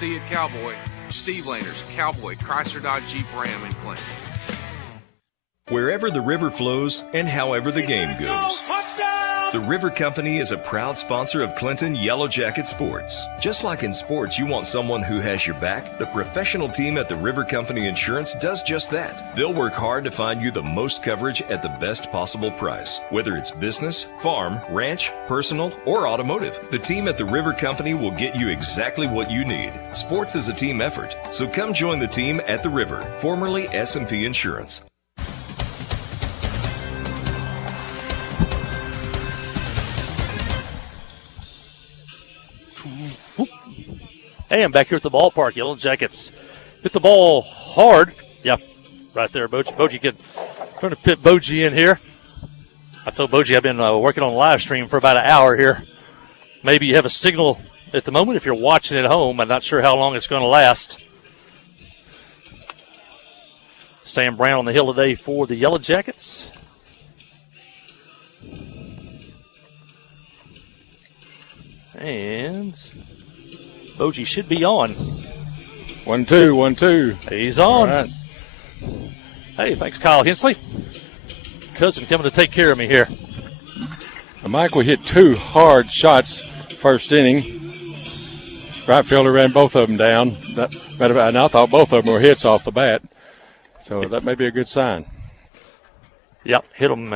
see you at Cowboy. Steve Landers, Cowboy, Chrysler Dodge Jeep Ram in Clinton. Wherever the river flows and however the game goes, the River Company is a proud sponsor of Clinton Yellow Jacket Sports. Just like in sports, you want someone who has your back, the professional team at the River Company Insurance does just that. They'll work hard to find you the most coverage at the best possible price. Whether it's business, farm, ranch, personal, or automotive, the team at the River Company will get you exactly what you need. Sports is a team effort, so come join the team at the River, formerly S&P Insurance. And back here at the ballpark, Yellow Jackets hit the ball hard. Yeah, right there, Boji. Boji trying to fit Boji in here. I told Boji I've been working on a live stream for about an hour here. Maybe you have a signal at the moment if you're watching at home. I'm not sure how long it's going to last. Sam Brown on the hill today for the Yellow Jackets. And Boji should be on. 1-2, 1-2. He's on. Right. Hey, thanks, Kyle Hensley. Cousin coming to take care of me here. Michael hit 2 hard shots first inning. Right fielder ran both of them down. And I thought both of them were hits off the bat. So that may be a good sign. Yep, hit them.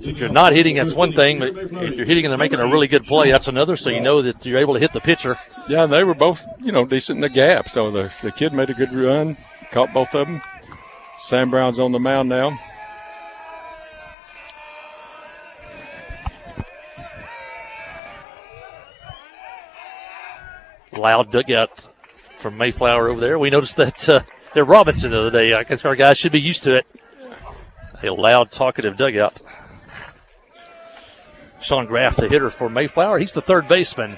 If you're not hitting, that's one thing. But if you're hitting and they're making a really good play, that's another. So you know that you're able to hit the pitcher. Yeah, they were both, decent in the gap. So the kid made a good run, caught both of them. Sam Brown's on the mound now. Loud dugout from Mayflower over there. We noticed that they're Robinson the other day. I guess our guys should be used to it. A loud, talkative dugout. Sean Graff, the hitter for Mayflower. He's the third baseman.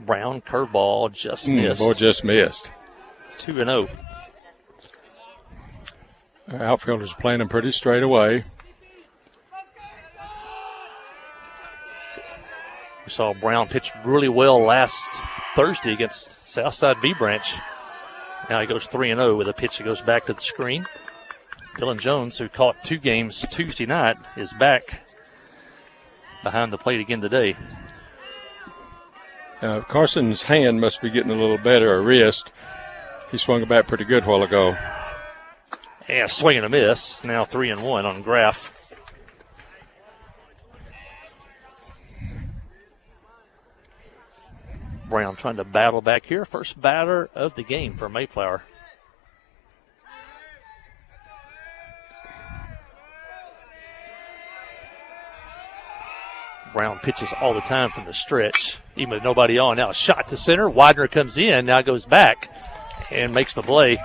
Brown, curveball, just missed. Boy, just missed. 2-0. Our outfielders playing them pretty straight away. We saw Brown pitch really well last Thursday against Southside V Branch. Now he goes 3-0 with a pitch that goes back to the screen. Dylan Jones, who caught 2 games Tuesday night, is back behind the plate again today. Carson's hand must be getting a little better, or wrist. He swung a bat pretty good a while ago. Yeah, swing and a miss. Now 3-1 on Graff. Brown trying to battle back here. First batter of the game for Mayflower. Brown pitches all the time from the stretch, even with nobody on. Now a shot to center. Widener comes in, now goes back and makes the play.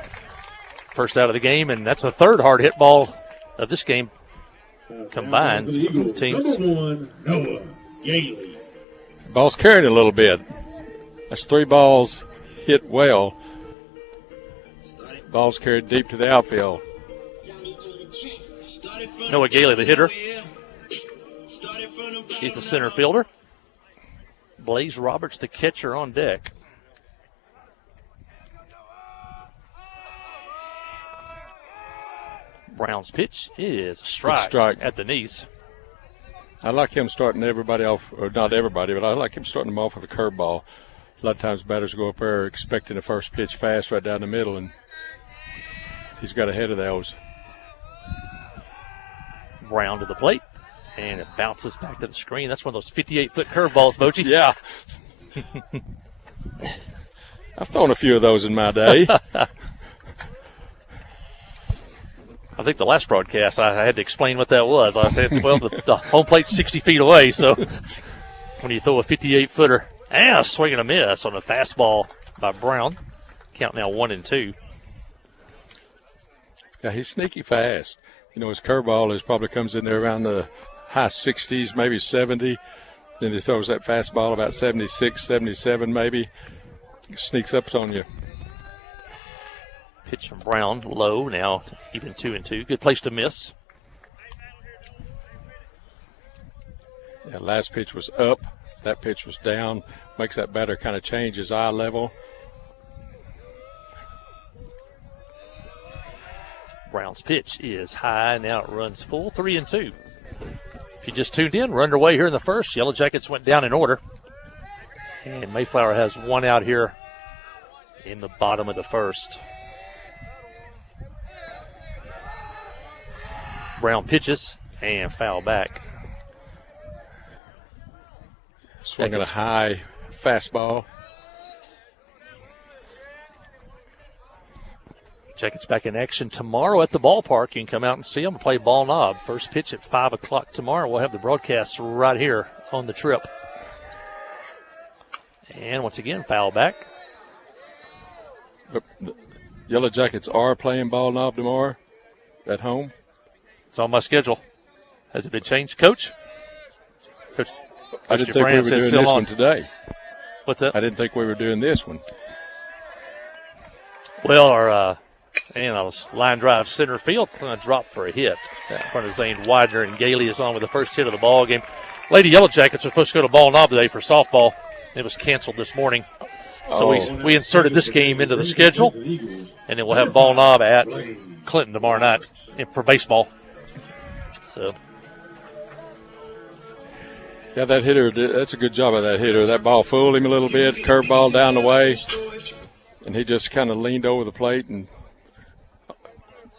First out of the game, and that's the third hard hit ball of this game combined. Teams. Ball's carried a little bit. That's 3 balls hit well. Ball's carried deep to the outfield. Noah Gailey, the hitter. He's the center fielder. Blaze Roberts, the catcher, on deck. Brown's pitch is a strike at the knees. I like him starting everybody off, or not everybody, but I like him starting them off with a curveball. A lot of times batters go up there expecting the first pitch fast right down the middle, and he's got ahead of those. Brown to the plate, and it bounces back to the screen. That's one of those 58-foot curveballs, Boji. Yeah. I've thrown a few of those in my day. I think the last broadcast I had to explain what that was. I said, well, the home plate's 60 feet away, so when you throw a 58-footer, a swing and a miss on a fastball by Brown. Count now 1-2. Yeah, he's sneaky fast. His curveball probably comes in there around the high 60s, maybe 70. Then he throws that fastball about 76, 77 maybe. Sneaks up on you. Pitch from Brown, low, now even 2-2. Good place to miss. Yeah, last pitch was up. That pitch was down. makes that batter kind of change his eye level. Brown's pitch is high. Now it runs full, 3-2. If you just tuned in, we're underway here in the first. Yellow Jackets went down in order. And Mayflower has one out here in the bottom of the first. Brown pitches and foul back. Swinging a high fastball. Jackets back in action tomorrow at the ballpark. You can come out and see them play ball knob. First pitch at 5 o'clock tomorrow. We'll have the broadcast right here on the trip. And once again, foul back. The Yellow Jackets are playing ball knob tomorrow at home. It's on my schedule. Has it been changed, Coach? Coach I didn't think we were doing this one today. What's that? I didn't think we were doing this one. Well, our and I was line drive center field, going to drop for a hit in front of Zane Widener, and Gailey is on with the first hit of the ball game. Lady Yellow Jackets are supposed to go to ball knob today for softball. It was canceled this morning. So we inserted this game into the schedule, and then we'll have ball knob at Clinton tomorrow night for baseball. So, yeah, that hitter, that's a good job of that hitter. That ball fooled him a little bit, curveball down the way, and he just kind of leaned over the plate and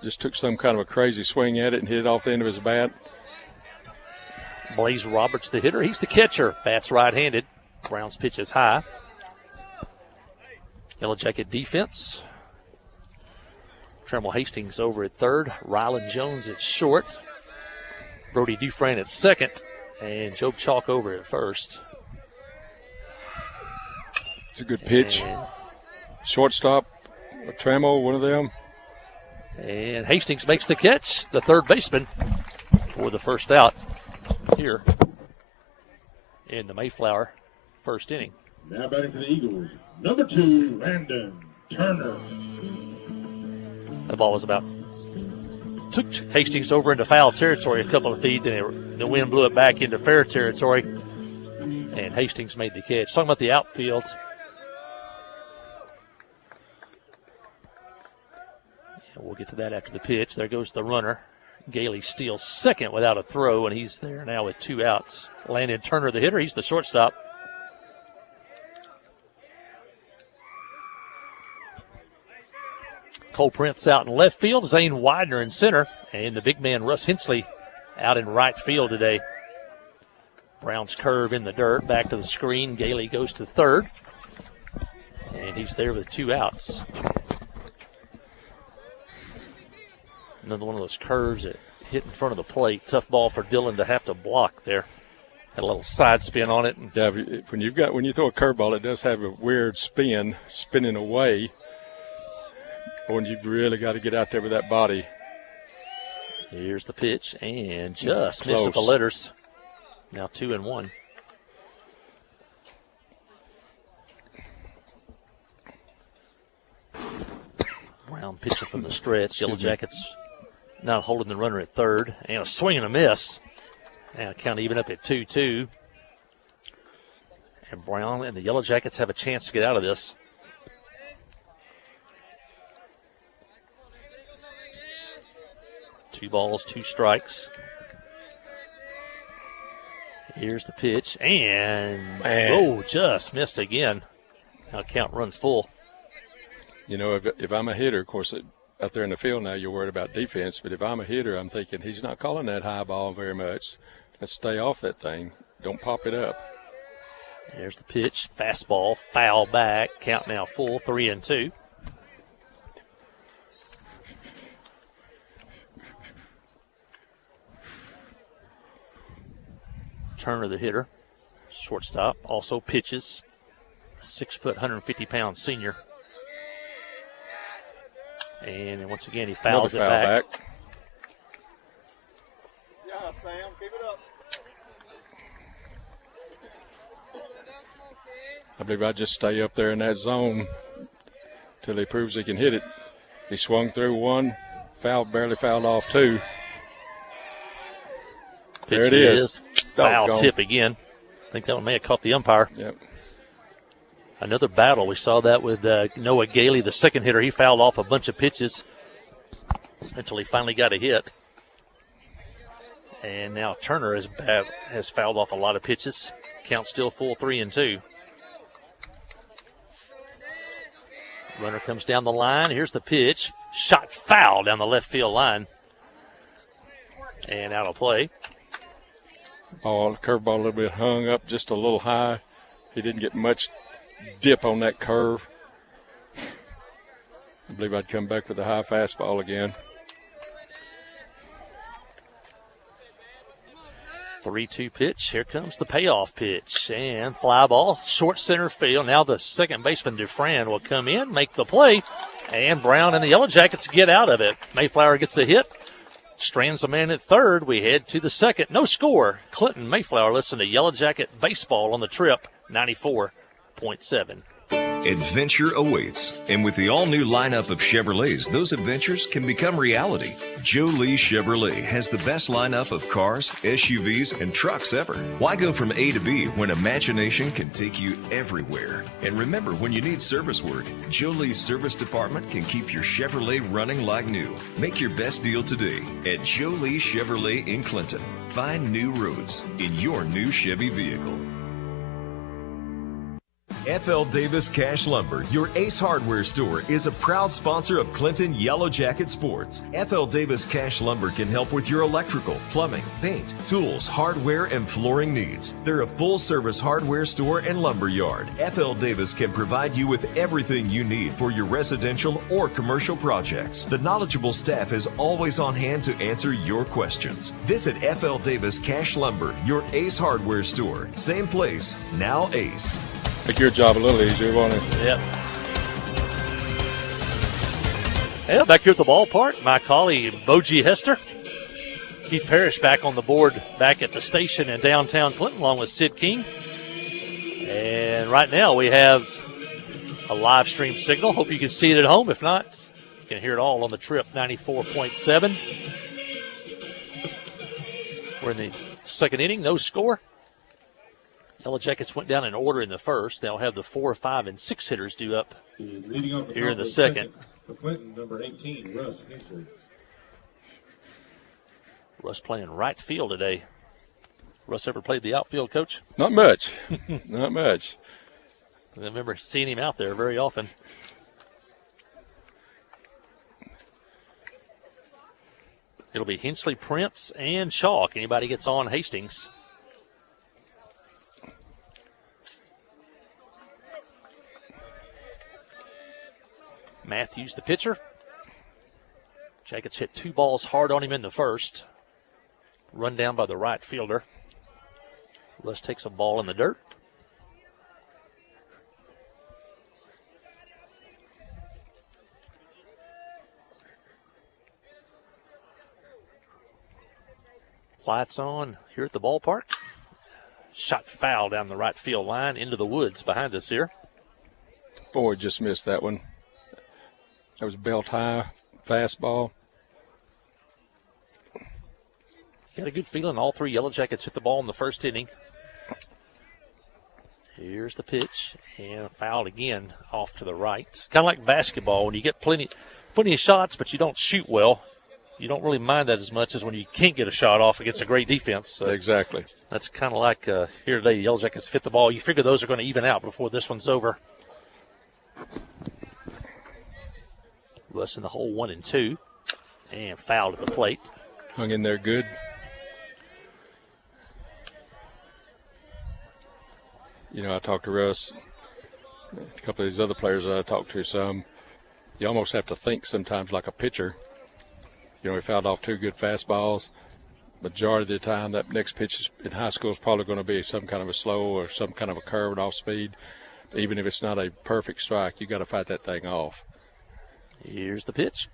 just took some kind of a crazy swing at it and hit it off the end of his bat. Blaze Roberts, the hitter. He's the catcher. Bats right-handed. Brown's pitch is high. Yellow Jacket defense. Tremble Hastings over at third. Rylan Jones at short. Brody Dufresne at second. And Joe Chalk over at first. It's a good pitch. Shortstop, Trammell, one of them. And Hastings makes the catch, the third baseman, for the first out here in the Mayflower first inning. Now batting for the Eagles, number 2, Landon Turner. The ball was took Hastings over into foul territory a couple of feet, and the wind blew it back into fair territory, and Hastings made the catch. Talking about the outfield. We'll get to that after the pitch. There goes the runner. Gailey steals second without a throw, and he's there now with 2 outs. Landon Turner, the hitter, he's the shortstop. Cole Prince out in left field. Zane Widener in center. And the big man, Russ Hensley, out in right field today. Brown's curve in the dirt. Back to the screen. Gailey goes to third. And he's there with 2 outs. Another one of those curves that hit in front of the plate. Tough ball for Dillon to have to block there. Had a little side spin on it. Yeah, when you throw a curveball, it does have a weird spinning away. When you've really got to get out there with that body. Here's the pitch, and just missed the letters. Now 2-1. Brown pitching from the stretch. Yellow Jackets now holding the runner at third, and a swing and a miss. Now count even up at 2-2. And Brown and the Yellow Jackets have a chance to get out of this. Two balls, 2 strikes. Here's the pitch, and just missed again. Now count runs full. You know, if I'm a hitter, of course, out there in the field now, you're worried about defense. But if I'm a hitter, I'm thinking he's not calling that high ball very much. Let's stay off that thing. Don't pop it up. There's the pitch. Fastball, foul back. Count now full, 3-2. Turner, the hitter. Shortstop, also pitches. 6-foot, 150-pound senior. And once again, he fouls it back. Yeah, Sam, keep it up. I believe I just stay up there in that zone till he proves he can hit it. He swung through 1, barely fouled off 2. There it is. Foul tip again. I think that one may have caught the umpire. Yep. Another battle. We saw that with Noah Gailey, the second hitter. He fouled off a bunch of pitches until he finally got a hit. And now Turner has fouled off a lot of pitches. Count still full 3-2. Runner comes down the line. Here's the pitch. Shot foul down the left field line. And out of play. Curveball a little bit hung up just a little high. He didn't get much dip on that curve. I believe I'd come back with a high fastball again. 3-2 pitch. Here comes the payoff pitch. And fly ball, short center field. Now the second baseman, Dufran, will come in, make the play. And Brown and the Yellow Jackets get out of it. Mayflower gets a hit. Strands a man at third. We head to the second. No score. Clinton Mayflower listen to Yellow Jacket baseball on the trip. 94.7. Adventure awaits, and with the all-new lineup of Chevrolets, those adventures can become reality. Joe Lee Chevrolet has the best lineup of cars, SUVs, and trucks ever. Why go from A to B when imagination can take you everywhere? And remember, when you need service work, Joe Lee's service department can keep your Chevrolet running like new. Make your best deal today at Joe Lee Chevrolet in Clinton. Find new roads in your new Chevy vehicle. F.L. Davis Cash Lumber, your Ace Hardware store, is a proud sponsor of Clinton Yellow Jacket Sports. F.L. Davis Cash Lumber can help with your electrical, plumbing, paint, tools, hardware, and flooring needs. They're a full-service hardware store and lumber yard. F.L. Davis can provide you with everything you need for your residential or commercial projects. The knowledgeable staff is always on hand to answer your questions. Visit F.L. Davis Cash Lumber, your Ace Hardware store. Same place, now Ace. Make your job a little easier, won't it? Yep. Yeah, back here at the ballpark, my colleague Boji Hester. Keith Parrish back on the board back at the station in downtown Clinton along with Sid King. And right now we have a live stream signal. Hope you can see it at home. If not, you can hear it all on the trip 94.7. We're in the second inning, no score. Yellow Jackets went down in order in the first. They'll have the 4, 5, and 6 hitters due up here in the second. For Clinton, number 18, Russ Hensley. Russ playing right field today. Russ ever played the outfield, Coach? Not much. Not much. I remember seeing him out there very often. It'll be Hensley, Prince, and Chalk. Anybody gets on Hastings. Matthews, the pitcher. Jackets hit 2 balls hard on him in the first. Run down by the right fielder. Russ takes a ball in the dirt. Lights on here at the ballpark. Shot foul down the right field line into the woods behind us here. Boy, just missed that one. That was belt high, fastball. Got a good feeling all 3 Yellow Jackets hit the ball in the first inning. Here's the pitch, and fouled again off to the right. Kind of like basketball. When you get plenty of shots, but you don't shoot well, you don't really mind that as much as when you can't get a shot off against a great defense. So exactly. That's kind of like here today, Yellow Jackets hit the ball. You figure those are going to even out before this one's over. Russ in the hole 1 and 2, and fouled at the plate. Hung in there good. You know, I talked to Russ, a couple of these other players that I talked to some. You almost have to think sometimes like a pitcher. You know, he fouled off 2 good fastballs. Majority of the time, that next pitch in high school is probably going to be some kind of a slow or some kind of a curved off speed. Even if it's not a perfect strike, you got to fight that thing off. Here's the pitch.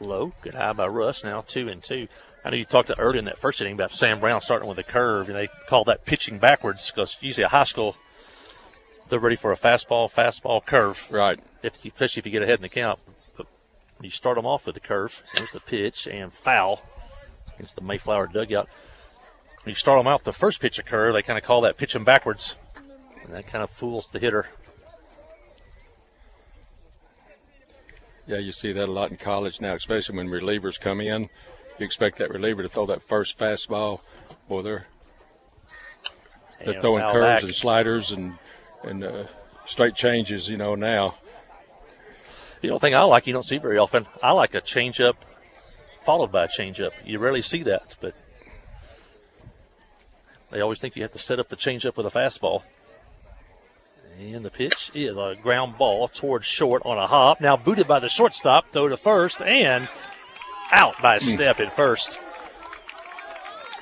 Low. Good eye by Russ. Now 2 and 2. I know you talked earlier in that first inning about Sam Brown starting with a curve, and they call that pitching backwards because usually a high school, they're ready for a fastball, curve. Right. Especially if you get ahead in the count. But when you start them off with the curve, here's the pitch, and foul against the Mayflower dugout. When you start them out the first pitch of curve, they kind of call that pitching backwards, and that kind of fools the hitter. Yeah, you see that a lot in college now, especially when relievers come in. You expect that reliever to throw that first fastball. Boy, they're throwing curves back and sliders and straight changes, now. The only thing I like, you don't see very often, I like a changeup followed by a changeup. You rarely see that, but they always think you have to set up the changeup with a fastball. And the pitch is a ground ball towards short on a hop. Now booted by the shortstop, throw to first, and out by a step at first.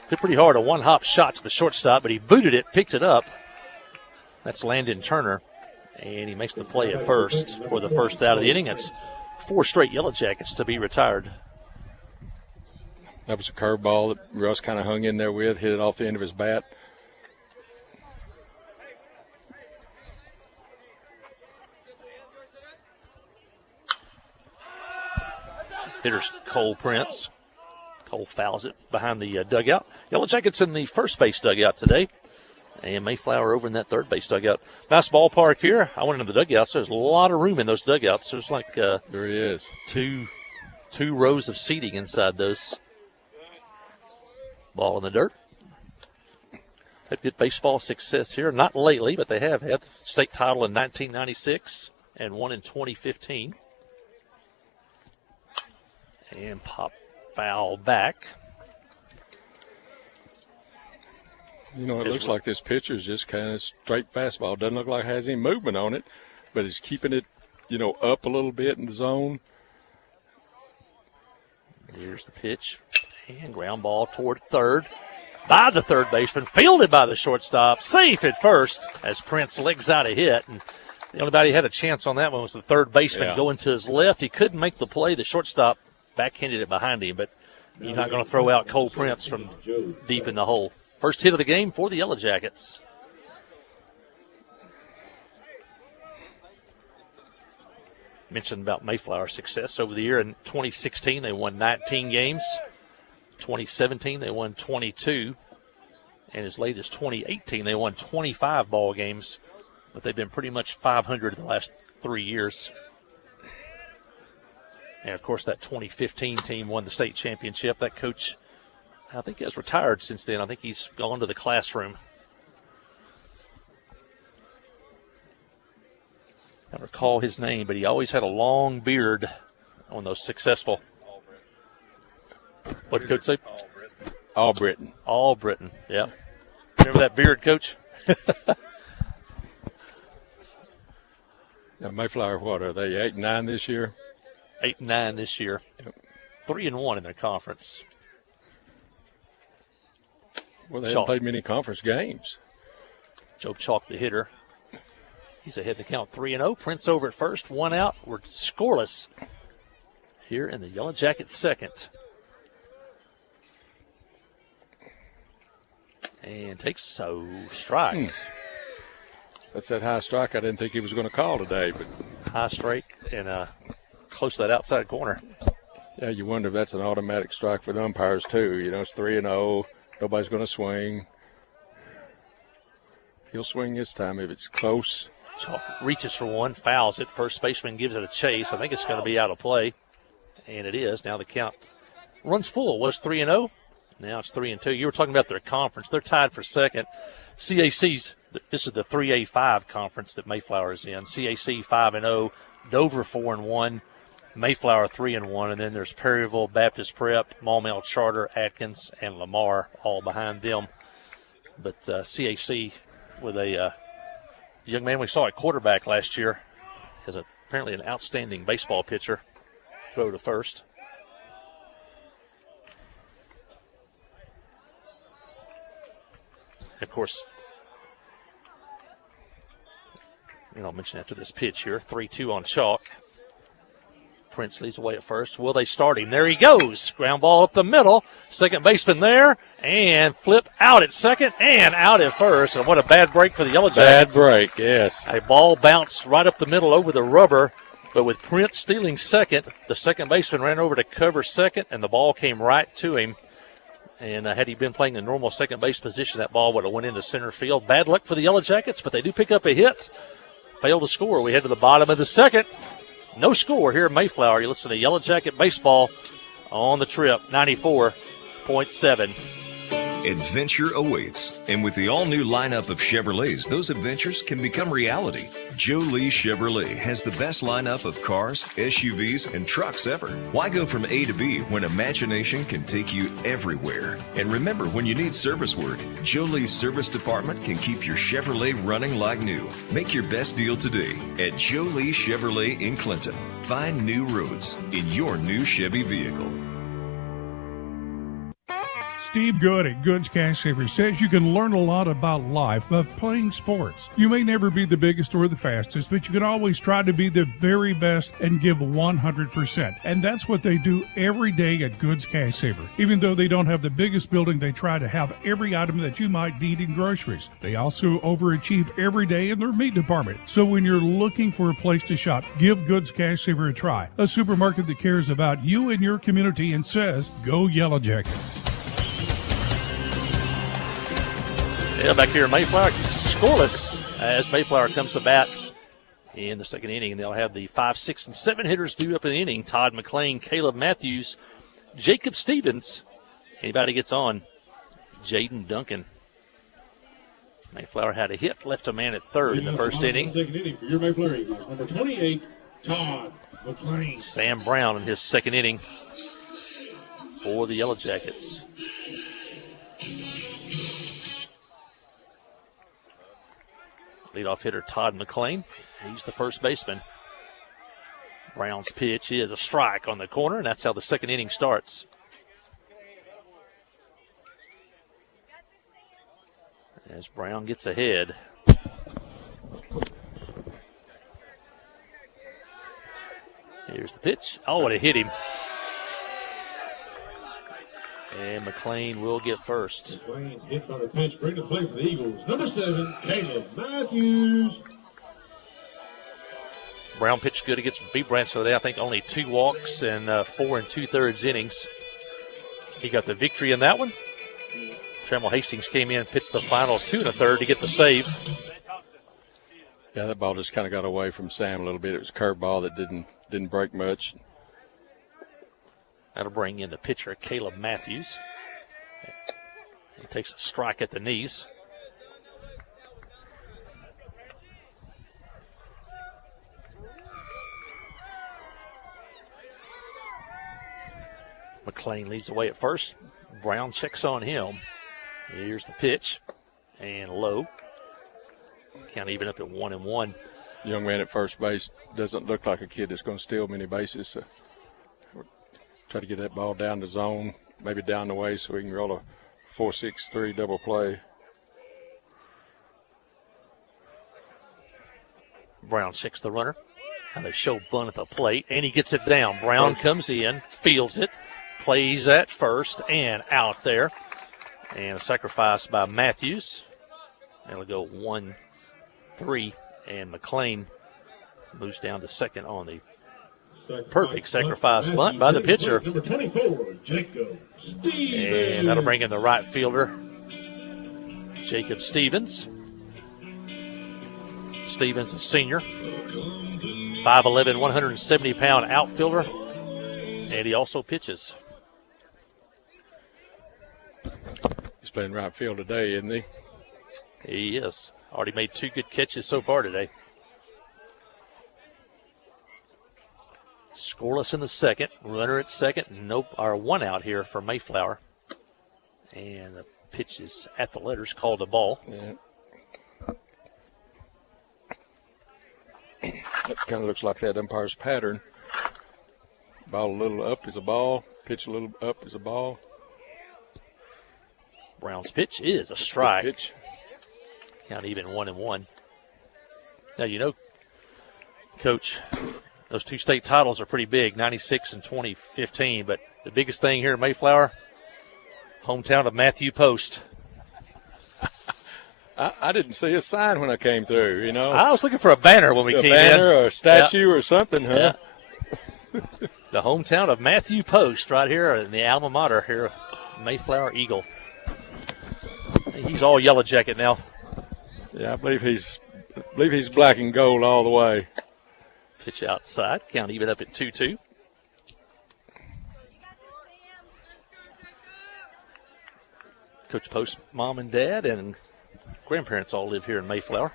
Hit pretty hard, a one-hop shot to the shortstop, but he booted it, picked it up. That's Landon Turner, and he makes the play at first for the first out of the inning. It's 4 straight Yellow Jackets to be retired. That was a curveball that Russ kind of hung in there with, hit it off the end of his bat. Hitter's Cole Prince. Cole fouls it behind the dugout. Yellow Jackets in the first base dugout today. And Mayflower over in that third base dugout. Nice ballpark here. I went into the dugouts. There's a lot of room in those dugouts. There's like there he is. Two rows of seating inside those. Ball in the dirt. Had good baseball success here. Not lately, but they have had state title in 1996 and one in 2015. And pop foul back. It looks like this pitcher's just kind of straight fastball. Doesn't look like it has any movement on it, but he's keeping it, up a little bit in the zone. Here's the pitch. And ground ball toward third. By the third baseman. Fielded by the shortstop. Safe at first as Prince legs out a hit. And the only body who had a chance on that one was the third baseman going to his left. He couldn't make the play. The shortstop backhanded it behind him, but you're not going to throw out Cole Prince from deep in the hole. First hit of the game for the Yellow Jackets. Mentioned about Mayflower's success over the year. In 2016, they won 19 games. 2017, they won 22. And as late as 2018, they won 25 ball games. But they've been pretty much 500 the last 3 years. And, of course, that 2015 team won the state championship. That coach, I think, has retired since then. I think he's gone to the classroom. I don't recall his name, but he always had a long beard on those successful. What did Coach say? Albritton. Albritton, yeah. Remember that beard, Coach? Now Mayflower, what are they, 8-9 this year? 8-9 this year. Yep. 3-1 in their conference. Well, they haven't played many conference games. Joe Chalk, the hitter. He's ahead in the count 3-0. Prince over at first, 1 out. We're scoreless here in the Yellow Jackets second. And takes strike. That's that high strike I didn't think he was going to call today. But high strike and close to that outside corner. Yeah, you wonder if that's an automatic strike for the umpires too. It's 3-0. Nobody's going to swing. He'll swing this time if it's close. Chalk reaches for one, fouls it. First baseman gives it a chase. I think it's going to be out of play. And it is. Now the count runs full. It was 3-0. Now it's 3-2. You were talking about their conference. They're tied for second. CAC's, this is the 3A5 conference that Mayflower is in. CAC 5-0, Dover 4-1, Mayflower 3-1, and then there's Perryville, Baptist Prep, Maumelle Charter, Atkins, and Lamar all behind them. But CAC with a young man we saw at quarterback last year is apparently an outstanding baseball pitcher. Throw to first. Of course, I'll mention after this pitch here, 3-2 on Chalk. Prince leads away at first. Will they start him? There he goes. Ground ball up the middle. Second baseman there. And flip out at second and out at first. And what a bad break for the Yellow Jackets. Bad break, yes. A ball bounced right up the middle over the rubber. But with Prince stealing second, the second baseman ran over to cover second, and the ball came right to him. And had he been playing the normal second base position, that ball would have went into center field. Bad luck for the Yellow Jackets, but they do pick up a hit. Fail to score. We head to the bottom of the second. No score here in Mayflower. You listen to Yellow Jacket Baseball on the trip, 94.7. Adventure awaits, and with the all-new lineup of Chevrolets, those adventures can become reality. Joe Lee Chevrolet has the best lineup of cars, SUVs, and trucks ever. Why go from A to B when imagination can take you everywhere? And remember, when you need service work, Joe Lee's service department can keep your Chevrolet running like new. Make your best deal today at Joe Lee Chevrolet in Clinton. Find new roads in your new Chevy vehicle. Steve Good at Goods Cash Savers says you can learn a lot about life by playing sports. You may never be the biggest or the fastest, but you can always try to be the very best and give 100%. And that's what they do every day at Goods Cash Saver. Even though they don't have the biggest building, they try to have every item that you might need in groceries. They also overachieve every day in their meat department. So when you're looking for a place to shop, give Goods Cash Saver a try. A supermarket that cares about you and your community and says, go Yellow Jackets. Yeah, back here in Mayflower, scoreless as Mayflower comes to bat in the second inning. And they'll have the 5, 6, and 7 hitters due up in the inning. Todd McLean, Caleb Matthews, Jacob Stevens. Anybody gets on, Jaden Duncan. Mayflower had a hit, left a man at third in the first inning. Second inning for your Mayflower Eagles. Number 28, Todd McLean. Sam Brown in his second inning for the Yellow Jackets. Leadoff hitter Todd McLean. He's the first baseman. Brown's pitch is a strike on the corner, and that's how the second inning starts. As Brown gets ahead. Here's the pitch. Oh, and it hit him. And McLean will get first. McLean hit by the pitch. Bring the play for the Eagles. Number 7, Caleb Matthews. Brown pitched good against B Branch today. I think only 2 walks and 4 2/3 innings. He got the victory in that one. Trammell Hastings came in and pitched the final 2 1/3 to get the save. Yeah, that ball just kind of got away from Sam a little bit. It was a curveball that didn't break much. That'll bring in the pitcher, Caleb Matthews. He takes a strike at the knees. McLean leads the way at first. Brown checks on him. Here's the pitch. And low. Count even up at 1-1. Young man at first base doesn't look like a kid that's going to steal many bases. So try to get that ball down the zone, maybe down the way so we can roll a 4-6-3 double play. Brown checks the runner. And they show bunt at the plate, and he gets it down. Brown comes in, fields it, plays at first, and out there. And a sacrifice by Matthews. It'll go 1-3, and McLean moves down to second on the perfect sacrifice bunt by the pitcher. Number 24, Jacob Stevens. And that'll bring in the right fielder, Jacob Stevens. Stevens, a senior. 5'11", 170-pound outfielder. And he also pitches. He's playing right field today, isn't he? He is. Already made 2 good catches so far today. Scoreless in the second. Runner at second. Nope. Or 1 out here for Mayflower. And the pitch is at the letters, called a ball. Yeah. That kind of looks like that umpire's pattern. Ball a little up is a ball. Pitch a little up is a ball. Brown's pitch is a strike. Good pitch. Count even 1-1. Now, you know, Coach, those 2 state titles are pretty big, 96 and 2015. But the biggest thing here in Mayflower, hometown of Matthew Post. I didn't see a sign when I came through, you know. I was looking for a banner when we came in. A banner or a statue or something, huh? Yeah. The hometown of Matthew Post right here in the alma mater here, Mayflower Eagle. He's all Yellow Jacket now. Yeah, I believe he's black and gold all the way. Pitch outside. Count even up at 2-2. Coach Post's mom and dad and grandparents all live here in Mayflower.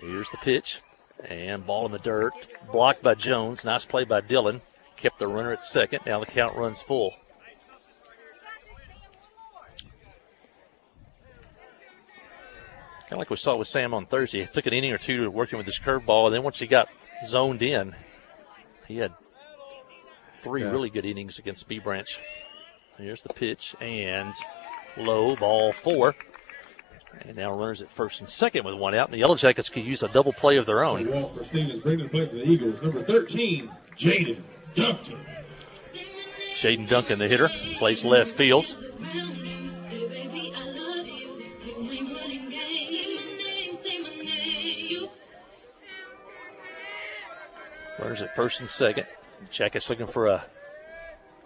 Here's the pitch. And ball in the dirt. Blocked by Jones. Nice play by Dillon. Kept the runner at second. Now the count runs full. Kind of like we saw with Sam on Thursday. He took an inning or two working with his curveball. And then once he got zoned in, he had three really good innings against B Branch. Here's the pitch. And low, ball 4. And now runners at first and second with one out. And the Yellow Jackets could use a double play of their own. For Stevens, bringing the play for the Eagles. Number 13, Jaden Duncan. Jaden Duncan, the hitter, plays left field. Runners at first and second. Jackets looking for a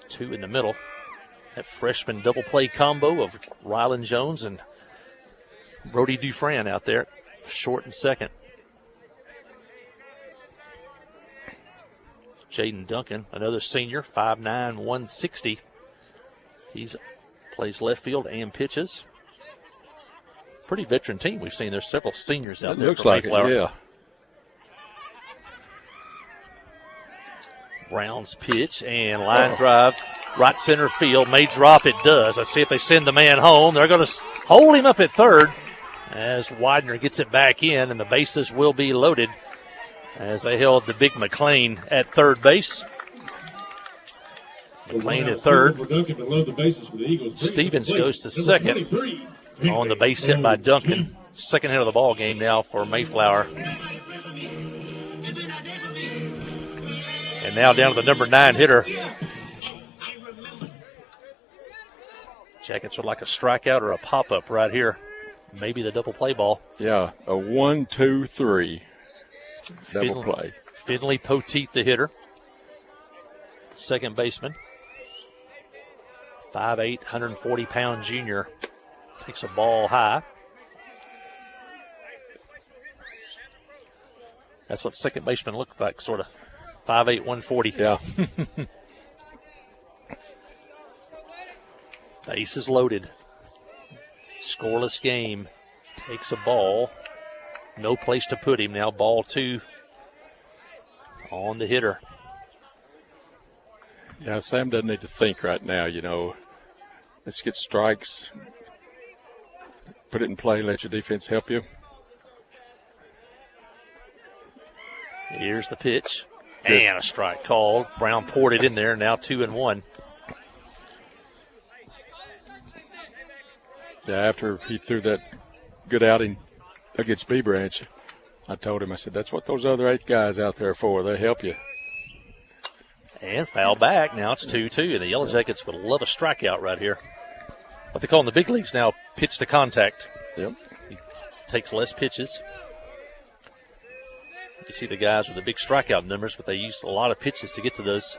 2 in the middle. That freshman double play combo of Rylan Jones and Brody Dufran out there, short and second. Jaden Duncan, another senior, 5'9", 160. He plays left field and pitches. Pretty veteran team we've seen. There's several seniors out there. Looks like it, yeah. Brown's pitch and line drive, right center field. May drop, it does. Let's see if they send the man home. They're going to hold him up at third as Widener gets it back in, and the bases will be loaded as they held the big McLean at third base. McLean at third. Stevens goes to second on the base hit by Duncan. Second hit of the ball game now for Mayflower. And now down to the number 9 hitter. Jackets would like a strikeout or a pop-up right here. Maybe the double play ball. Yeah, a 1-2-3 double play. Finley Poteet, the hitter. Second baseman. 5'8", 140-pound junior. Takes a ball high. That's what second baseman looked like, sort of. 5'8", 140. Yeah. Base is loaded. Scoreless game. Takes a ball. No place to put him now. Ball 2 on the hitter. Yeah, Sam doesn't need to think right now, you know. Let's get strikes. Put it in play. Let your defense help you. Here's the pitch. And a strike called. Brown poured it in there. Now 2-1. Yeah, after he threw that good outing against B Branch, I told him, I said, that's what those other 8 guys out there are for. They help you. And foul back. Now it's 2-2. And the Yellow Jackets would love a strikeout right here. What they call in the big leagues now, pitch to contact. Yep. He takes less pitches. You see the guys with the big strikeout numbers, but they use a lot of pitches to get to those.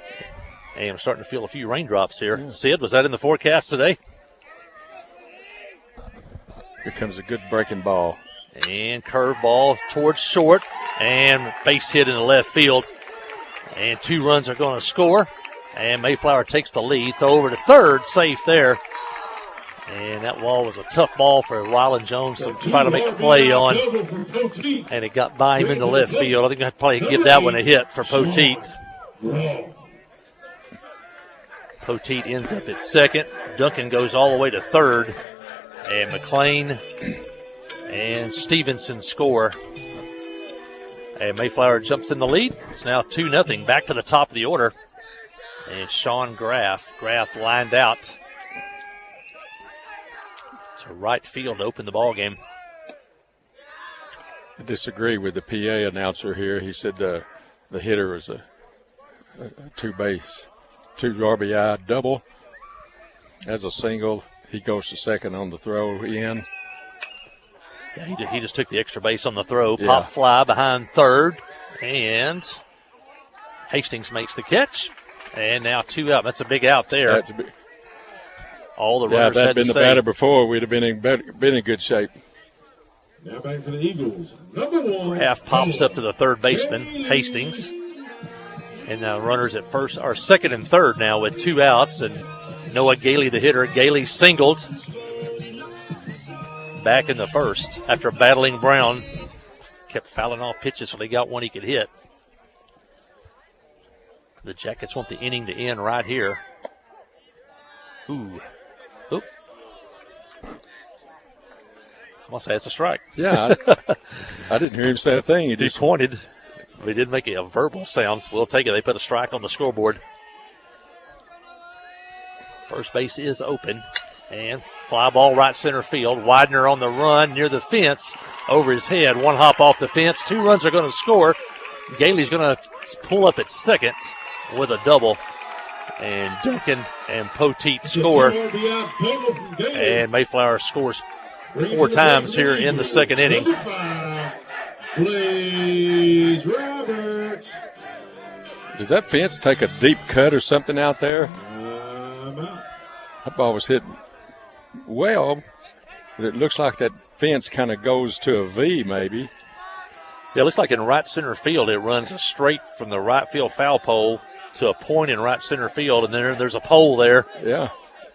And I'm starting to feel a few raindrops here. Yeah. Sid, was that in the forecast today? Here comes a good breaking ball. And curveball towards short. And base hit in the left field. And 2 runs are going to score. And Mayflower takes the lead. Throw over to third. Safe there. And that ball was a tough ball for Rylan Jones to try to make a play on. And it got by him in the left field. I think I'd probably give that one a hit for Poteet. Poteet ends up at second. Duncan goes all the way to third. And McLean and Stevenson score. And Mayflower jumps in the lead. It's now 2-0. Back to the top of the order. And Sean Graff lined out to right field to open the ball game. I disagree with the PA announcer here. He said the hitter was a 2 RBI double. As a single, he goes to second on the throw in. Yeah, he just took the extra base on the throw. Yeah. Pop fly behind third. And Hastings makes the catch. And now 2 out. That's a big out there. That's a big. All the runners had had been to the batter before, we'd have been in good shape. Now back for the Eagles. Number 1. Half pops up to the third baseman, Hastings. And now runners at first are second and third now with 2 outs. And Noah Gailey, the hitter. Gailey singled back in the first after battling Brown. Kept fouling off pitches so he got one he could hit. The Jackets want the inning to end right here. Ooh. Oop. I'm going to say it's a strike. Yeah, I didn't hear him say a thing. He pointed. He did make a verbal sound. So we'll take it. They put a strike on the scoreboard. First base is open. And fly ball right center field. Widener on the run near the fence. Over his head. 1 hop off the fence. 2 runs are going to score. Gailey's going to pull up at second with a double. And Duncan and Poteet score. And Mayflower scores 4 times here in the second inning. Blaze Roberts. Does that fence take a deep cut or something out there? That ball was hit well, but it looks like that fence kind of goes to a V maybe. Yeah, it looks like in right center field it runs straight from the right field foul pole to a point in right center field, and then there's a pole there. Yeah.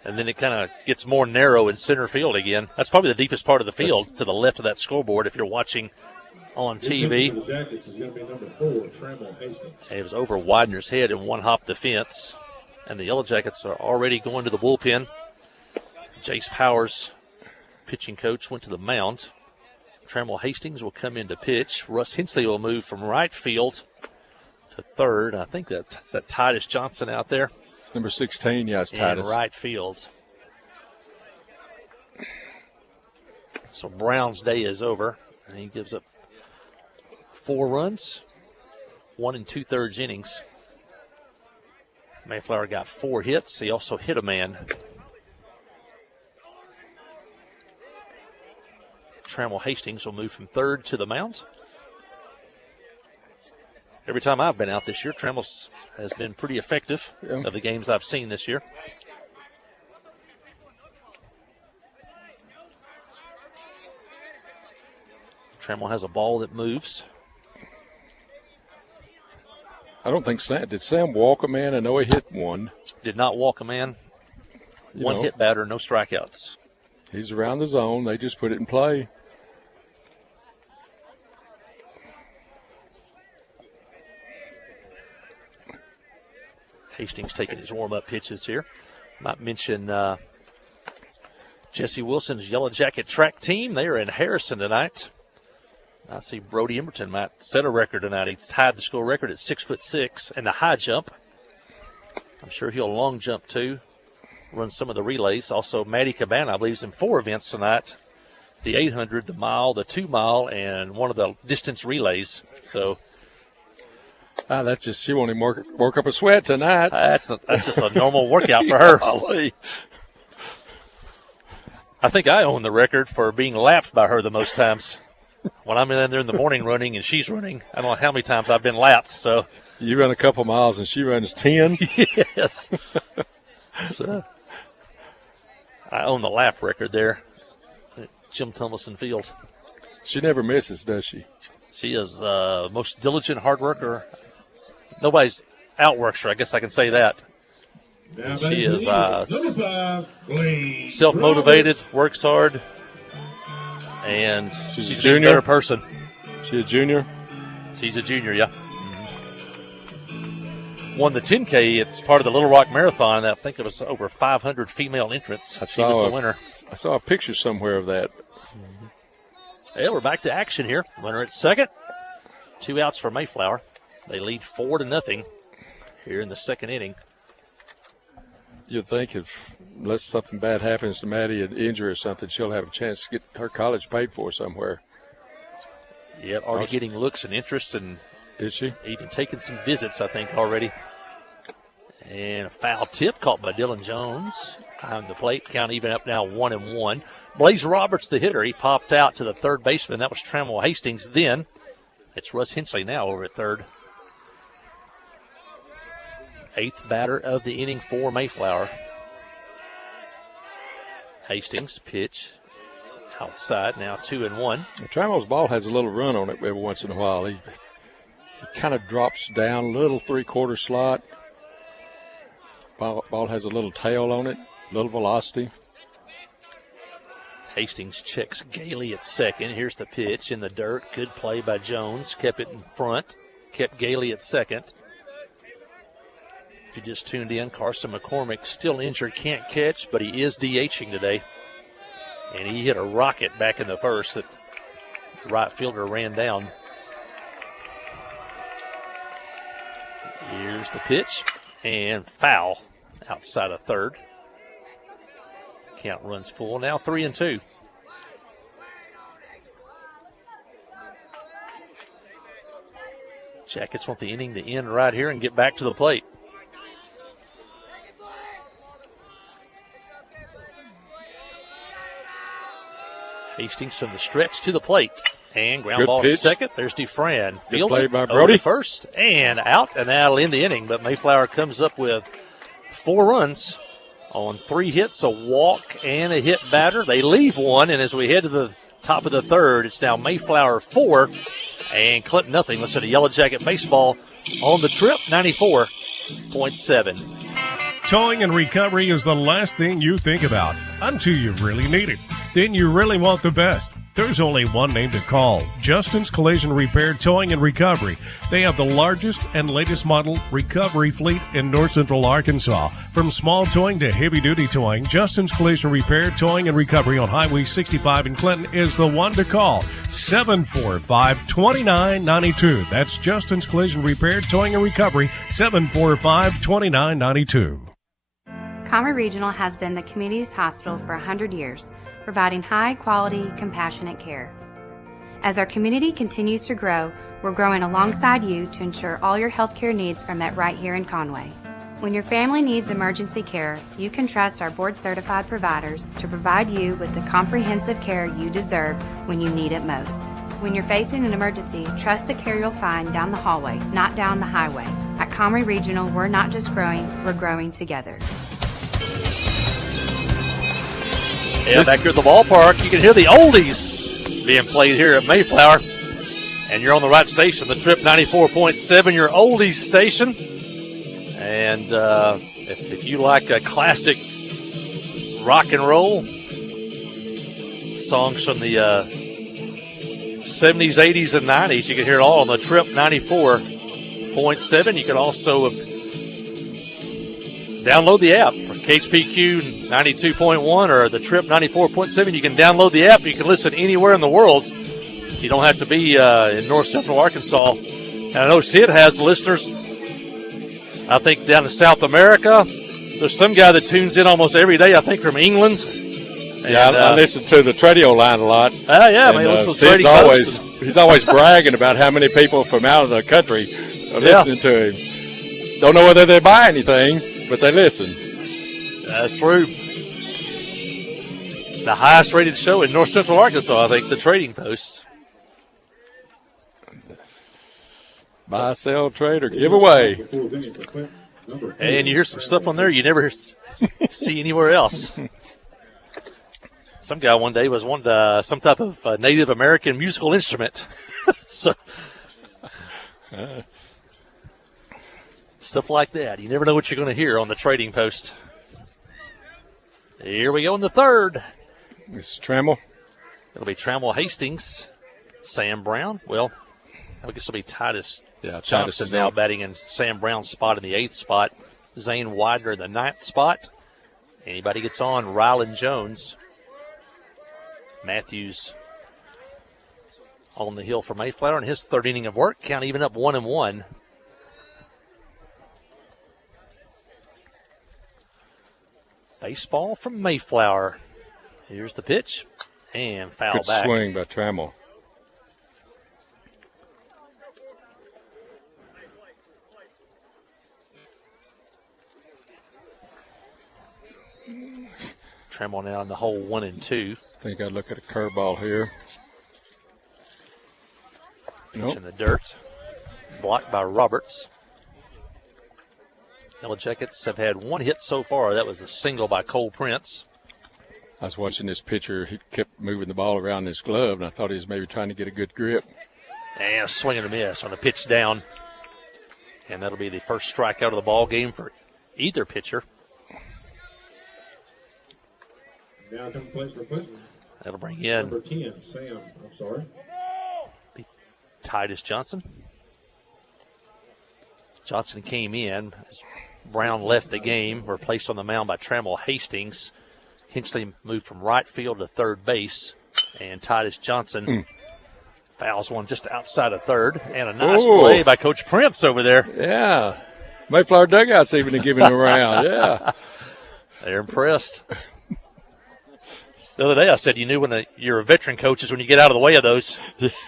And then it kind of gets more narrow in center field again. That's probably the deepest part of the field to the left of that scoreboard if you're watching on TV. The Jackets is going to be number 4, Trammell Hastings. And it was over Widener's head and 1 hop the fence. And the Yellow Jackets are already going to the bullpen. Jace Powers, pitching coach, went to the mound. Trammell Hastings will come in to pitch. Russ Hensley will move from right field to third. I think is that Titus Johnson out there. Number 16, yeah, it's Titus. In right field. So Brown's day is over, and he gives up 4 runs, 1 2/3 innings. Mayflower got 4 hits. He also hit a man. Trammell Hastings will move from third to the mound. Every time I've been out this year, Trammell has been pretty effective of the games I've seen this year. Trammell has a ball that moves. I don't think did Sam walk a man? I know he hit one. Did not walk a man. One hit batter, no strikeouts. He's around the zone. They just put it in play. Hastings taking his warm-up pitches here. Might mention Jesse Wilson's Yellow Jacket track team. They are in Harrison tonight. I see Brody Emberton might set a record tonight. He's tied the school record at 6'6" in the high jump. I'm sure he'll long jump too. Run some of the relays. Also, Matty Cabana, I believe, is in 4 events tonight. The 800, the mile, the 2 mile, and one of the distance relays. So that's just, she won't even work up a sweat tonight. That's just a normal workout for her. I think I own the record for being lapped by her the most times. When I'm in there in the morning running and she's running, I don't know how many times I've been lapped. So you run a couple miles and she runs 10. Yes. So, I own the lap record there at Jim Tumleson Field. She never misses, does she? She is the most diligent hard worker. Nobody's outworks her, I guess I can say that. She is self-motivated, works hard, and she's a junior. Better person. She's a junior? She's a junior, yeah. Won the 10K. It's part of the Little Rock Marathon. I think it was over 500 female entrants. She was the winner. I saw a picture somewhere of that. Yeah, we're back to action here. Runner at second. 2 outs for Mayflower. They lead 4-0 here in the second inning. You'd think unless something bad happens to Maddie, an injury or something, she'll have a chance to get her college paid for somewhere. Yeah, already getting looks and interest, and is she? Even taking some visits, I think, already. And a foul tip caught by Dylan Jones behind the plate. Count even up now 1-1. Blaze Roberts, the hitter, he popped out to the third baseman. That was Trammell Hastings. Then it's Russ Hensley now over at third. 8th batter of the inning for Mayflower. Hastings pitch Outside now 2-1. Trammell's ball has a little run on it every once in a while. He kind of drops down, little three-quarter slot. Ball has a little tail on it, little velocity. Hastings checks Gailey at second. Here's the pitch in the dirt. Good play by Jones. Kept it in front. Kept Gailey at second. If you just tuned in, Carson McCormick still injured, can't catch, but he is DHing today. And he hit a rocket back in the first that the right fielder ran down. Here's the pitch. And foul outside of third. Count runs full. Now 3-2. Jackets want the inning to end right here and get back to the plate. Hastings from the stretch to the plate. And ground Good ball pitch. to second. There's Dufresne. Fields play it by over Brody. to first and out, and that'll end the inning. But Mayflower comes up with 4 runs on 3 hits, a walk, and a hit batter. They leave one, and as we head to the top of the third, it's now Mayflower 4 and Clinton nothing. Let's hit a Yellow Jacket baseball on the trip, 94.7. Towing and recovery is the last thing you think about until you really need it. Then you really want the best. There's only one name to call, Justin's Collision Repair Towing and Recovery. They have the largest and latest model recovery fleet in North Central Arkansas. From small towing to heavy-duty towing, Justin's Collision Repair Towing and Recovery on Highway 65 in Clinton is the one to call, 745-2992. That's Justin's Collision Repair Towing and Recovery, 745-2992. Comrie Regional has been the community's hospital for 100 years, providing high-quality, compassionate care. As our community continues to grow, we're growing alongside you to ensure all your healthcare needs are met right here in Conway. When your family needs emergency care, you can trust our board-certified providers to provide you with the comprehensive care you deserve when you need it most. When you're facing an emergency, trust the care you'll find down the hallway, not down the highway. At Comrie Regional, we're not just growing, we're growing together. Yeah, back here at the ballpark, you can hear the oldies being played here at Mayflower. And you're on the right station, the Trip 94.7, your oldies station. And if you like a classic rock and roll, songs from the 70s, 80s, and 90s, you can hear it all on the Trip 94.7. You can also download the app for KHPQ 92.1 or the Trip 94.7. You can download the app. You can listen anywhere in the world. You don't have to be in North Central Arkansas. And I know Sid has listeners, I think, down in South America. There's some guy that tunes in almost every day, I think, from England. Yeah, I listen to the Tradio line a lot. Yeah, man, listen to Sid's he's always bragging about how many people from out of the country are listening to him. Don't know whether they buy anything, but they listen. That's true. The highest rated show in North Central Arkansas, I think, the Trading Post. Buy, sell, trade, or give away. And you hear some stuff on there you never see anywhere else. Some guy one day was wanting some type of Native American musical instrument. So stuff like that. You never know what you're going to hear on the Trading Post. Here we go in the third. This is Trammell. It'll be Trammell Hastings. Sam Brown. Well, I guess it'll be Titus Johnson now batting in Sam Brown's spot in the 8th spot. Zane Widener in the 9th spot. Anybody gets on, Rylan Jones. Matthews on the hill for Mayflower in his third inning of work. Count even up 1-1. Baseball from Mayflower. Here's the pitch. And foul Good back. swing by Trammell. Trammell now in the hole 1 and 2. I think I'd look at a curveball here. Pitch in the dirt. Blocked by Roberts. Yellow Jackets have had one hit so far. That was a single by Cole Prince. I was watching this pitcher. He kept moving the ball around his glove, and I thought he was maybe trying to get a good grip. And a swing and a miss on the pitch down. And that'll be the first strikeout of the ball game for either pitcher. Now come place for Clinton. That'll bring in Number 10, Sam. I'm sorry. Titus Johnson. Johnson came in as Brown left the game, replaced on the mound by Trammell Hastings. Hinchley moved from right field to third base, and Titus Johnson fouls one just outside of third. And a nice play by Coach Prince over there. Yeah. Mayflower dugout's even giving him a round. Yeah. They're impressed. The other day I said you knew when you're a veteran coach is when you get out of the way of those.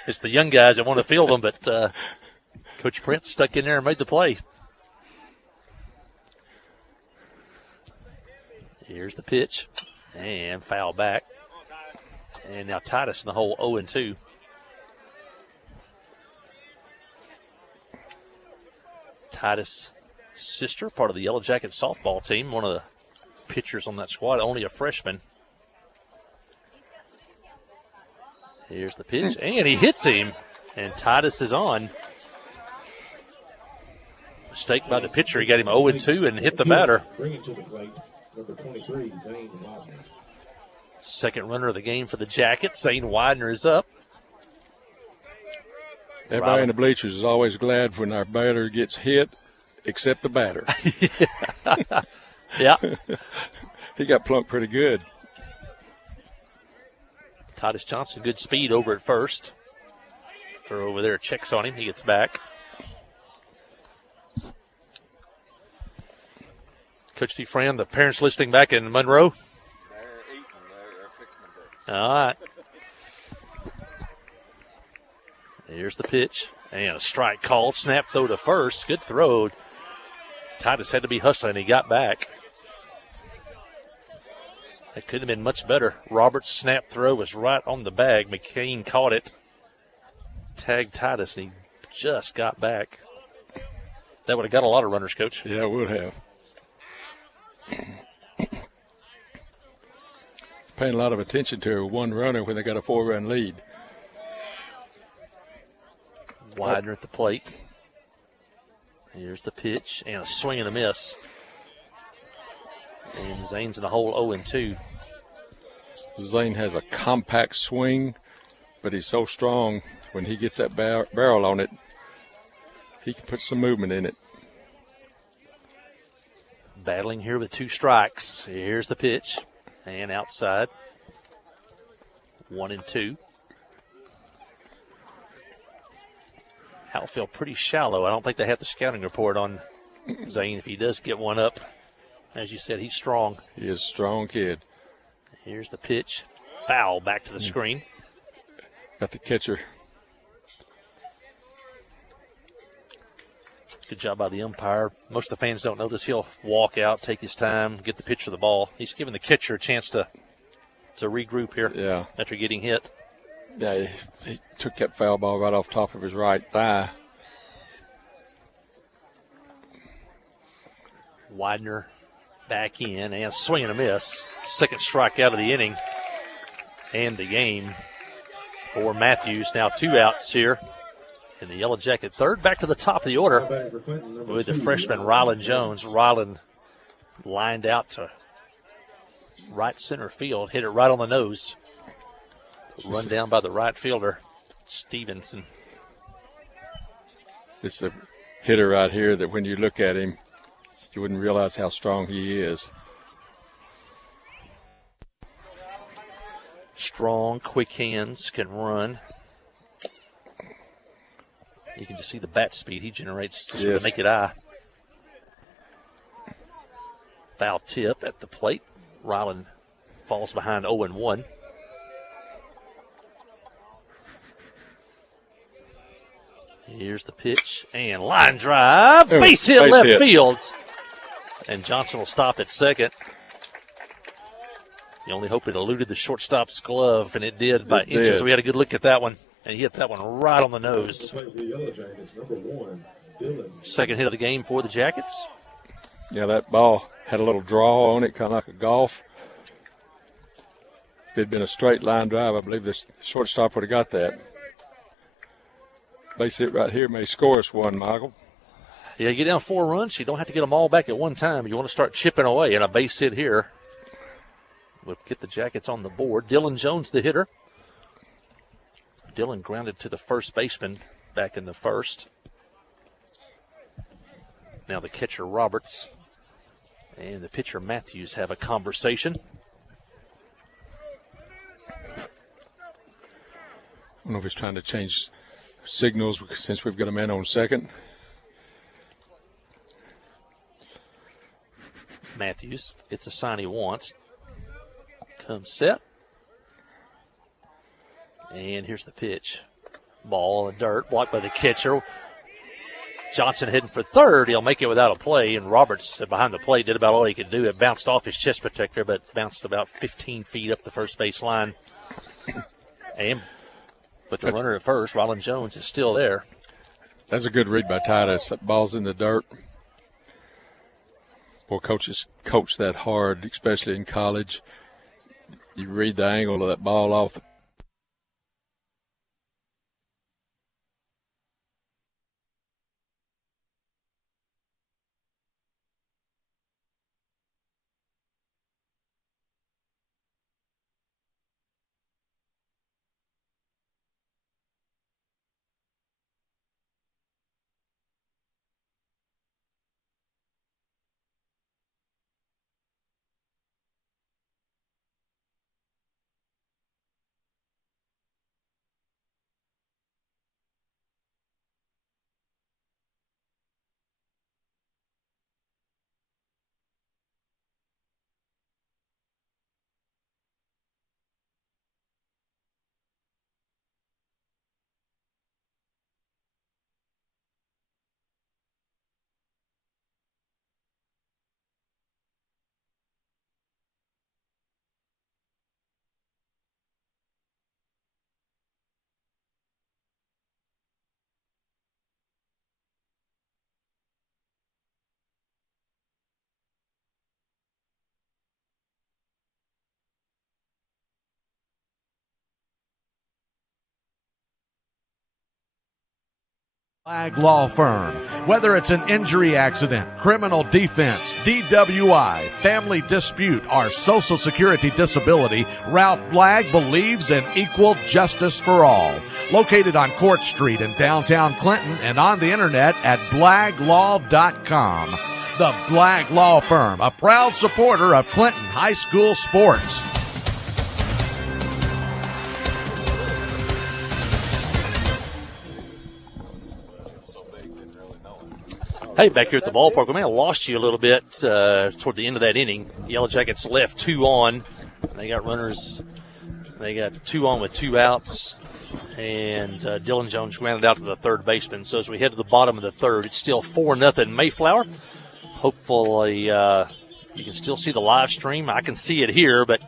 It's the young guys that want to field them, but Coach Prince stuck in there and made the play. Here's the pitch, and foul back. And now Titus in the hole 0-2. Titus' sister, part of the Yellow Jackets softball team, one of the pitchers on that squad, only a freshman. Here's the pitch, and he hits him, and Titus is on. Mistake by the pitcher. He got him 0-2 and hit the batter. Bringing to the plate, number 23, Zane Widener. Second runner of the game for the Jackets. Zane Widener is up. Everybody in the bleachers is always glad when our batter gets hit, except the batter. Yeah. He got plunked pretty good. Titus Johnson, good speed over at first. Throw over there, checks on him. He gets back. Coach DeFran, the parents listening back in Monroe. They're eating. They're fixing All right. Here's the pitch. And a strike called. Snap throw to first. Good throw. Titus had to be hustling. He got back. That could have been much better. Roberts' snap throw was right on the bag. McCain caught it. Tagged Titus, and he just got back. That would have got a lot of runners, Coach. Yeah, it would have. Paying a lot of attention to one runner when they got a 4-run lead. Widener at the plate. Here's the pitch, and a swing and a miss. And Zane's in the hole 0-2. Zane has a compact swing, but he's so strong when he gets that barrel on it, he can put some movement in it. Battling here with 2 strikes. Here's the pitch, and outside. 1-2. Outfield pretty shallow. I don't think they have the scouting report on Zane if he does get one up. As you said, he's strong. He is a strong kid. Here's the pitch. Foul back to the screen. Got the catcher. Good job by the umpire. Most of the fans don't notice. He'll walk out, take his time, get the pitch of the ball. He's giving the catcher a chance to regroup here. Yeah. After getting hit. Yeah, he took that foul ball right off top of his right thigh. Widener back in and swing and a miss. Second strikeout of the inning and the game for Matthews. Now 2 outs here in the Yellow Jacket third. Back to the top of the order with the freshman Rylan Jones. Rylan lined out to right center field, hit it right on the nose. Run down by the right fielder, Stevenson. It's a hitter right here that when you look at him, you wouldn't realize how strong he is. Strong, quick hands, can run. You can just see the bat speed he generates just with the naked eye. Foul tip at the plate. Rylan falls behind 0-1. Here's the pitch and line drive. Base hit left field. And Johnson will stop at second. You only hope it eluded the shortstop's glove, and it did by inches. We had a good look at that one, and he hit that one right on the nose. Second hit of the game for the Jackets. Yeah, that ball had a little draw on it, kind of like a golf. If it had been a straight line drive, I believe the shortstop would have got that. Base hit right here may score us one, Michael. Yeah, you get down 4 runs, you don't have to get them all back at one time. You want to start chipping away, and a base hit here will get the Jackets on the board. Dylan Jones, the hitter. Dylan grounded to the first baseman back in the first. Now the catcher, Roberts, and the pitcher, Matthews, have a conversation. I don't know if he's trying to change signals since we've got a man on second. Matthews gets a sign he wants. Comes set. And here's the pitch. Ball in the dirt, blocked by the catcher. Johnson heading for third. He'll make it without a play, and Roberts behind the plate did about all he could do. It bounced off his chest protector, but bounced about 15 feet up the first base line. And but the runner at first, Rylan Jones, is still there. That's a good read by Titus. That ball's in the dirt. Boy, coaches coach that hard, especially in college. You read the angle of that ball off the Flag Law Firm. Whether it's an injury accident, criminal defense, DWI, family dispute, or Social Security disability, Ralph Blagg believes in equal justice for all. Located on Court Street in downtown Clinton and on the internet at blaglaw.com. The Blagg Law Firm, a proud supporter of Clinton High School sports. Hey, back here at the ballpark, we may have lost you a little bit toward the end of that inning. Yellow Jackets left 2 on. They got runners. They got 2 on with 2 outs. And Dylan Jones grounded out to the third baseman. So as we head to the bottom of the third, it's still 4-0 Mayflower. Hopefully you can still see the live stream. I can see it here, but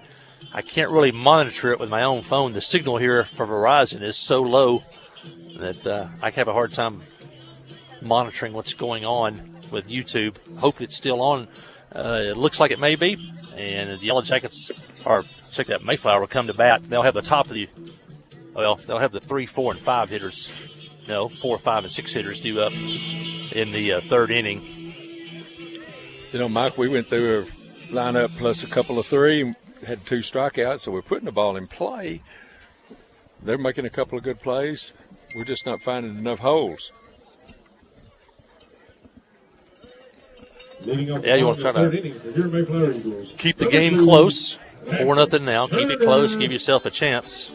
I can't really monitor it with my own phone. The signal here for Verizon is so low that I have a hard time monitoring what's going on with YouTube. Hope it's still on. It looks like it may be. And the Yellow Jackets, or check that, Mayflower will come to bat. They'll have the top of the, they'll have the 3, 4, and 5 hitters. No, 4, 5, and 6 hitters due up in the third inning. You know, Mike, we went through a lineup plus a couple of 3 and had 2 strikeouts, so we're putting the ball in play. They're making a couple of good plays. We're just not finding enough holes. Yeah, you want to try to keep the game close. 4-0 now. Keep it close. Give yourself a chance.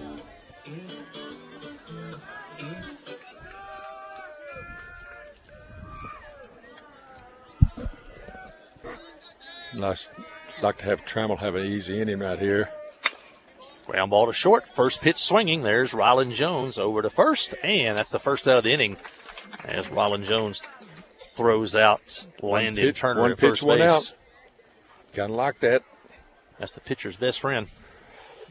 Like to have Trammell have an easy inning right here. Ground ball to short. First pitch swinging. There's Rylan Jones over to first, and that's the first out of the inning as Rylan Jones throws out Landon Turner at first base. Out. Kind of like that. That's the pitcher's best friend.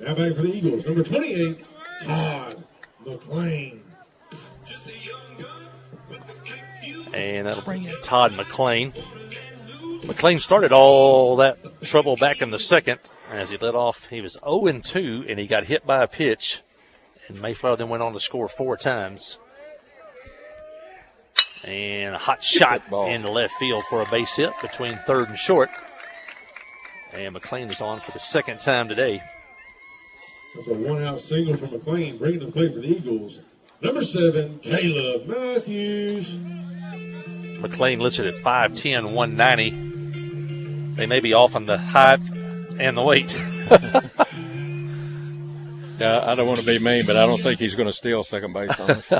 Now back for the Eagles, number 28, Todd McLean. And that'll bring in Todd McLean. McLean started all that trouble back in the second. As he led off, he was 0-2, and he got hit by a pitch. And Mayflower then went on to score 4 times. And a hot shot in the left field for a base hit between third and short. And McLean is on for the second time today. That's a one-out single from McLean, bringing to the plate for the Eagles. Number 7, Caleb Matthews. McLean listed at 5'10", 190. They may be off on the height and the weight. Yeah, I don't want to be mean, but I don't think he's going to steal second base on us.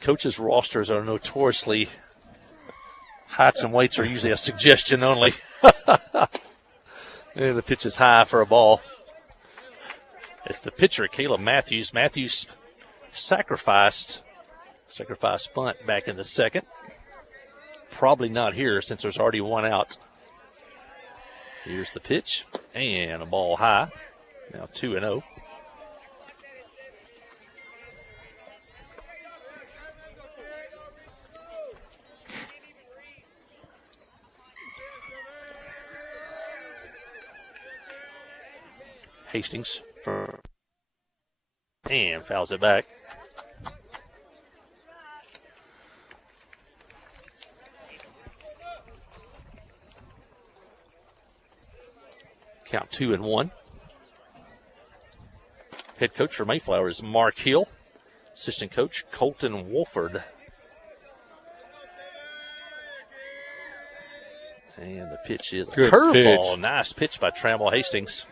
Coaches' rosters are notoriously heights and weights are usually a suggestion only. And the pitch is high for a ball. It's the pitcher, Caleb Matthews. Matthews sacrifice bunt back in the second. Probably not here since there's already one out. Here's the pitch and a ball high. Now 2-0. Hastings and fouls it back. Count 2-1. Head coach for Mayflower is Mark Hill. Assistant coach Colton Wolford. And the pitch is a curveball. Nice pitch by Trammell Hastings.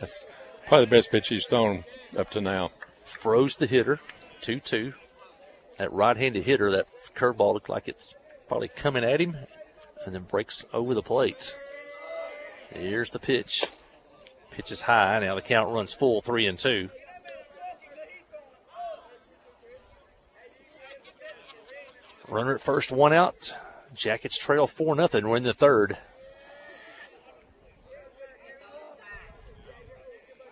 That's probably the best pitch he's thrown up to now. Froze the hitter, 2-2. That right-handed hitter, that curveball looked like it's probably coming at him and then breaks over the plate. Here's the pitch. Pitch is high. Now the count runs full, 3-2. Runner at first, one out. Jackets trail 4-0. We're in the third.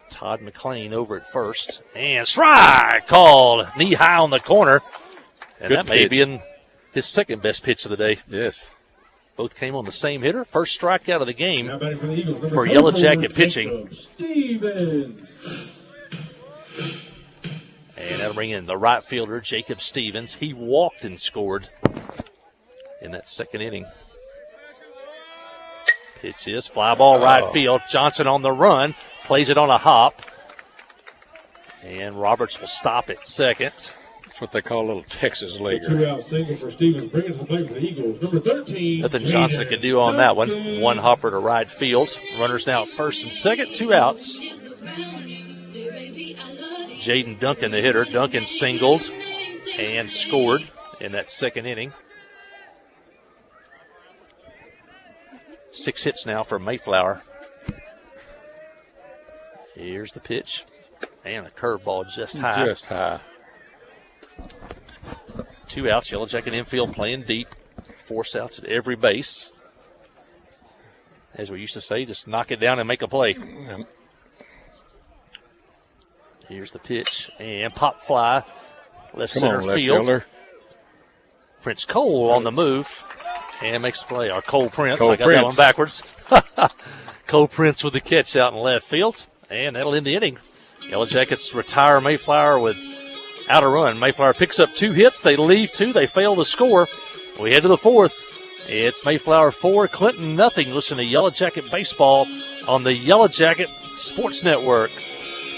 Todd McLean over at first. And strike called knee high on the corner. And Good that may pitch. be in his second best pitch of the day. Yes. Both came on the same hitter. First strikeout of the game Now batting for the Eagles, number for 24, Yellow Jacket pitching. Jacob Stevens. And that'll bring in the right fielder, Jacob Stevens. He walked and scored in that second inning. Pitch is fly ball right field. Johnson on the run. Plays it on a hop. And Roberts will stop at second. That's what they call a little Texas A leaguer. 2-out single for Stevens, bringing to the plate for the Eagles. Number 13. Nothing Johnson could do on that one. One hopper to right field. Runners now at first and second. 2 outs. Jaden Duncan, the hitter. Duncan singled and scored in that second inning. 6 hits now for Mayflower. Here's the pitch. And a curveball just high. Just high. 2 outs. Yellow Jacket infield playing deep. Force outs at every base. As we used to say, just knock it down and make a play. Here's the pitch. And pop fly. Left center left field. fielder. Prince Cole on the move. And makes the play. Or Cole Prince. Cole I got Prince. that one backwards. Cole Prince with the catch out in left field. And that'll end the inning. Yellow Jackets retire Mayflower without a run. Mayflower picks up 2 hits. They leave 2. They fail to score. We head to the fourth. It's Mayflower 4, Clinton nothing. Listen to Yellow Jacket Baseball on the Yellow Jacket Sports Network.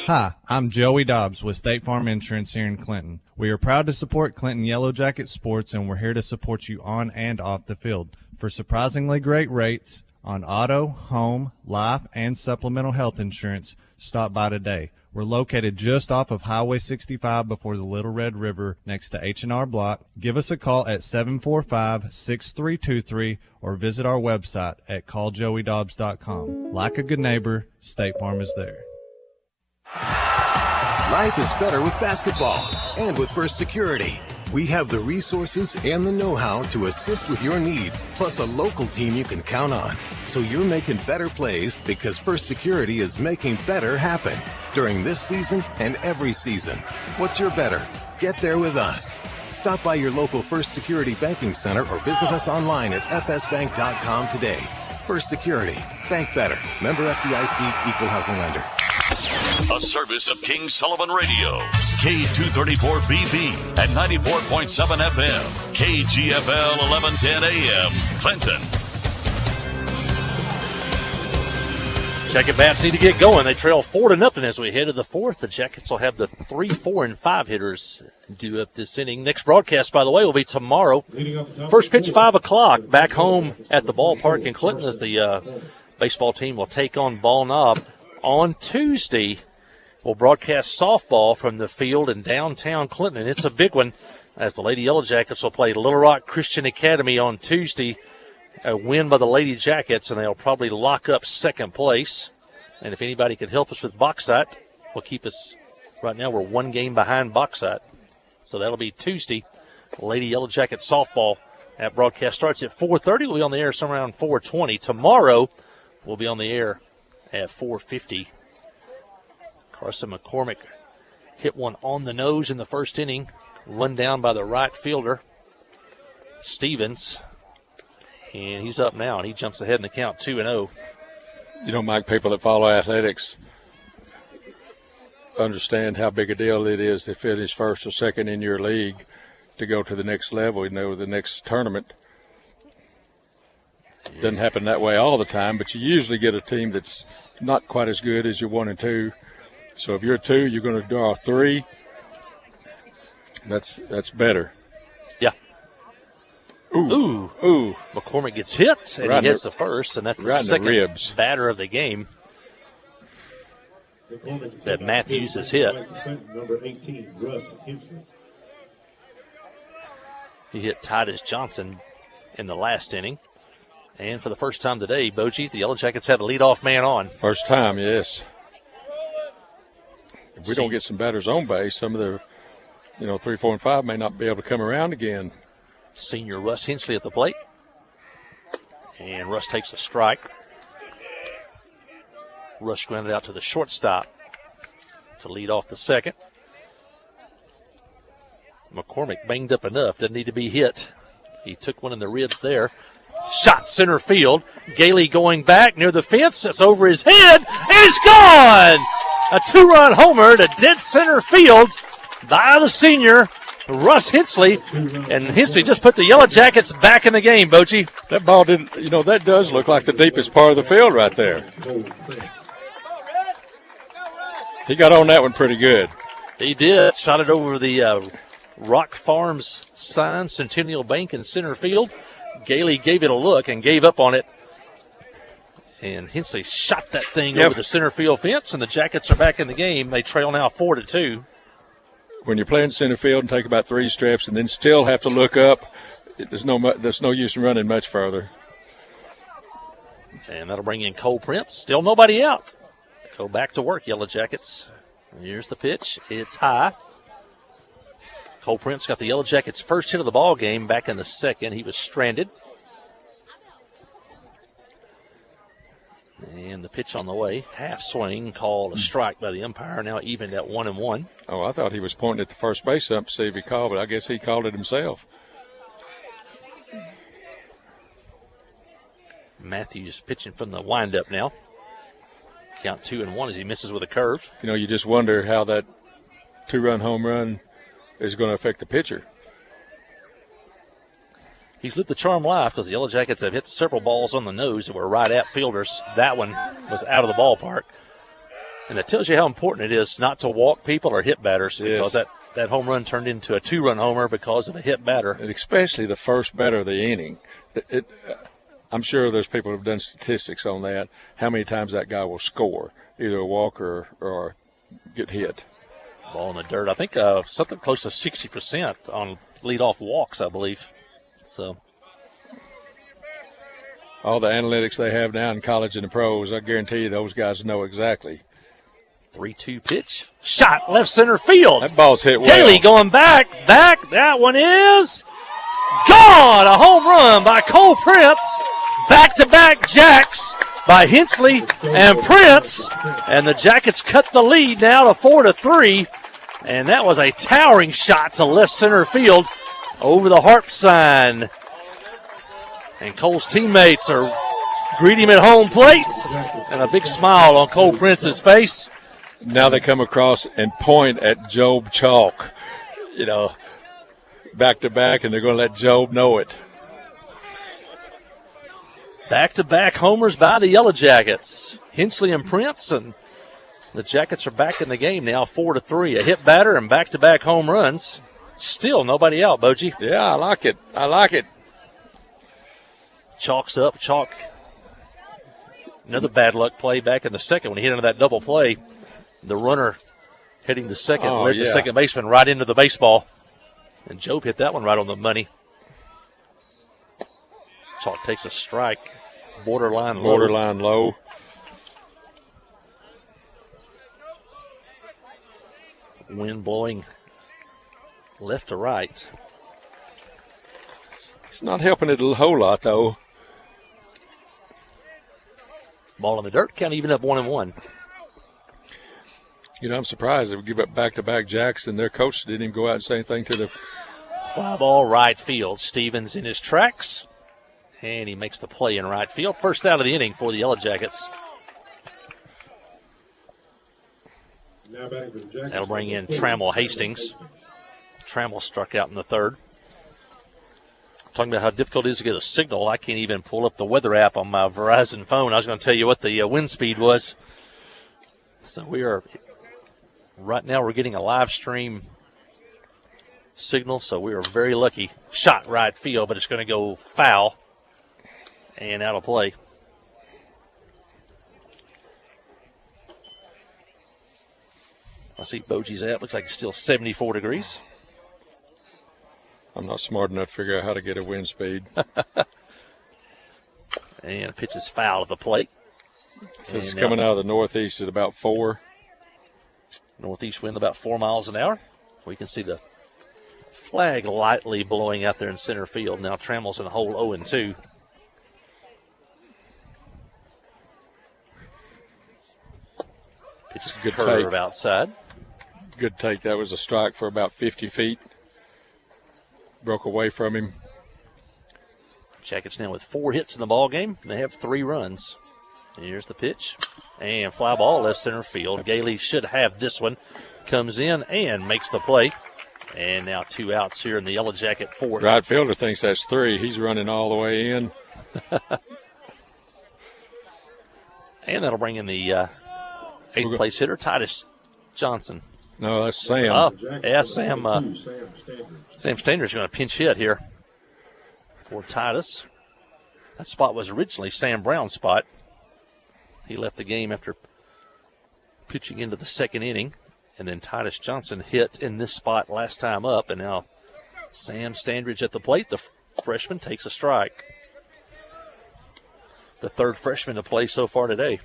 Hi, I'm Joey Dobbs with State Farm Insurance here in Clinton. We are proud to support Clinton Yellow Jacket Sports, and we're here to support you on and off the field. For surprisingly great rates on auto, home, life, and supplemental health insurance, stop by today. We're located just off of Highway 65 before the Little Red River next to H&R Block. Give us a call at 745-6323 or visit our website at calljoeydobbs.com. Like a good neighbor, State Farm is there. Life is better with basketball and with First Security. We have the resources and the know-how to assist with your needs, plus a local team you can count on. So you're making better plays because First Security is making better happen during this season and every season. What's your better? Get there with us. Stop by your local First Security Banking Center or visit us online at fsbank.com today. First Security. Bank better. Member FDIC, equal housing lender. A service of King Sullivan Radio. K234BB at 94.7 FM. KGFL 1110 AM. Clinton. Jacket bats need to get going. They trail 4-0 as we head to the fourth. The Jackets will have the 3, 4, and 5 hitters due up this inning. Next broadcast, by the way, will be tomorrow. First pitch, 5 o'clock, back home at the ballpark in Clinton as the baseball team will take on Ball Knob. On Tuesday, we'll broadcast softball from the field in downtown Clinton. And it's a big one as the Lady Yellow Jackets will play Little Rock Christian Academy on Tuesday. A win by the Lady Jackets, and they'll probably lock up second place. And if anybody can help us with Bauxite, will keep us, right now we're 1 game behind Bauxite. So that'll be Tuesday. Lady Yellow Jacket softball. That broadcast starts at 4:30. We'll be on the air somewhere around 4:20. Tomorrow, we'll be on the air at 4:50. Carson McCormick hit one on the nose in the first inning. Run down by the right fielder, Stevens. And he's up now, and he jumps ahead in the count 2-0. You know, Mike, people that follow athletics understand how big a deal it is to finish first or second in your league to go to the next level, the next tournament. Doesn't happen that way all the time, but you usually get a team that's not quite as good as your 1 and 2. So if you're 2, you're going to draw 3. That's better. Yeah. Ooh. McCormick gets hit, and he hits the first, and that's the second batter of the game that Matthews has hit. Number 18, Russ Hensley. He hit Titus Johnson in the last inning. And for the first time today, Boji, the Yellow Jackets have a leadoff man on. First time, yes. If we don't get some batters on base, some of the 3, 4, and 5 may not be able to come around again. Senior Russ Hensley at the plate. And Russ takes a strike. Russ grounded out to the shortstop to lead off the second. McCormick banged up enough, doesn't need to be hit. He took one in the ribs there. Shot center field. Gailey going back near the fence. It's over his head. It's gone! A 2-run homer to dead center field by the senior, Russ Hensley. And Hensley just put the Yellow Jackets back in the game, Boji. That ball didn't, that does look like the deepest part of the field right there. He got on that one pretty good. He did. Shot it over the Rock Farms sign, Centennial Bank in center field. Gailey gave it a look and gave up on it. And Hensley shot that thing over the center field fence, and the Jackets are back in the game. They trail now 4-2. When you're playing center field and take about 3 steps and then still have to look up, there's no use in running much further. And that'll bring in Cole Prince. Still nobody out. Go back to work, Yellow Jackets. And here's the pitch. It's high. Cole Prince got the Yellow Jackets' first hit of the ball game back in the second. He was stranded. And the pitch on the way, half swing, called a strike by the umpire, now evened at 1-1. Oh, I thought he was pointing at the first base ump to see if he called it. I guess he called it himself. Matthews pitching from the windup now. Count 2-1 as he misses with a curve. You just wonder how that 2-run home run is going to affect the pitcher. He's lived the charm life because the Yellow Jackets have hit several balls on the nose that were right at fielders. That one was out of the ballpark. And that tells you how important it is not to walk people or hit batters, because that home run turned into a 2-run homer because of a hit batter. And especially the first batter of the inning. I'm sure there's people who have done statistics on that, how many times that guy will score, either a walk or get hit. Ball in the dirt. I think something close to 60% on leadoff walks, I believe. So, all the analytics they have now in college and the pros, I guarantee you those guys know exactly. 3-2 pitch. Shot left center field. That ball's hit well. Gailey going back. That one is gone. A home run by Cole Prince. Back-to-back jacks by Hensley and Prince. And the Jackets cut the lead now to 4-3. And that was a towering shot to left center field over the harp sign. And Cole's teammates are greet him at home plate, and a big smile on Cole Prince's face. Now they come across and point at Job Chalk, back to back, and they're going to let Job know it. Back-to-back homers by the Yellow Jackets. Hensley and Prince, and the Jackets are back in the game now, 4-3. A hit batter and back-to-back home runs. Still nobody out, Boji. Yeah, I like it. Chalk's up. Chalk, another bad luck play back in the second when he hit into that double play. The runner heading to second led the second baseman right into the baseball. And Job hit that one right on the money. Chalk takes a strike. Borderline low. Wind blowing left to right. It's not helping it a whole lot, though. Ball in the dirt, count even up 1-1. I'm surprised they would give up back-to-back jacks, and their coach didn't even go out and say anything to the fly ball right field. Stevens in his tracks, and he makes the play in right field. First out of the inning for the Yellow Jackets. That'll bring in Trammell Hastings. Trammell struck out in the third. Talking about how difficult it is to get a signal. I can't even pull up the weather app on my Verizon phone. I was going to tell you what the wind speed was. So right now we're getting a live stream signal, so we are very lucky. Shot right field, but it's going to go foul and out of play. I see Boji's app. Looks like it's still 74 degrees. I'm not smart enough to figure out how to get a wind speed. And pitch is foul at the plate. So it's coming out of the northeast at about 4. Northeast wind about 4 miles an hour. We can see the flag lightly blowing out there in center field. Now Trammell's in the hole 0-2. Pitch is a good curve outside. Good take. That was a strike for about 50 feet. Broke away from him. Jackets now with 4 hits in the ball game. They have 3 runs. And here's the pitch. And fly ball left center field. Gailey should have this one. Comes in and makes the play. And now 2 outs here in the Yellow Jacket fourth. Right fielder thinks that's 3. He's running all the way in. And that'll bring in the 8th place hitter, Titus Johnson. No, that's Sam. Yeah, Sam Stander's going to pinch hit here for Titus. That spot was originally Sam Brown's spot. He left the game after pitching into the second inning. And then Titus Johnson hit in this spot last time up. And now Sam Standridge at the plate. The freshman takes a strike. The 3rd freshman to play so far today.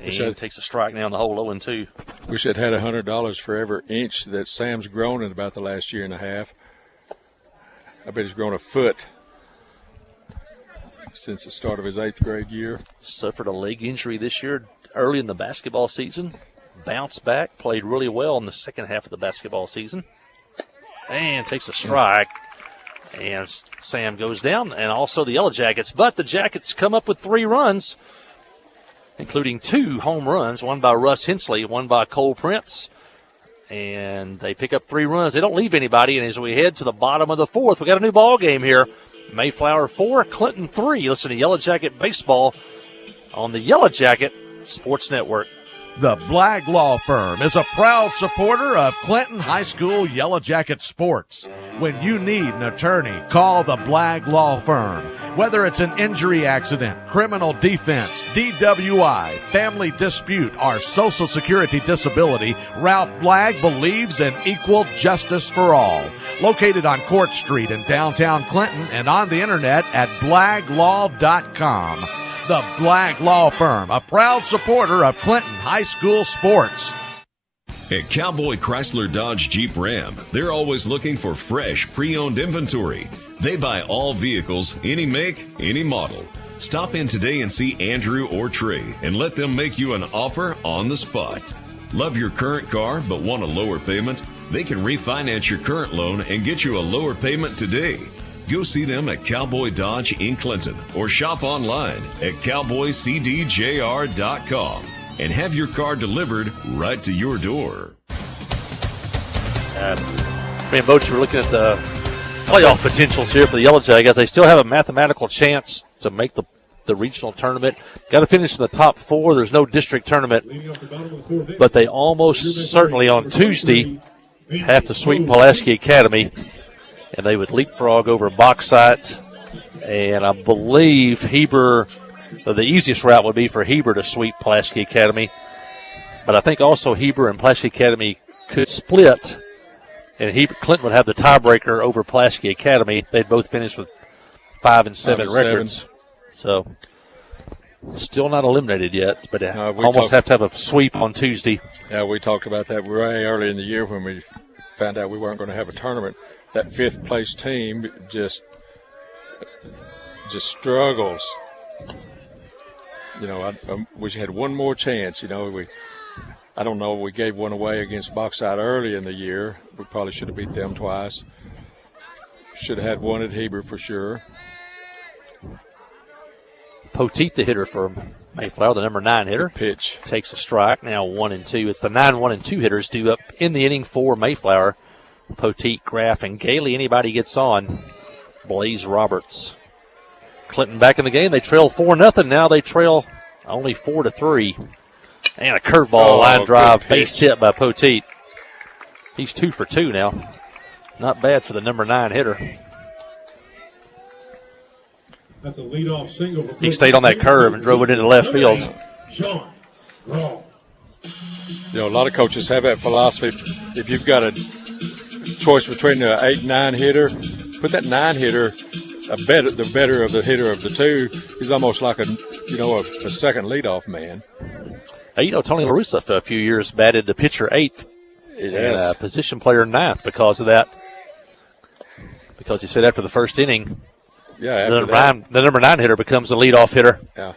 And takes a strike now in the hole 0-2. Wish I'd had $100 for every inch that Sam's grown in about the last year and a half. I bet he's grown a foot since the start of his 8th grade year. Suffered a leg injury this year early in the basketball season. Bounced back, played really well in the second half of the basketball season. And takes a strike. And Sam goes down, and also the Yellow Jackets. But the Jackets come up with 3 runs, including 2 home runs, one by Russ Hensley, one by Cole Prince. And they pick up 3 runs. They don't leave anybody. And as we head to the bottom of the 4th, we got a new ball game here. Mayflower 4, Clinton 3. Listen to Yellow Jacket Baseball on the Yellow Jacket Sports Network. The Blagg Law Firm is a proud supporter of Clinton High School Yellow Jacket sports. When you need an attorney, call the Blagg Law Firm. Whether it's an injury accident, criminal defense, DWI, family dispute, or Social Security disability, Ralph Blagg believes in equal justice for all. Located on Court Street in downtown Clinton and on the internet at blagglaw.com. The Blagg Law Firm, a proud supporter of Clinton High School sports. At Cowboy Chrysler Dodge Jeep Ram, they're always looking for fresh, pre-owned inventory. They buy all vehicles, any make, any model. Stop in today and see Andrew or Trey and let them make you an offer on the spot. Love your current car but want a lower payment? They can refinance your current loan and get you a lower payment today. Go see them at Cowboy Dodge in Clinton or shop online at cowboycdjr.com and have your car delivered right to your door. Me and Boach were looking at the playoff potentials here for the Yellow Jackets. They still have a mathematical chance to make the regional tournament. Got to finish in the top 4. There's no district tournament, but they almost certainly on Tuesday have to sweep Pulaski Academy, and they would leapfrog over Bauxite. And I believe Heber, the easiest route would be for Heber to sweep Pulaski Academy, but I think also Heber and Pulaski Academy could split, and Clinton would have the tiebreaker over Pulaski Academy. They'd both finish with 5 and 7 records. So, still not eliminated yet, but almost have to have a sweep on Tuesday. Yeah, we talked about that way early in the year when we found out we weren't going to have a tournament. That 5th place team just struggles. You know, we had one more chance. You know, I don't know, we gave one away against Bauxite early in the year. We probably should have beat them twice. Should have had one at Heber for sure. Poteet, the hitter for Mayflower, the number 9 hitter. Pitch. Takes a strike, now 1 and 2. It's the 9, 1 and 2 hitters due up in the inning for Mayflower. Poteet, Graff, and Gailey. Anybody gets on. Blaze Roberts. Clinton back in the game. They trail 4-0. Now they trail only 4-3. And a curveball line drive, base hit by Poteet. He's 2 for 2 now. Not bad for the number 9 hitter. That's a leadoff single. He stayed on that curve and drove it into left field. Sean Raw. You know, a lot of coaches have that philosophy. If you've got a choice between the 8 and 9 hitter, put that 9 hitter, the better of the hitter of the two. He's almost like a second leadoff man. Hey, you know, Tony LaRussa a few years batted the pitcher 8th and position player 9th because of that. Because he said after the first inning, the number 9 hitter becomes the leadoff hitter. Yeah.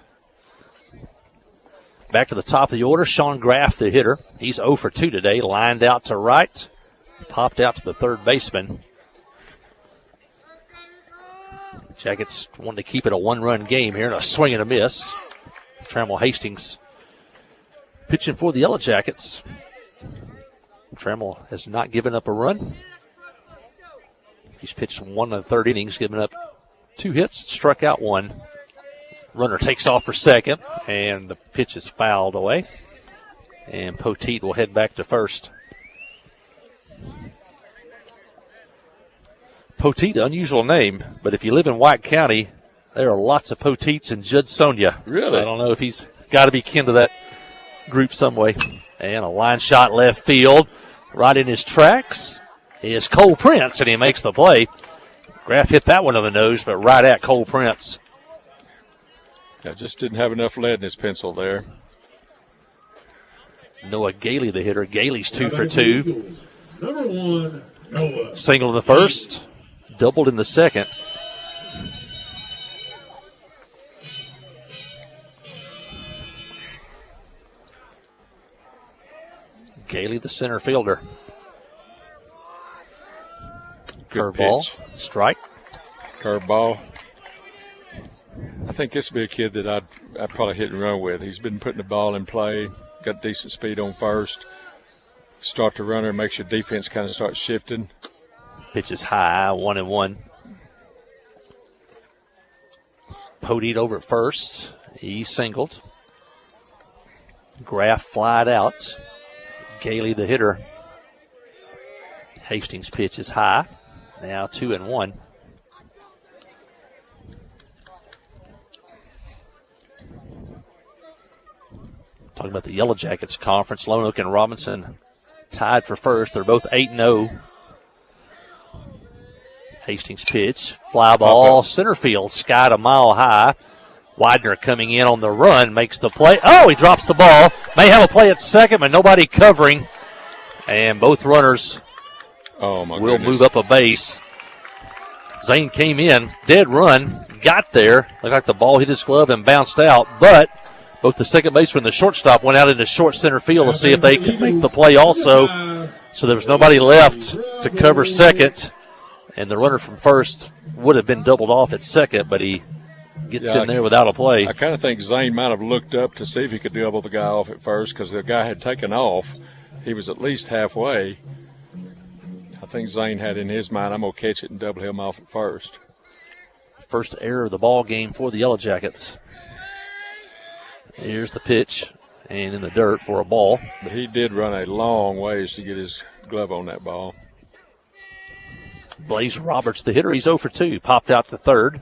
Back to the top of the order, Sean Graff, the hitter. He's 0 for 2 today, lined out to right, popped out to the third baseman. Jackets wanted to keep it a 1-run game here, and a swing and a miss. Trammell Hastings pitching for the Yellow Jackets. Trammell has not given up a run. He's pitched 1 1/3 innings, given up 2 hits, struck out 1. Runner takes off for second, and the pitch is fouled away. And Poteet will head back to first. Poteet, unusual name, but if you live in White County, there are lots of Poteets in Judsonia. Really? So I don't know if he's got to be kin to that group some way. And a line shot left field, right in his tracks is Cole Prince, and he makes the play. Graff hit that one on the nose, but right at Cole Prince. Yeah, just didn't have enough lead in his pencil there. Noah Gailey, the hitter. Gailey's 2 for 2. Number 1, Noah. Single in the first, doubled in the second. Gailey, the center fielder. Curveball, strike. Curveball. I think this would be a kid that I'd probably hit and run with. He's been putting the ball in play, got decent speed on first. Start the runner, makes your defense kind of start shifting. Pitch is high, 1-1. Poteet over at first. He singled. Graff flied out. Gailey, the hitter. Hastings' pitch is high. Now 2-1. Talking about the Yellow Jackets conference, Lone Oak and Robinson tied for first. They're both 8-0. Hastings' pitch, fly ball, center field, skied a mile high. Widener coming in on the run, makes the play. Oh, he drops the ball. May have a play at second, but nobody covering. And both runners will move up a base. Zane came in, dead run, got there. Looked like the ball hit his glove and bounced out, but Both the second baseman and the shortstop went out into short center field to see if they could make the play also. So there was nobody left to cover second. And the runner from first would have been doubled off at second, but he gets in there without a play. I kind of think Zane might have looked up to see if he could double the guy off at first because the guy had taken off. He was at least halfway. I think Zane had in his mind, I'm going to catch it and double him off at first. First error of the ball game for the Yellow Jackets. Here's the pitch, and in the dirt for a ball. But he did run a long ways to get his glove on that ball. Blaze Roberts, the hitter, he's 0 for 2. Popped out to third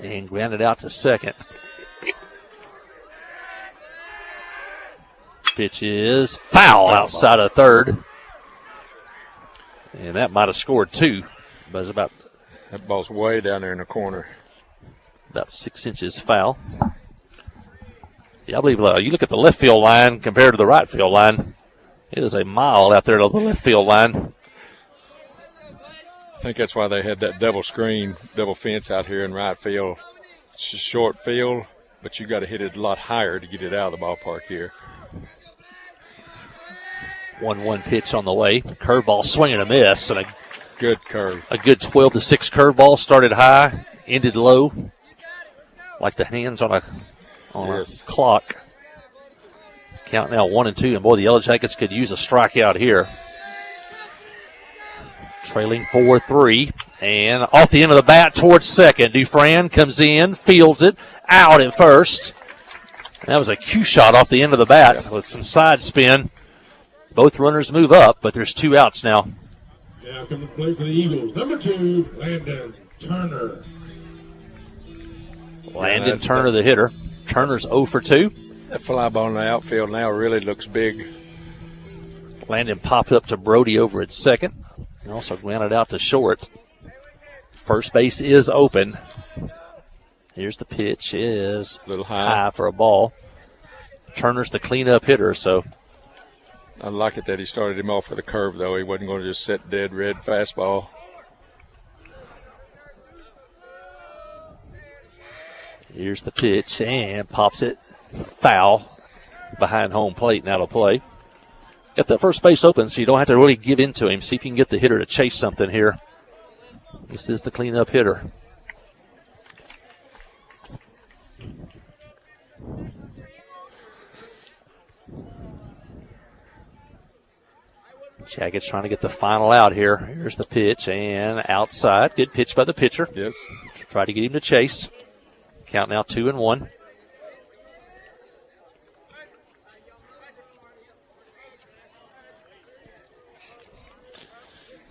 and grounded out to second. Pitch is foul outside of third. And that might have scored 2. But it's about that ball's way down there in the corner. About 6 inches foul. Yeah, I believe you look at the left field line compared to the right field line. It is a mile out there to the left field line. I think that's why they had that double screen, double fence out here in right field. It's a short field, but you got to hit it a lot higher to get it out of the ballpark here. 1-1 pitch on the way. Curveball swing and a miss. And a good curve. A good 12-6 curveball. Started high, ended low. Like the hands on a clock. Count now 1-2. And boy, the Yellow Jackets could use a strikeout here. Trailing 4-3, and off the end of the bat towards second. Dufran comes in, fields it, out at first. And that was a cue shot off the end of the bat with some side spin. Both runners move up, but there's 2 outs now. Now coming to play for the Eagles, number 2, Landon Turner. Landon Turner, the hitter. Turner's 0 for 2. That fly ball in the outfield now really looks big. Landon popped up to Brody over at second. And also grounded out to short. First base is open. Here's the pitch. Is a little high for a ball. Turner's the cleanup hitter, so. I like it that he started him off with a curve, though. He wasn't going to just set dead red fastball. Here's the pitch, and pops it foul behind home plate, and out of play. Got the first base open, so you don't have to really give in to him. See if you can get the hitter to chase something here. This is the cleanup hitter. Jackets trying to get the final out here. Here's the pitch, and outside. Good pitch by the pitcher. Yes. Try to get him to chase. Count now 2-1.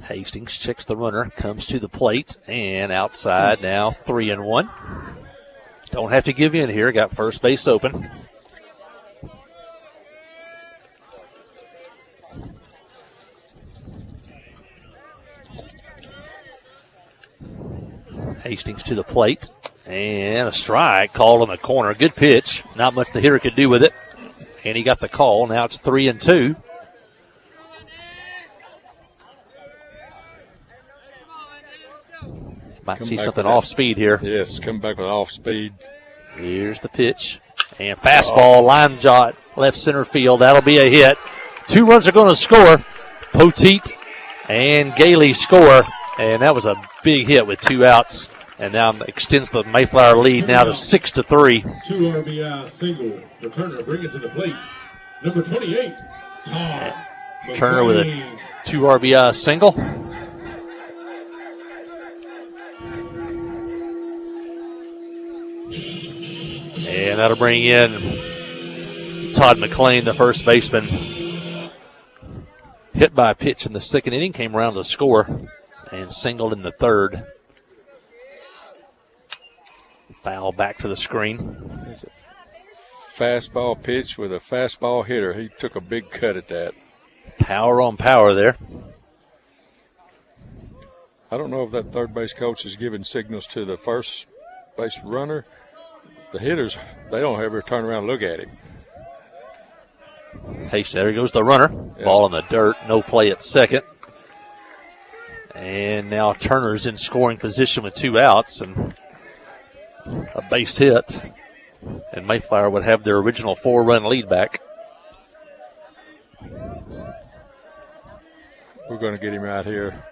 Hastings checks the runner, comes to the plate, and outside now 3-1. Don't have to give in here. Got first base open. Hastings to the plate, and a strike called in the corner. Good pitch. Not much the hitter could do with it, and he got the call. Now it's 3-2. Might see something off speed here. Yes, coming back with off speed. Here's the pitch. And fastball, line jot, left center field. That'll be a hit. 2 runs are going to score. Poteet and Gailey score. And that was a big hit with 2 outs. And now extends the Mayflower lead now to 6-3. 2 RBI single for Turner. Bring it to the plate. Number 28, Tom Turner with a 2 RBI single. And that'll bring in Todd McLean, the first baseman. Hit by a pitch in the second inning, came around to score, and singled in the third. Foul back to the screen. Fastball pitch with a fastball hitter. He took a big cut at that. Power on power there. I don't know if that third base coach is giving signals to the first base runner. The hitters, they don't ever turn around and look at him. Hastings, there goes the runner. Yeah. Ball in the dirt, no play at second. And now Turner's in scoring position with 2 outs and a base hit. and Mayflower would have their original 4-run lead back. We're going to get him out here.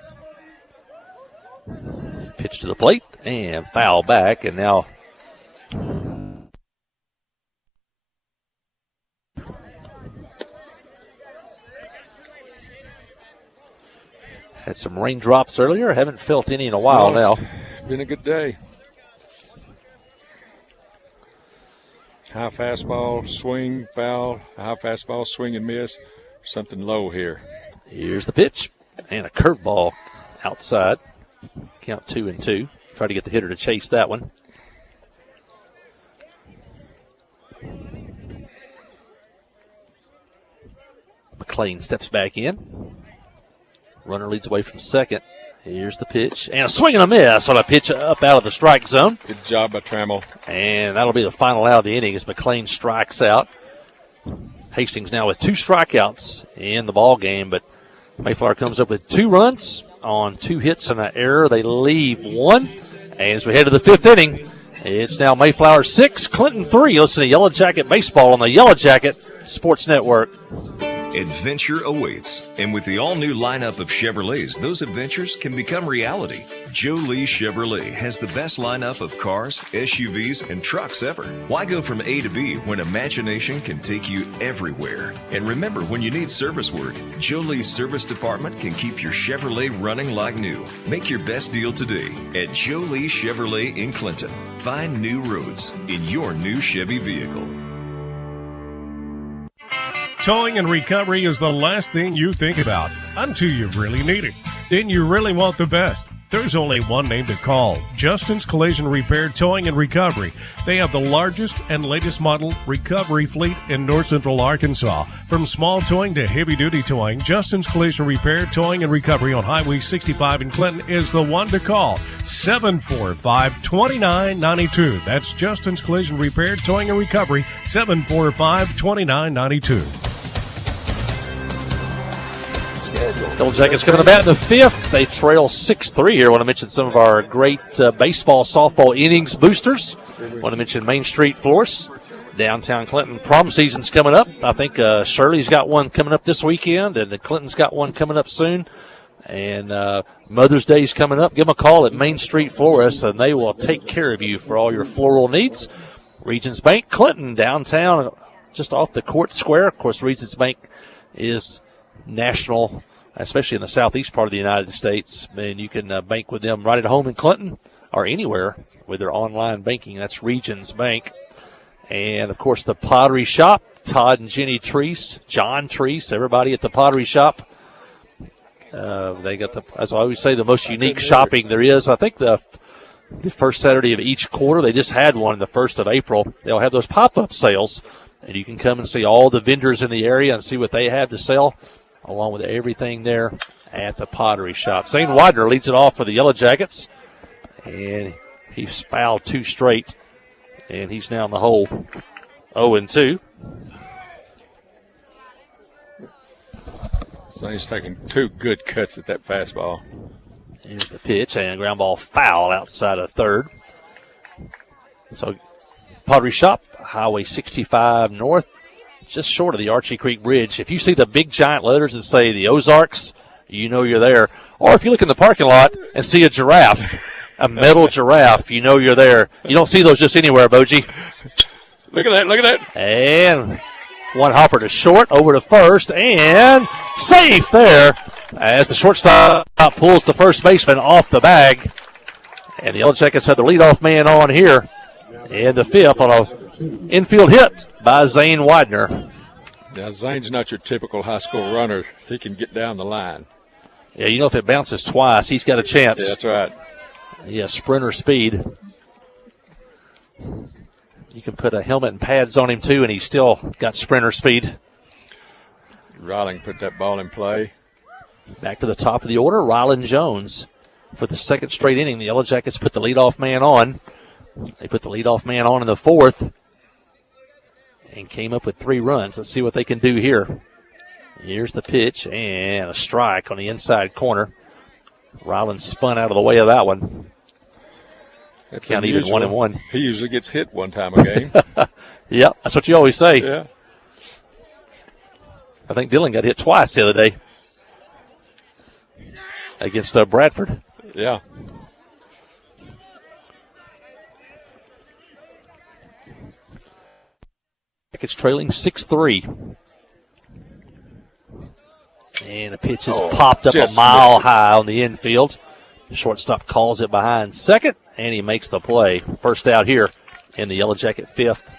Pitch to the plate and foul back, and now had some raindrops earlier. Haven't felt any in a while now. It's been a good day. High fastball, swing, foul, high fastball, swing and miss. Something low here. Here's the pitch and a curveball outside. Count 2-2. Try to get the hitter to chase that one. McLean steps back in. Runner leads away from second. Here's the pitch. And a swing and a miss on a pitch up out of the strike zone. Good job by Trammell. And that'll be the final out of the inning as McLean strikes out. Hastings now with 2 strikeouts in the ball game, but Mayflower comes up with 2 runs on 2 hits and an error. They leave 1. And as we head to the 5th inning, it's now Mayflower 6, Clinton 3. Listen to Yellow Jacket Baseball on the Yellow Jacket Sports Network. Adventure awaits, and with the all-new lineup of Chevrolets, those adventures can become reality. Joe Lee Chevrolet has the best lineup of cars, SUVs, and trucks ever. Why go from A to B when imagination can take you everywhere? And remember, when you need service work, Joe Lee's service department can keep your Chevrolet running like new. Make your best deal today at Joe Lee Chevrolet in Clinton. Find new roads in your new Chevy vehicle. Towing and recovery is the last thing you think about until you really need it. Then you really want the best. There's only one name to call: Justin's Collision Repair Towing and Recovery. They have the largest and latest model recovery fleet in North Central Arkansas. From small towing to heavy-duty towing, Justin's Collision Repair Towing and Recovery on Highway 65 in Clinton is the one to call. 745-2992. That's Justin's Collision Repair Towing and Recovery, 745-2992. Yellow Jackets coming to bat in the 5th. They trail 6-3 here. I want to mention some of our great baseball, softball innings boosters. I want to mention Main Street Florists. Downtown Clinton prom season's coming up. I think Shirley's got one coming up this weekend, and Clinton's got one coming up soon. And Mother's Day's coming up. Give them a call at Main Street Florists, and they will take care of you for all your floral needs. Regions Bank, Clinton, downtown, just off the Court Square. Of course, Regions Bank is national, especially in the southeast part of the United States, and you can bank with them right at home in Clinton or anywhere with their online banking. That's Regions Bank. And, of course, the Pottery Shop, Todd and Jenny Treese, John Treese, everybody at the Pottery Shop. They got, as I always say, the most unique shopping there is. I think the first Saturday of each quarter, they just had one, the 1st of April. They'll have those pop-up sales, and you can come and see all the vendors in the area and see what they have to sell, along with everything there at the Pottery Shop. Zane Widener leads it off for the Yellow Jackets, and he's fouled 2 straight, and he's now in the hole 0-2. So he's taking 2 good cuts at that fastball. Here's the pitch, and a ground ball foul outside of third. So Pottery Shop, Highway 65 north, just short of the Archie Creek Bridge. If you see the big giant letters that say the Ozarks, you know you're there. Or if you look in the parking lot and see a giraffe, a metal giraffe, you know you're there. You don't see those just anywhere, Boji. Look at that, look at that. And one hopper to short, over to first, and safe there as the shortstop pulls the first baseman off the bag. And the Yellow Jackets have the leadoff man on here in the 5th on a infield hit by Zane Widener. Now, Zane's not your typical high school runner. He can get down the line. Yeah, you know, if it bounces twice, he's got a chance. Yeah, that's right. He has sprinter speed. You can put a helmet and pads on him, too, and he's still got sprinter speed. Ryling put that ball in play. Back to the top of the order, Rylan Jones. For the 2nd straight inning, the Yellow Jackets put the leadoff man on. They put the leadoff man on in the 4th and came up with 3 runs. Let's see what they can do here. Here's the pitch and a strike on the inside corner. Ryland spun out of the way of that one. That's count even 1-1. He usually gets hit one time a game. Yeah, that's what you always say. Yeah. I think Dillon got hit twice the other day against Bradford. Yeah. It's trailing 6-3. And the pitch has popped up a mile high on the infield. The shortstop calls it behind second, and he makes the play. First out here in the Yellow Jacket fifth.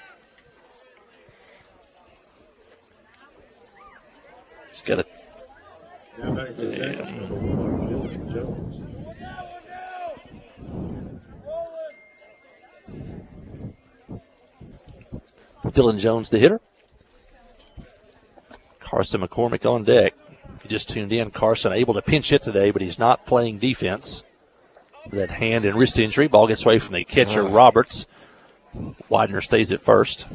It's got a. Dylan Jones, the hitter. Carson McCormick on deck. If you just tuned in, Carson able to pinch hit today, but he's not playing defense. That hand and wrist injury. Ball gets away from the catcher, Roberts. Widener stays at first.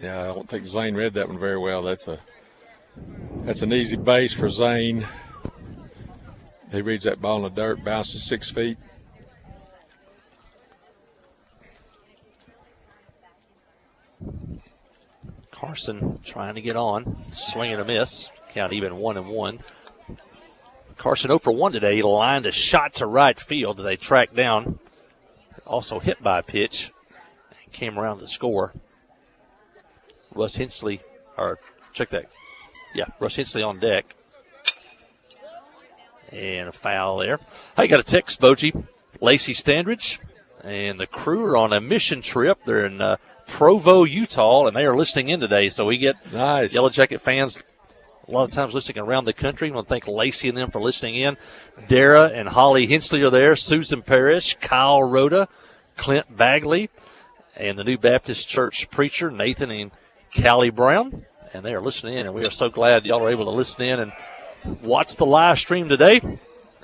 Yeah, I don't think Zane read that one very well. That's an easy base for Zane. He reads that ball in the dirt, bounces 6 feet. Carson trying to get on, swing and a miss. Count even 1-1. Carson 0 for 1 today. He lined a shot to right field that they tracked down. Also hit by a pitch and came around to score. Russ Hensley, or check that. Yeah, Russ Hensley on deck. And a foul there. I got a text, Boji. Lacey Standridge and the crew are on a mission trip. They're in Provo, Utah, and they are listening in today. So we get Yellow Jacket fans a lot of times listening around the country. I want to thank Lacey and them for listening in. Dara and Holly Hensley are there. Susan Parrish, Kyle Rhoda, Clint Bagley, and the New Baptist Church preacher, Nathan and Callie Brown. And they are listening in, and we are so glad y'all are able to listen in and watch the live stream today.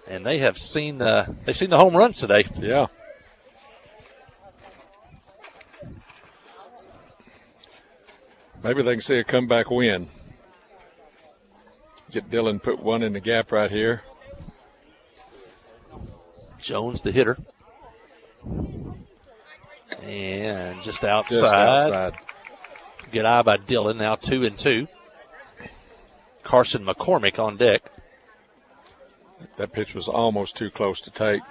And they have seen the home runs today. Yeah. Maybe they can see a comeback win. Get Dillon put one in the gap right here. Jones, the hitter. And just outside. Good eye by Dillon. Now 2-2. Carson McCormick on deck. That pitch was almost too close to take.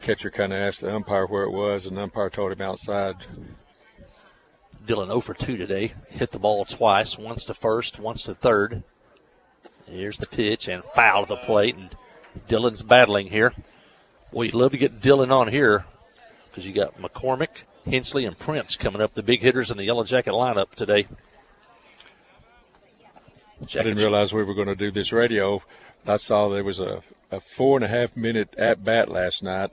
Catcher kind of asked the umpire where it was, and the umpire told him outside. Dillon 0 for 2 today. Hit the ball twice, once to first, once to third. Here's the pitch and foul to the plate, and Dillon's battling here. Well, you'd love to get Dillon on here because you got McCormick, Hensley, and Prince coming up, the big hitters in the Yellow Jacket lineup today. I didn't realize we were going to do this radio. I saw there was a 4.5-minute at-bat last night.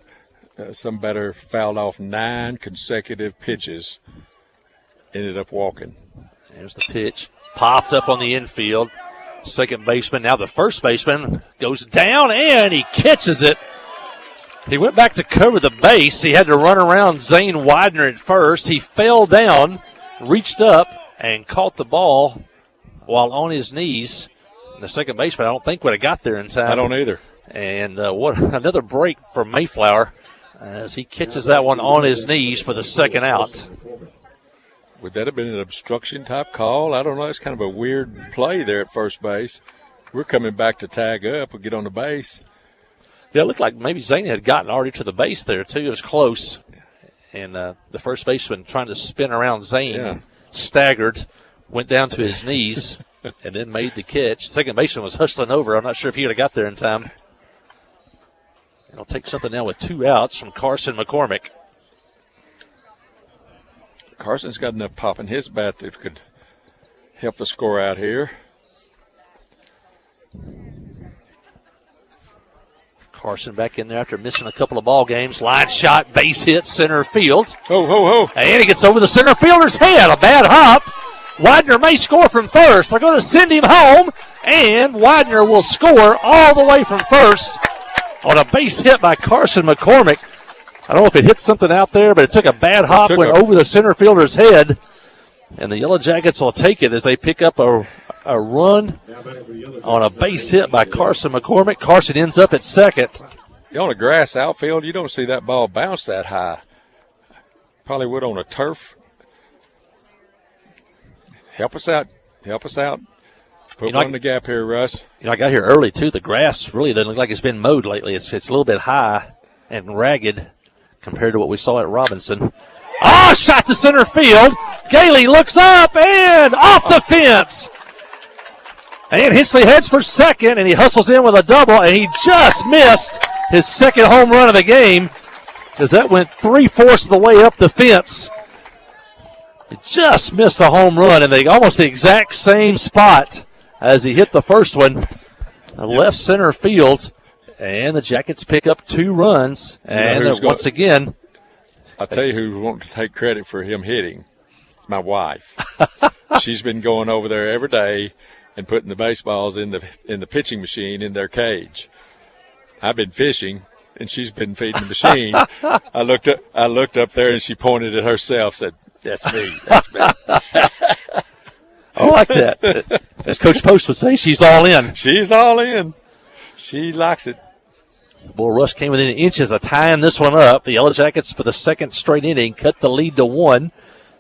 Some batter fouled off 9 consecutive pitches. Ended up walking. There's the pitch. Popped up on the infield. Second baseman, now the first baseman, goes down and he catches it. He went back to cover the base. He had to run around Zane Widener at first. He fell down, reached up, and caught the ball while on his knees. The second baseman, I don't think would have got there in time. I don't either. And what another break for Mayflower as he catches that one on his knees for the second out. Would that have been an obstruction type call? I don't know. It's kind of a weird play there at first base. We're coming back to tag up and get on the base. Yeah, it looked like maybe Zane had gotten already to the base there, too. It was close. And the first baseman trying to spin around Zane, staggered, went down to his knees, and then made the catch. Second baseman was hustling over. I'm not sure if he would have got there in time. It'll take something now with 2 outs from Carson McCormick. Carson's got enough pop in his bat that could help the score out here. Carson back in there after missing a couple of ball games. Line shot, base hit, center field. Oh. And he gets over the center fielder's head. A bad hop. Widener may score from first. They're going to send him home, and Widener will score all the way from first on a base hit by Carson McCormick. I don't know if it hit something out there, but it took a bad hop, went over the center fielder's head, and the Yellow Jackets will take it as they pick up a run on a base hit by Carson McCormick. Carson ends up at second. On a grass outfield, you don't see that ball bounce that high. Probably would on a turf. Help us out. Put one in the gap here, Russ. I got here early, too. The grass really doesn't look like it's been mowed lately. It's a little bit high and ragged compared to what we saw at Robinson. Oh, shot to center field. Gailey looks up and off the fence. And Hensley heads for second, and he hustles in with a double, and he just missed his second home run of the game as that went 3/4 of the way up the fence. He just missed a home run, and they almost the exact same spot as he hit the first one, left center field, and the Jackets pick up 2 runs. And once again, I'll tell you who's wanting to take credit for him hitting. It's my wife. She's been going over there every day and putting the baseballs in the pitching machine in their cage. I've been fishing, and she's been feeding the machine. I looked up there, and she pointed at herself, said, "That's me. That's me." I like that. As Coach Post would say, she's all in. She's all in. She likes it. Bull Rush came within inches of tying this one up. The Yellow Jackets, for the second straight inning, cut the lead to 1,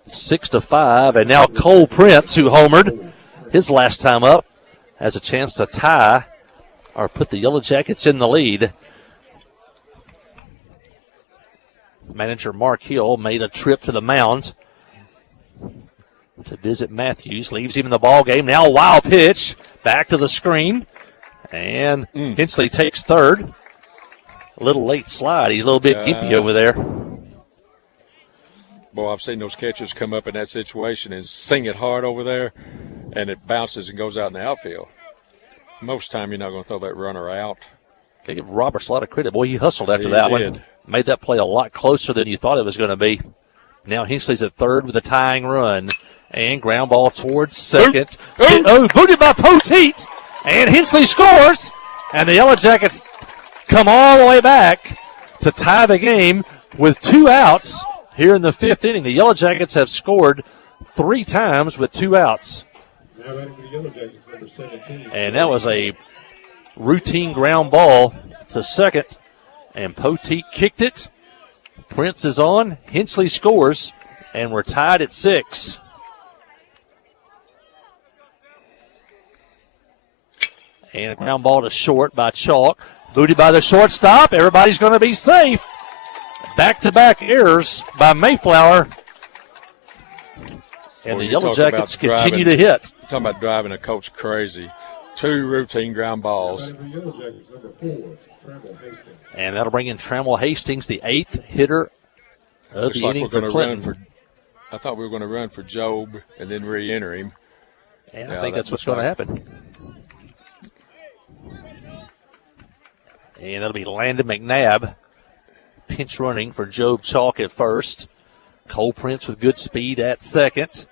6-5. And now Cole Prince, who homered his last time up, has a chance to tie or put the Yellow Jackets in the lead. Manager Mark Hill made a trip to the mound to visit Matthews. Leaves him in the ball game. Now a wild pitch back to the screen. And Hensley takes third. A little late slide. He's a little bit gimpy over there. Boy, I've seen those catchers come up in that situation and sing it hard over there, and it bounces and goes out in the outfield. Most time you're not going to throw that runner out. They give Roberts a lot of credit. Boy, he hustled after that one. Made that play a lot closer than you thought it was going to be. Now Hensley's at third with a tying run. And ground ball towards second. Booted by Poteet. And Hensley scores. And the Yellow Jackets come all the way back to tie the game with 2 outs here in the 5th inning. The Yellow Jackets have scored 3 times with 2 outs. And that was a routine ground ball to second. And Poteet kicked it. Prince is on. Hensley scores. And we're tied at 6. And a ground ball to short by Chalk. Booted by the shortstop. Everybody's going to be safe. Back-to-back errors by Mayflower. And the Yellow Jackets continue to hit. You're talking about driving a coach crazy. 2 routine ground balls. And that'll bring in Trammell Hastings, the 8th hitter of the inning for Clinton. I thought we were going to run for Job and then re-enter him. And I think that's what's going to happen. And that'll be Landon McNabb pinch running for Job Chalk at first. Cole Prince with good speed at second.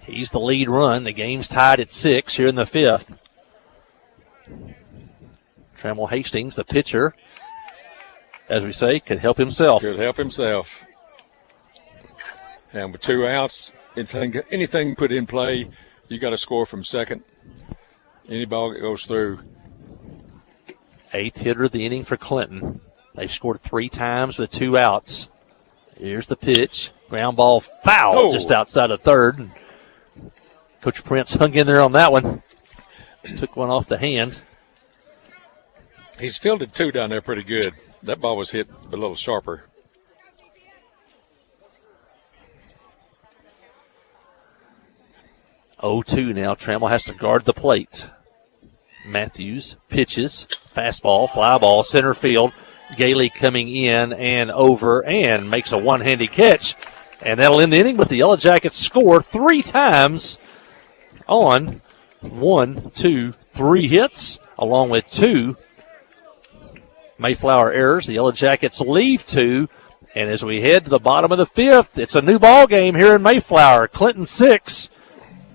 He's the lead run. The game's tied at 6 here in the 5th. Trammell Hastings, the pitcher, as we say, could help himself. Could help himself. And with 2 outs, anything put in play, you got to score from second. Any ball that goes through. 8th hitter of the inning for Clinton. They've scored 3 times with 2 outs. Here's the pitch. Ground ball foul just outside of third. Coach Prince hung in there on that one. Took one off the hand. He's fielded 2 down there pretty good. That ball was hit a little sharper. Oh-2 now. Trammell has to guard the plate. Matthews pitches. Fastball, fly ball, center field. Gailey coming in and over and makes a one-handed catch. And that'll end the inning, but the Yellow Jackets score 3 times on 1, 2, 3 hits, along with 2 Mayflower errors. The Yellow Jackets leave 2. And as we head to the bottom of the 5th, it's a new ball game here in Mayflower. Clinton 6,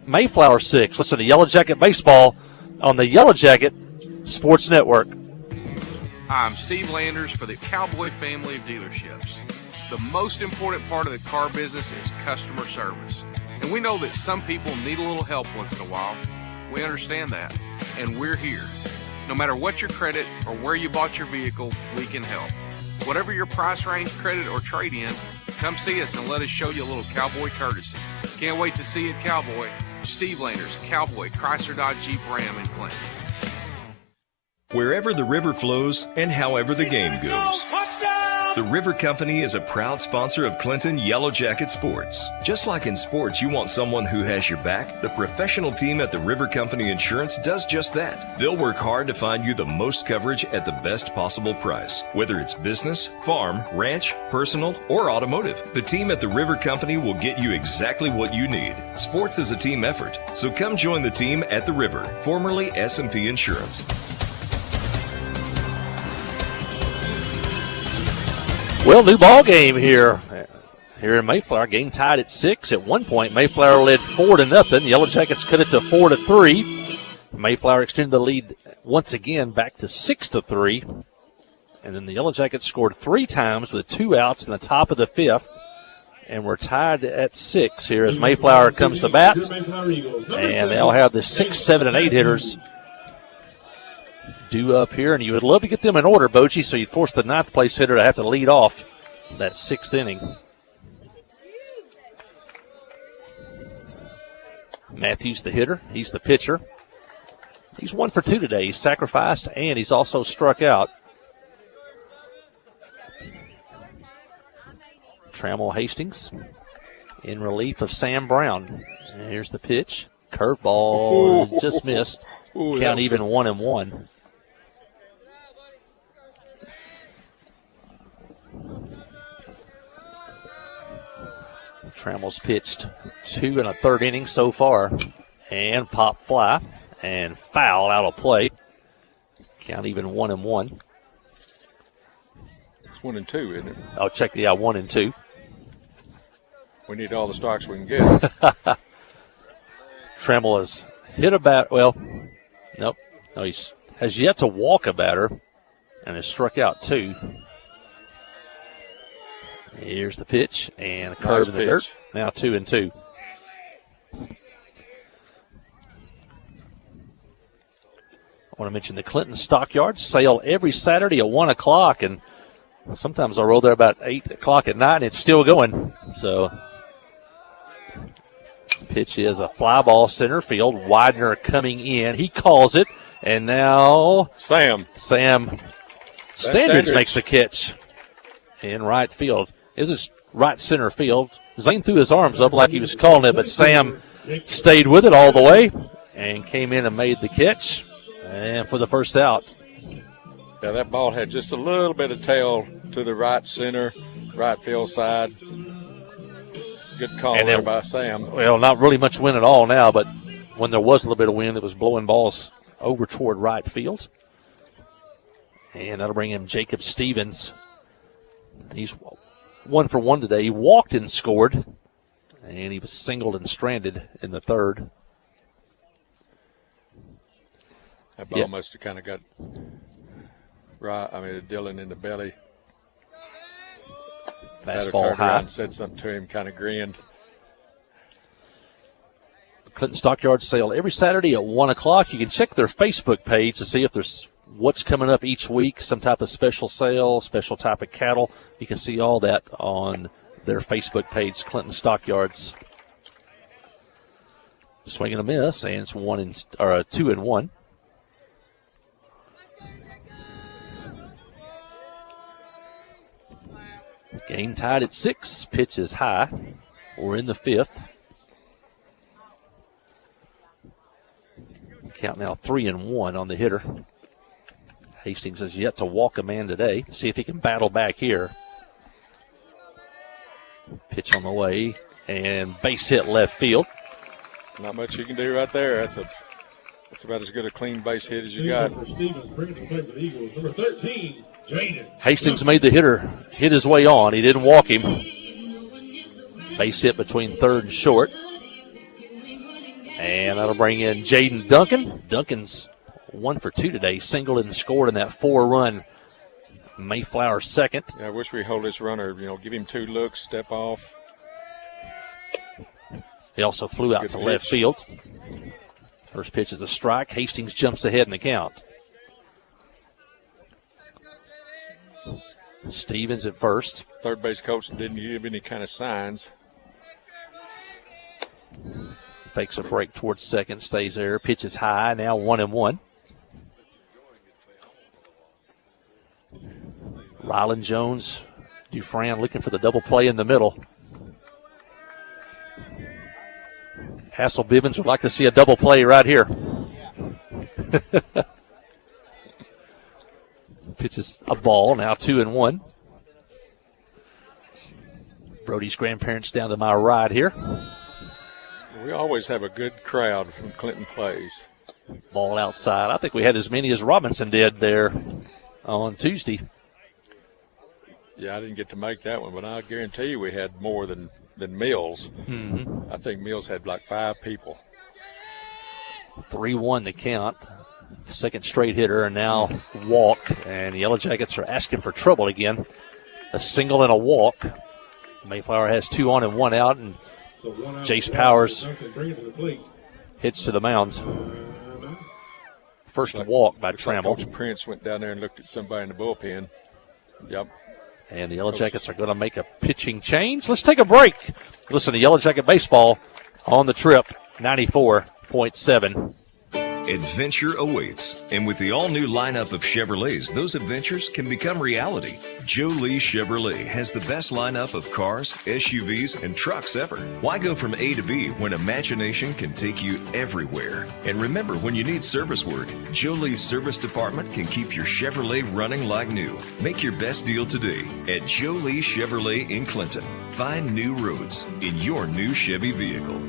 Mayflower 6. Listen to Yellow Jacket Baseball on the Yellow Jacket Sports Network. I'm Steve Landers for the Cowboy family of dealerships. The most important part of the car business is customer service. And we know that some people need a little help once in a while. We understand that, and we're here. No matter what your credit or where you bought your vehicle, we can help. Whatever your price range, credit, or trade-in, come see us and let us show you a little Cowboy courtesy. Can't wait to see you at Cowboy. Steve Landers, Cowboy, Chrysler Dodge Jeep Ram in Clinton. Wherever the river flows and however the game goes. The River Company is a proud sponsor of Clinton Yellow Jacket Sports. Just like in sports, you want someone who has your back. The professional team at the River Company Insurance does just that. They'll work hard to find you the most coverage at the best possible price. Whether it's business, farm, ranch, personal, or automotive, the team at the River Company will get you exactly what you need. Sports is a team effort, so come join the team at the River, formerly S&P Insurance. Well, new ball game here in Mayflower. Game tied at 6. At one point, Mayflower led 4-0. Yellow Jackets cut it to 4-3. Mayflower extended the lead once again back to 6-3. And then the Yellow Jackets scored 3 times with 2 outs in the top of the 5th. And we're tied at 6 here as Mayflower comes to bat. And they'll have the 6, 7, and 8 hitters due up here, and you would love to get them in order, Bochy, so you'd force the 9th place hitter to have to lead off that 6th inning. Matthews the hitter. He's the pitcher. He's 1 for 2 today. He's sacrificed, and he's also struck out. Trammell Hastings in relief of Sam Brown. And here's the pitch. Curveball just missed. Count even 1-1. Trammell's pitched 2 1/3 innings so far. And pop fly and foul out of play. Count even 1-1. It's 1 and 2, isn't it? I'll check the 1 and 2. We need all the strikes we can get. Trammell has hit a bat. Well, nope. No, he has yet to walk a batter and has struck out 2. Here's the pitch and a curve in the dirt. Now 2 and 2. I want to mention the Clinton Stockyards sale every Saturday at 1 o'clock, and sometimes I'll roll there about 8 o'clock at night, and it's still going. So, pitch is a fly ball center field. Widener coming in. He calls it, and now Sam Standards makes the catch in right field. This is right center field. Zane threw his arms up like he was calling it, but Sam stayed with it all the way and came in and made the catch. And for the first out. Yeah, that ball had just a little bit of tail to the right center, right field side. Good call there by Sam. Well, not really much wind at all now, but when there was a little bit of wind, it was blowing balls over toward right field. And that'll bring in Jacob Stevens. He's 1 for 1 today. He walked and scored, and he was singled and stranded in the 3rd. That ball must have kind of got Dylan in the belly. Fastball high. Said something to him, kind of grinned. Clinton Stockyards sale every Saturday at 1 o'clock. You can check their Facebook page to see if there's what's coming up each week, some type of special sale, special type of cattle. You can see all that on their Facebook page, Clinton Stockyards. Swing and a miss, and it's 2 and 1. Game tied at 6. Pitch is high. We're in the 5th. Count now 3 and 1 on the hitter. Hastings has yet to walk a man today. See if he can battle back here. Pitch on the way, and base hit left field. Not much you can do right there. That's about as good a clean base hit as you got. Number 13, Jaden. Hastings made the hitter hit his way on. He didn't walk him. Base hit between 3rd and short. And that'll bring in Jaden Duncan. Duncan's 1 for 2 today. Singled and scored in that 4-run Mayflower second. Yeah, I wish we hold this runner, give him 2 looks, step off. He also flew out left field. First pitch is a strike. Hastings jumps ahead in the count. Stevens at first. Third base coach didn't give any kind of signs. Fakes a break towards second, stays there. Pitches high, now 1-1. Ryland Jones, Dufran looking for the double play in the middle. Hassel Bivens would like to see a double play right here. Pitches a ball, now 2-1. Brody's grandparents down to my right here. We always have a good crowd when Clinton plays. Ball outside. I think we had as many as Robinson did there on Tuesday. Yeah, I didn't get to make that one, but I guarantee you we had more than Mills. Mm-hmm. I think Mills had like 5 people. 3-1 the count. Second straight hitter, and now walk. And the Yellow Jackets are asking for trouble again. A single and a walk. Mayflower has 2 on and 1 out, and Jace Powers hits to the mound. First walk by Trammell. Coach Prince went down there and looked at somebody in the bullpen. Yep. And the Yellow Jackets are going to make a pitching change. Let's take a break. Listen to Yellow Jacket Baseball on the Trip, 94.7. Adventure awaits, and with the all-new lineup of Chevrolets, those adventures can become reality. Joe Lee Chevrolet has the best lineup of cars, SUVs, and trucks ever. Why go from A to B when imagination can take you everywhere? And remember, when you need service work, Joe Lee's service department can keep your Chevrolet running like new. Make your best deal today at Joe Lee Chevrolet in Clinton. Find new roads in your new Chevy vehicle.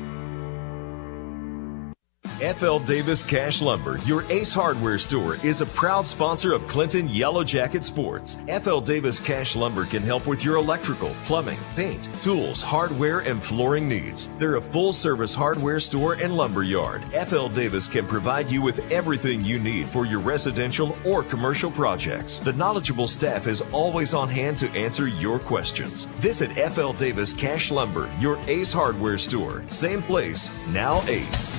F.L. Davis Cash Lumber, your Ace Hardware store, is a proud sponsor of Clinton Yellow Jacket Sports. F.L. Davis Cash Lumber can help with your electrical, plumbing, paint, tools, hardware, and flooring needs. They're a full-service hardware store and lumber yard. F.L. Davis can provide you with everything you need for your residential or commercial projects. The knowledgeable staff is always on hand to answer your questions. Visit F.L. Davis Cash Lumber, your Ace Hardware store. Same place, now Ace.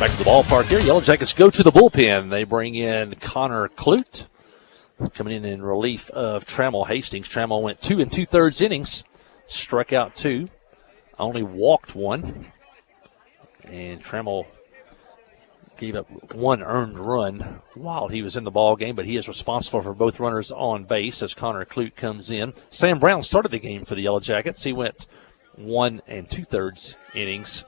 Back to the ballpark here. Yellow Jackets go to the bullpen. They bring in Connor Clute, coming in relief of Trammell Hastings. Trammell went 2 2/3 innings, struck out 2, only walked 1, and Trammell gave up 1 earned run while he was in the ball game, but he is responsible for both runners on base as Connor Clute comes in. Sam Brown started the game for the Yellow Jackets. He went 1 2/3 innings.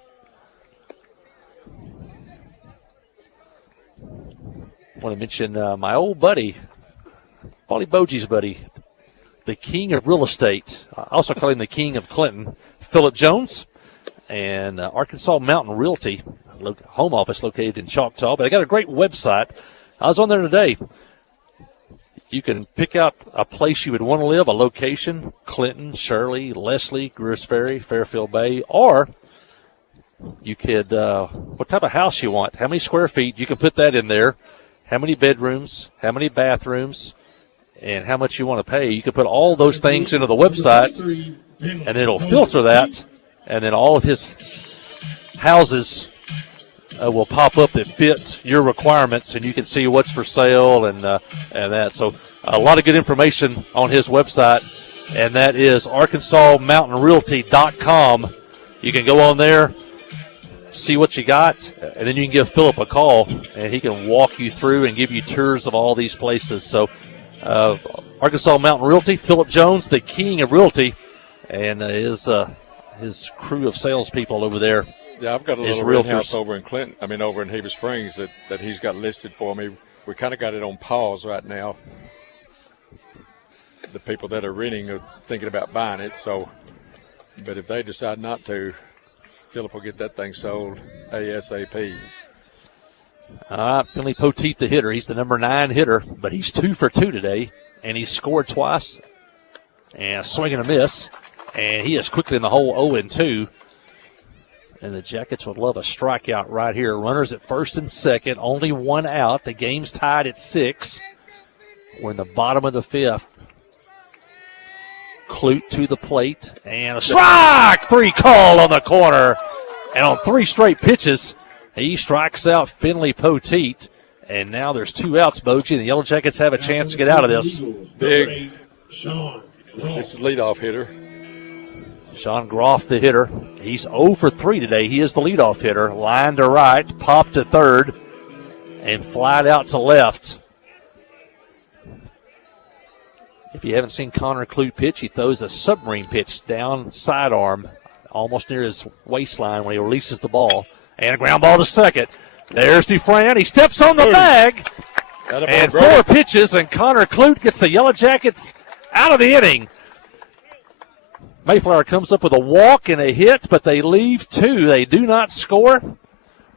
I want to mention my old buddy, Paulie Bogey's buddy, the king of real estate. I also call him the king of Clinton, Philip Jones, and Arkansas Mountain Realty, home office located in Choctaw. But I got a great website. I was on there today. You can pick out a place you would want to live, a location, Clinton, Shirley, Leslie, Greers Ferry, Fairfield Bay, or you could, what type of house you want, how many square feet, you can put that in there, how many bedrooms, how many bathrooms, and how much you want to pay. You can put all those things into the website, and it'll filter that, and then all of his houses will pop up that fit your requirements, and you can see what's for sale and that. So a lot of good information on his website, and that is ArkansasMountainRealty.com. You can go on there, see what you got, and then you can give Philip a call, and he can walk you through and give you tours of all these places. So Arkansas Mountain Realty, Philip Jones, the king of realty, and his crew of salespeople over there. Yeah, I've got a little rent house over in Clinton. Over in Heber Springs that he's got listed for me. We kind of got it on pause right now. The people that are renting are thinking about buying it. So, but if they decide not to, Philip will get that thing sold ASAP. Finley Poteet, the hitter. He's the number 9 hitter, but he's 2 for 2 today, and he scored twice. And a swing and a miss, and he is quickly in the hole 0-2. And the Jackets would love a strikeout right here. Runners at first and second, only 1 out. The game's tied at 6. We're in the bottom of the 5th. Clute to the plate, and a strike! 3 call on the corner. And on 3 straight pitches, he strikes out Finley Poteet. And now there's 2 outs, Bochy, and the Yellow Jackets have a chance to get out of this. Big. This is leadoff hitter. Sean Groff, the hitter. He's 0 for 3 today. He is the leadoff hitter. Line to right, pop to third, and flied out to left. If you haven't seen Connor Clute pitch, he throws a submarine pitch down sidearm, almost near his waistline when he releases the ball. And a ground ball to second. There's Dufresne. He steps on the bag. And 4 pitches, and Connor Clute gets the Yellow Jackets out of the inning. Mayflower comes up with a walk and a hit, but they leave 2. They do not score.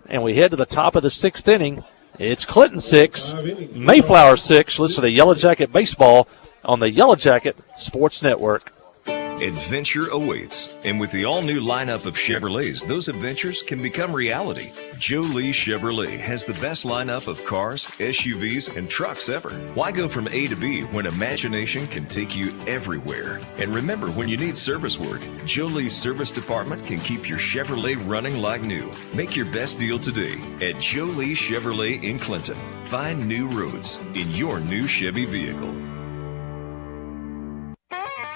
And we head to the top of the 6th inning. It's Clinton 6, Mayflower 6. Listen to Yellow Jacket Baseball on the Yellow Jacket Sports Network. Adventure awaits, and with the all-new lineup of Chevrolets, those adventures can become reality. Joe Lee Chevrolet has the best lineup of cars, SUVs, and trucks ever. Why go from A to B when imagination can take you everywhere? And remember, when you need service work, Joe Lee's service department can keep your Chevrolet running like new. Make your best deal today at Joe Lee Chevrolet in Clinton. Find new roads in your new Chevy vehicle.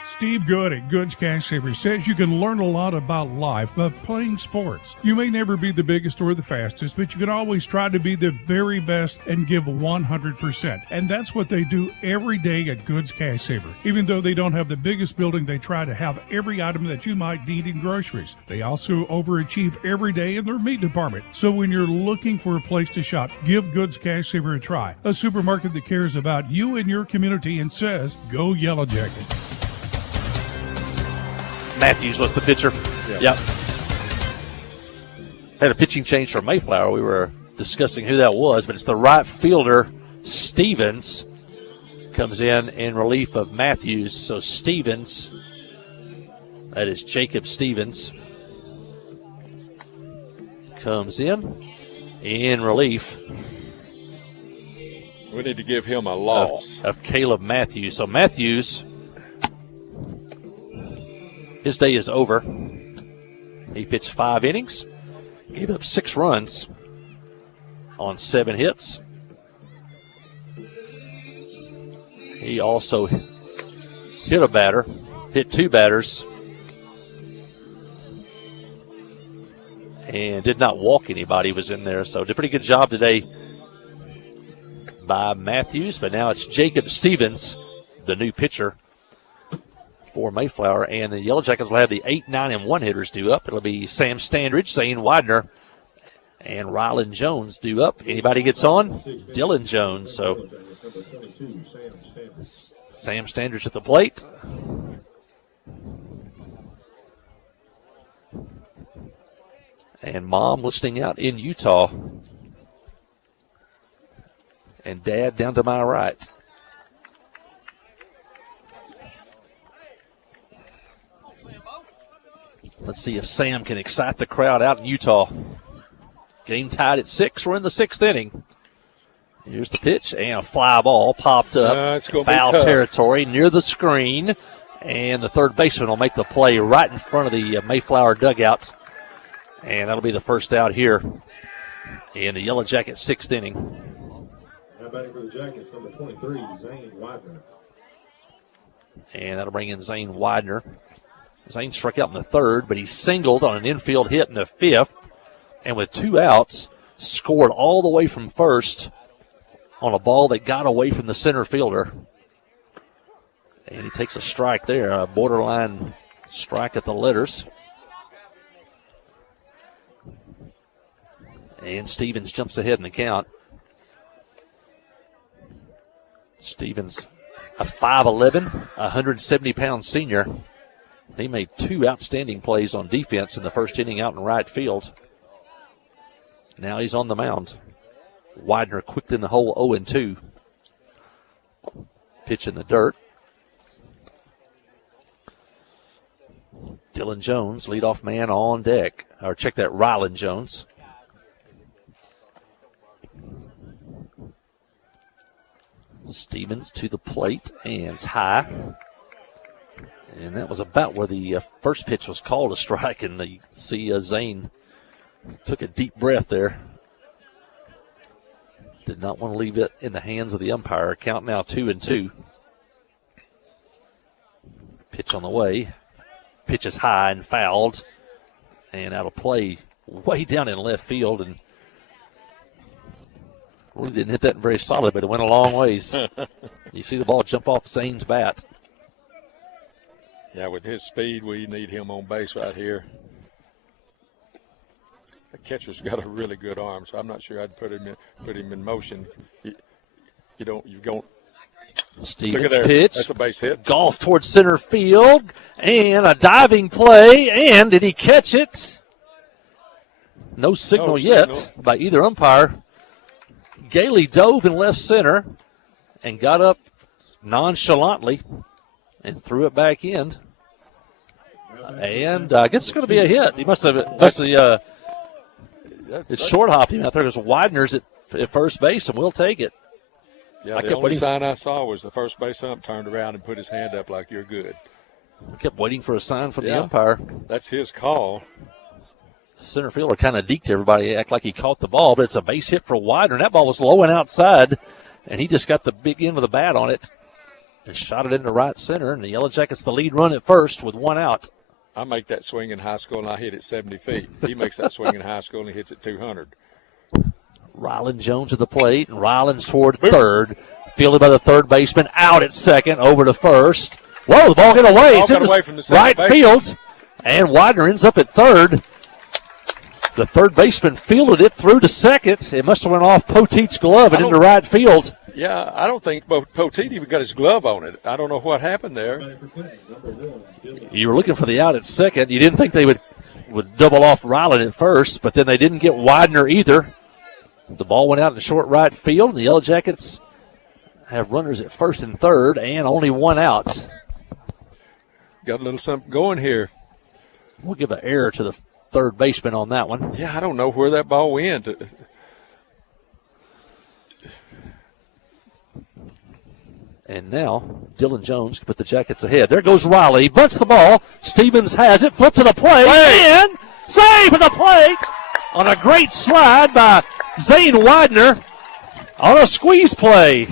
Steve Good at Goods Cash Savers says you can learn a lot about life by playing sports. You may never be the biggest or the fastest, but you can always try to be the very best and give 100%. And that's what they do every day at Goods Cash Saver. Even though they don't have the biggest building, they try to have every item that you might need in groceries. They also overachieve every day in their meat department. So when you're looking for a place to shop, give Goods Cash Saver a try. A supermarket that cares about you and your community and says, go Yellow Jackets. Matthews was the pitcher. Yep. Had a pitching change for Mayflower. We were discussing who that was, but it's the right fielder, Stevens, comes in relief of Matthews. So Stevens, that is Jacob Stevens, comes in relief. We need to give him a loss. Of Caleb Matthews. So Matthews, his day is over. He pitched 5 innings, gave up 6 runs on 7 hits. He also hit 2 batters, and did not walk anybody. Was in there, so did a pretty good job today by Matthews. But now it's Jacob Stevens, the new pitcher for Mayflower, and the Yellow Jackets will have the 8, 9, and 1 hitters due up. It'll be Sam Standridge, Zane Widener, and Rylan Jones due up. Anybody gets on? Dylan Jones. So Sam Standridge at the plate. And Mom listening out in Utah. And Dad down to my right. Let's see if Sam can excite the crowd out in Utah. Game tied at 6. We're in the 6th inning. Here's the pitch, and a fly ball popped up. Foul territory near the screen. And the third baseman will make the play right in front of the Mayflower dugout. And that'll be the first out here in the Yellow Jackets 6th inning. Now batting for the Jackets, number 23, Zane Widener. And that'll bring in Zane Widener. Zane struck out in the 3rd, but he singled on an infield hit in the 5th. And with 2 outs, scored all the way from first on a ball that got away from the center fielder. And he takes a strike there, a borderline strike at the letters. And Stevens jumps ahead in the count. Stevens, a 5'11", 170-pound senior. He made 2 outstanding plays on defense in the first inning out in right field. Now he's on the mound. Widener quick in the hole, 0-2. Pitch in the dirt. Dylan Jones, leadoff man on deck. Or check that, Rylan Jones. Stevens to the plate, and it's high. And that was about where the first pitch was called a strike, and you see Zane took a deep breath there. Did not want to leave it in the hands of the umpire. Count now 2-2. Pitch on the way. Pitch is high and fouled. And out of play way down in left field. And really didn't hit that very solid, but it went a long ways. You see the ball jump off Zane's bat. Yeah, with his speed, we need him on base right here. The catcher's got a really good arm, so I'm not sure I'd put him in motion. You don't. Stevens there. Pitch. That's a base hit. Golf towards center field, and a diving play, and did he catch it? No signal yet by either umpire. Gailey dove in left center and got up nonchalantly and threw it back in. And I guess it's going to be a hit. He must have it's short hopped him out there because Widener's at first base, and we'll take it. Yeah, the only sign I saw was the first base ump turned around and put his hand up like, you're good. I kept waiting for a sign from the umpire. That's his call. Center fielder kind of deked everybody, act like he caught the ball, but it's a base hit for Widener. And that ball was low and outside, and he just got the big end of the bat on it and shot it into right center. And the Yellow Jackets the lead run at first with one out. I make that swing in high school, and I hit it 70 feet. He makes that swing in high school, and he hits it 200. Ryland Jones at the plate, and Ryland's toward third. Fielded by the third baseman, out at second, over to first. Whoa, the ball got away. It's in the right field, and Widener ends up at third. The third baseman fielded it through to second. It must have went off Poteet's glove and into right field. Yeah, I don't think Poteet even got his glove on it. I don't know what happened there. You were looking for the out at second. You didn't think they would double off Ryland at first, but then they didn't get Widener either. The ball went out in the short right field, and the Yellow Jackets have runners at first and third and only one out. Got a little something going here. We'll give an error to the third baseman on that one. Yeah, I don't know where that ball went. And now Dylan Jones can put the Jackets ahead. There goes Riley. Bunts the ball. Stevens has it. Flip to the plate. And save at the plate on a great slide by Zane Widener on a squeeze play.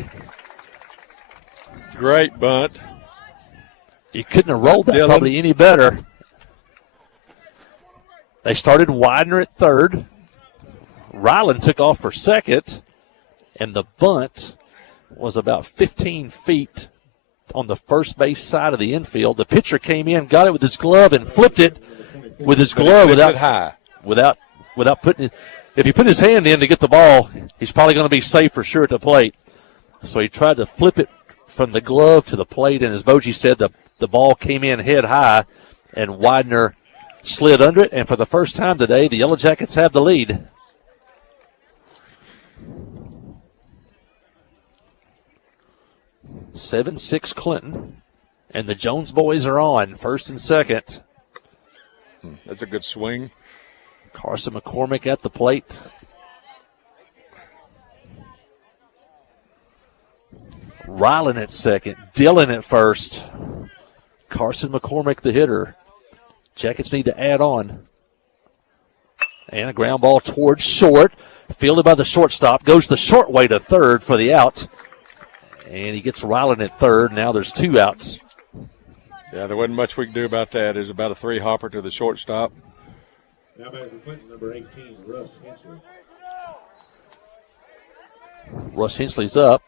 Great bunt. You couldn't have rolled that probably any better. They started Widener at third. Ryland took off for second. And the bunt was about 15 feet on the first base side of the infield. The pitcher came in, got it with his glove, and flipped it with his glove without putting it. If he put his hand in to get the ball, he's probably going to be safe for sure at the plate. So he tried to flip it from the glove to the plate, and as Boji said, the ball came in head high, and Widener slid under it. And for the first time today, the Yellow Jackets have the lead. (7-6) Clinton, and the Jones boys are on first and second. That's a good swing. Carson McCormick at the plate. Ryland at second. Dillon at first. Carson McCormick the hitter. Jackets need to add on. And a ground ball towards short. Fielded by the shortstop. Goes the short way to third for the out. And he gets Ryland at third. Now there's two outs. Yeah, there wasn't much we could do about that. It was about a three hopper to the shortstop. Now back for Clinton, number 18, Russ Hensley. Russ Hensley's up.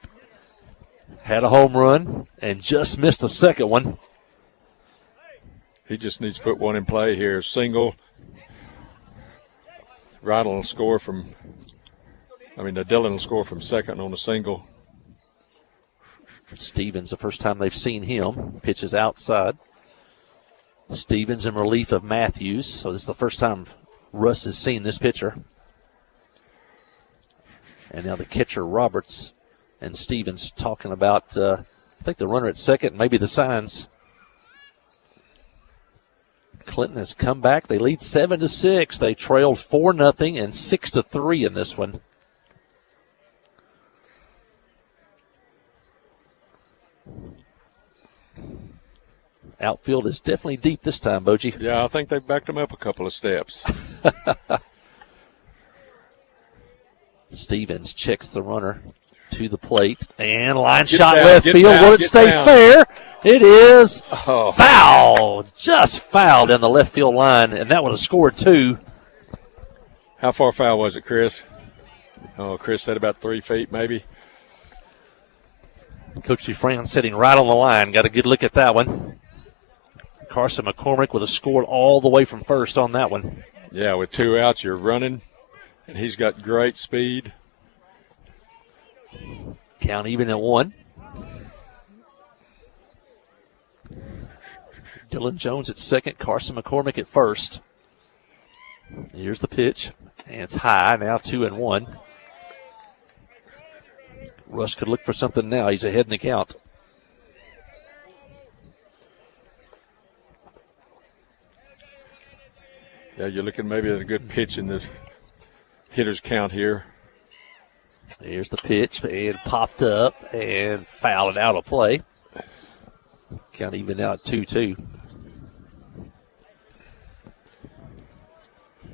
Had a home run and just missed a second one. He just needs to put one in play here. Single. Dillon will score from second on a single. Stevens, the first time they've seen him, pitches outside. Stevens in relief of Matthews. So this is the first time Russ has seen this pitcher. And now the catcher, Roberts, and Stevens talking about, I think the runner at second, maybe the signs. Clinton has come back. They lead 7-6. They trailed 4-0 and 6-3 in this one. Outfield is definitely deep this time, Boji. Yeah, I think they've backed them up a couple of steps. Stevens checks the runner to the plate, and line Get shot down, left get field. down, Will it get stay down. fair? It is Oh. foul. Just fouled in the left field line, and that would have scored 2. How far foul was it, Chris? Oh, Chris said about 3 feet, maybe. Coach Dufresne sitting right on the line. Got a good look at that one. Carson McCormick would have scored all the way from first on that one. Yeah, with 2 outs, you're running, and he's got great speed. Count even at 1. Dylan Jones at second, Carson McCormick at first. Here's the pitch, and it's high, now 2-1. Russ could look for something now. He's ahead in the count. Yeah, you're looking maybe at a good pitch in the hitter's count here. Here's the pitch, and popped up and fouled it out of play. Count even now at 2-2.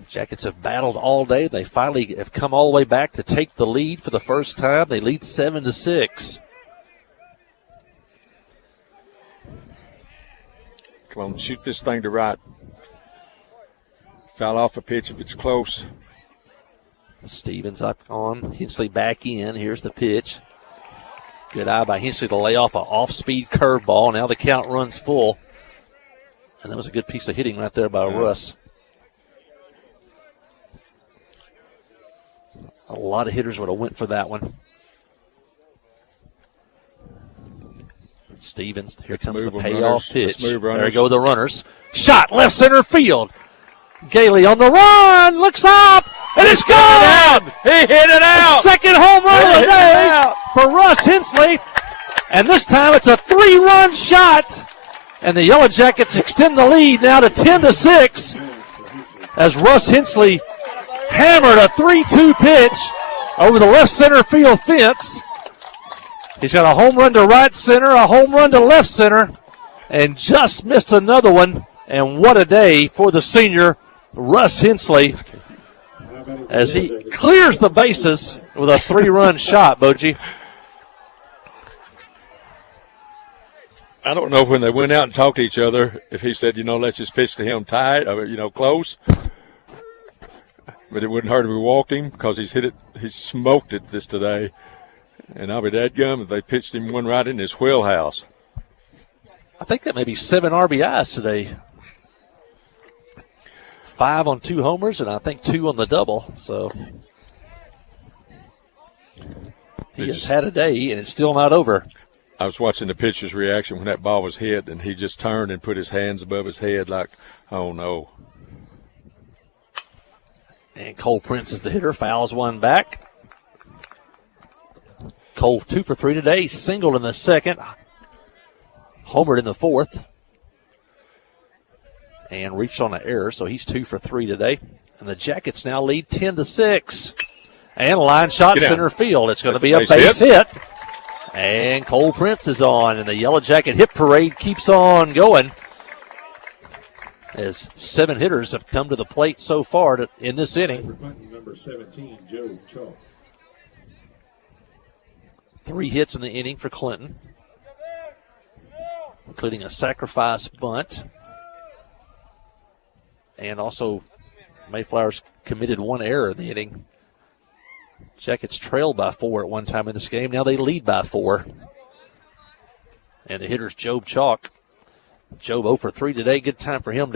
Jackets have battled all day. They finally have come all the way back to take the lead for the first time. They lead 7-6. Come on, shoot this thing to right. Foul off a pitch if it's close. Stevens up on. Hensley back in. Here's the pitch. Good eye by Hensley to lay off an off-speed curveball. Now the count runs full. And that was a good piece of hitting right there by Russ. A lot of hitters would have went for that one. Stevens, here comes the payoff pitch. There go the runners. Shot left center field. Gailey on the run, looks up, and it's gone! He hit it out! The second home run of the day for Russ Hensley. And this time it's a 3-run shot. And the Yellow Jackets extend the lead now to 10-6 as Russ Hensley hammered a 3-2 pitch over the left center field fence. He's got a home run to right center, a home run to left center, and just missed another one. And what a day for the senior, Russ Hensley, as he clears the bases with a 3-run shot, Boji. I don't know when they went out and talked to each other if he said, let's just pitch to him tight, close. But it wouldn't hurt if we walked him because he smoked it this today. And I'll be dadgum if they pitched him one right in his wheelhouse. I think that may be 7 RBIs today. 5 on 2 homers, and I think 2 on the double. So he has had a day, and it's still not over. I was watching the pitcher's reaction when that ball was hit, and he just turned and put his hands above his head like, oh, no. And Cole Prince is the hitter, fouls one back. Cole 2 for 3 today, singled in the second, homered in the fourth, and reached on an error, so he's 2 for 3 today. And the Jackets now lead 10-6. And line shot center field. It's going to be a base hit. And Cole Prince is on, and the Yellow Jacket hit parade keeps on going as 7 hitters have come to the plate so far in this inning. Number 17, Joe Chalk. 3 hits in the inning for Clinton, including a sacrifice bunt. And also Mayflower's committed 1 error in the inning. Jackets trailed by 4 at one time in this game. Now they lead by 4. And the hitter's Job Chalk. Job 0 for 3 today. Good time for him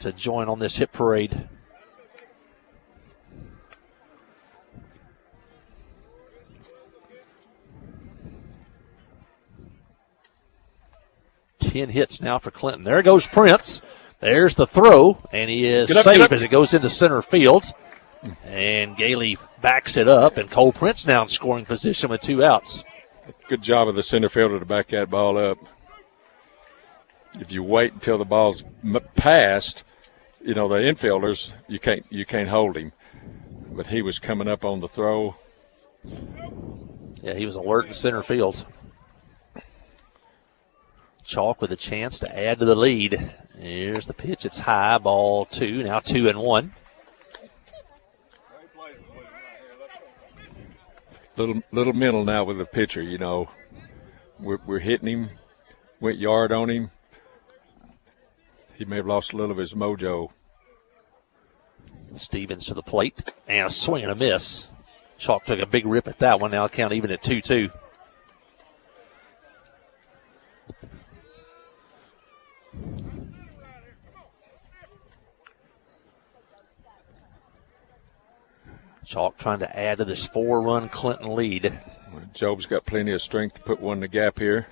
to join on this hit parade. Ten hits now for Clinton. There goes Prince. There's the throw, and he is safe as it goes into center field. And Gailey backs it up, and Cole Prince now in scoring position with 2 outs. Good job of the center fielder to back that ball up. If you wait until the ball's passed, the infielders, you can't hold him. But he was coming up on the throw. Yeah, he was alert in center field. Chalk with a chance to add to the lead. Here's the pitch. It's high, ball 2, now 2-1. little mental now with the pitcher. You know, we're hitting him, went yard on him. He may have lost a little of his mojo. Stevens to the plate, and a swing and a miss. Chalk took a big rip at that one. Now count even at 2-2. Chalk trying to add to this 4-run Clinton lead. Job's got plenty of strength to put one in the gap here.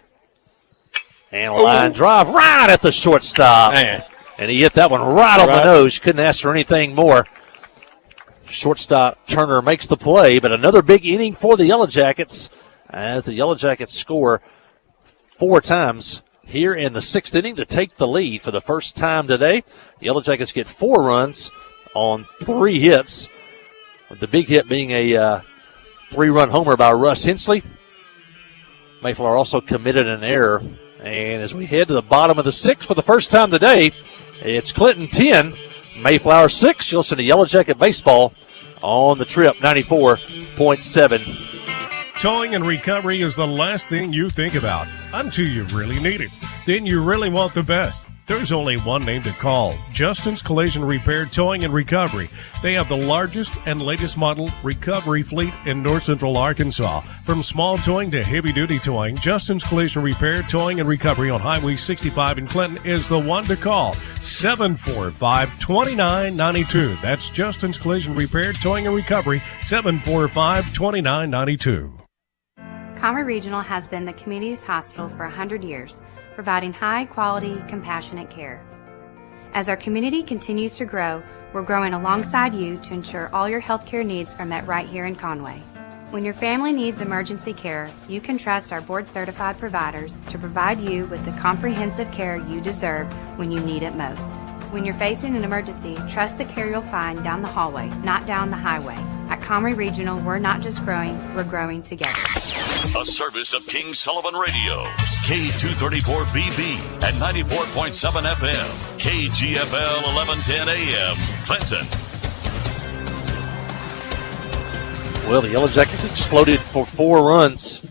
And a line drive right at the shortstop. Man. And he hit that one right on the nose. Couldn't ask for anything more. Shortstop Turner makes the play, but another big inning for the Yellow Jackets as the Yellow Jackets score 4 times here in the 6th inning to take the lead for the first time today. The Yellow Jackets get 4 runs on 3 hits, with the big hit being a 3-run homer by Russ Hensley. Mayflower also committed an error. And as we head to the bottom of the 6th for the first time today, it's Clinton 10, Mayflower 6. You'll listen to Yellow Jacket Baseball on the Trip 94.7. Towing and recovery is the last thing you think about until you really need it. Then you really want the best. There's only one name to call: Justin's Collision Repair, Towing and Recovery. They have the largest and latest model recovery fleet in north central Arkansas. From small towing to heavy-duty towing, Justin's Collision Repair, Towing and Recovery on Highway 65 in Clinton is the one to call. 745-2992. That's Justin's Collision Repair, Towing and Recovery, 745-2992. Comrie Regional has been the community's hospital for 100 years, providing high-quality, compassionate care. As our community continues to grow, we're growing alongside you to ensure all your healthcare needs are met right here in Conway. When your family needs emergency care, you can trust our board-certified providers to provide you with the comprehensive care you deserve when you need it most. When you're facing an emergency, trust the care you'll find down the hallway, not down the highway. At Comrie Regional, we're not just growing, we're growing together. A service of King Sullivan Radio, K234BB and 94.7 FM, KGFL 1110 AM, Clinton. Well, the Yellow Jackets exploded for 4 runs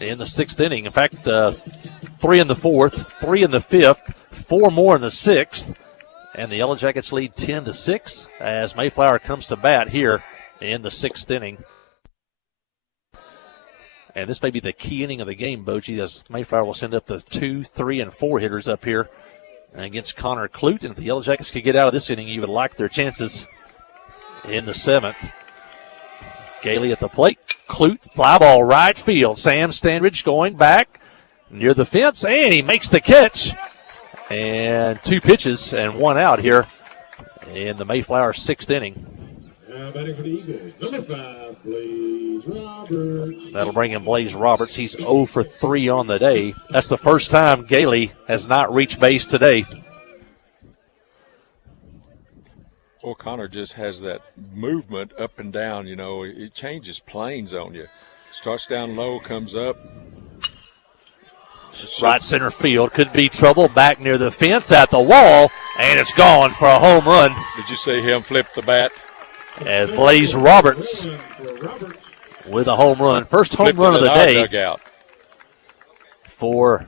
in the 6th inning. In fact, 3 in the 4th, 3 in the 5th, 4 more in the 6th, and the Yellow Jackets lead 10-6 as Mayflower comes to bat here in the 6th inning. And this may be the key inning of the game, Boji, as Mayflower will send up the 2, 3, and 4 hitters up here against Connor Clute. And if the Yellow Jackets could get out of this inning, you would like their chances in the 7th. Gailey at the plate. Clute, fly ball right field. Sam Standridge going back near the fence, and he makes the catch. And 2 pitches and 1 out here in the Mayflower 6th inning. Now batting for the Eagles, number 5, Blaze Roberts. That'll bring in Blaze Roberts. He's 0 for 3 on the day. That's the first time Gailey has not reached base today. Well, Connor just has that movement up and down. You know, it changes planes on you. Starts down low, comes up. Right center field. Could be trouble back near the fence at the wall, and it's gone for a home run. Did you see him flip the bat? As Blaze Roberts with a home run. First home run of the day for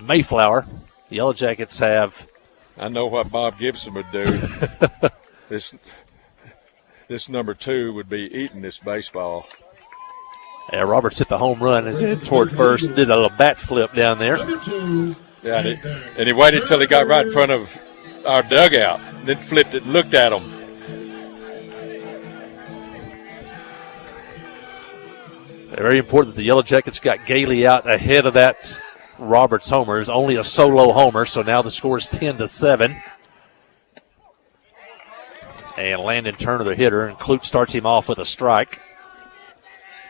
Mayflower. The Yellow Jackets have. I know what Bob Gibson would do. This number 2 would be eating this baseball. Yeah, Roberts hit the home run as he headed toward first. Did a little bat flip down there. Yeah, and he waited until he got right in front of our dugout, then flipped it and looked at him. Very important that the Yellow Jackets got Gailey out ahead of that Roberts homer. It was only a solo homer, so now the score is 10-7. And Landon Turner, the hitter, and Clute starts him off with a strike.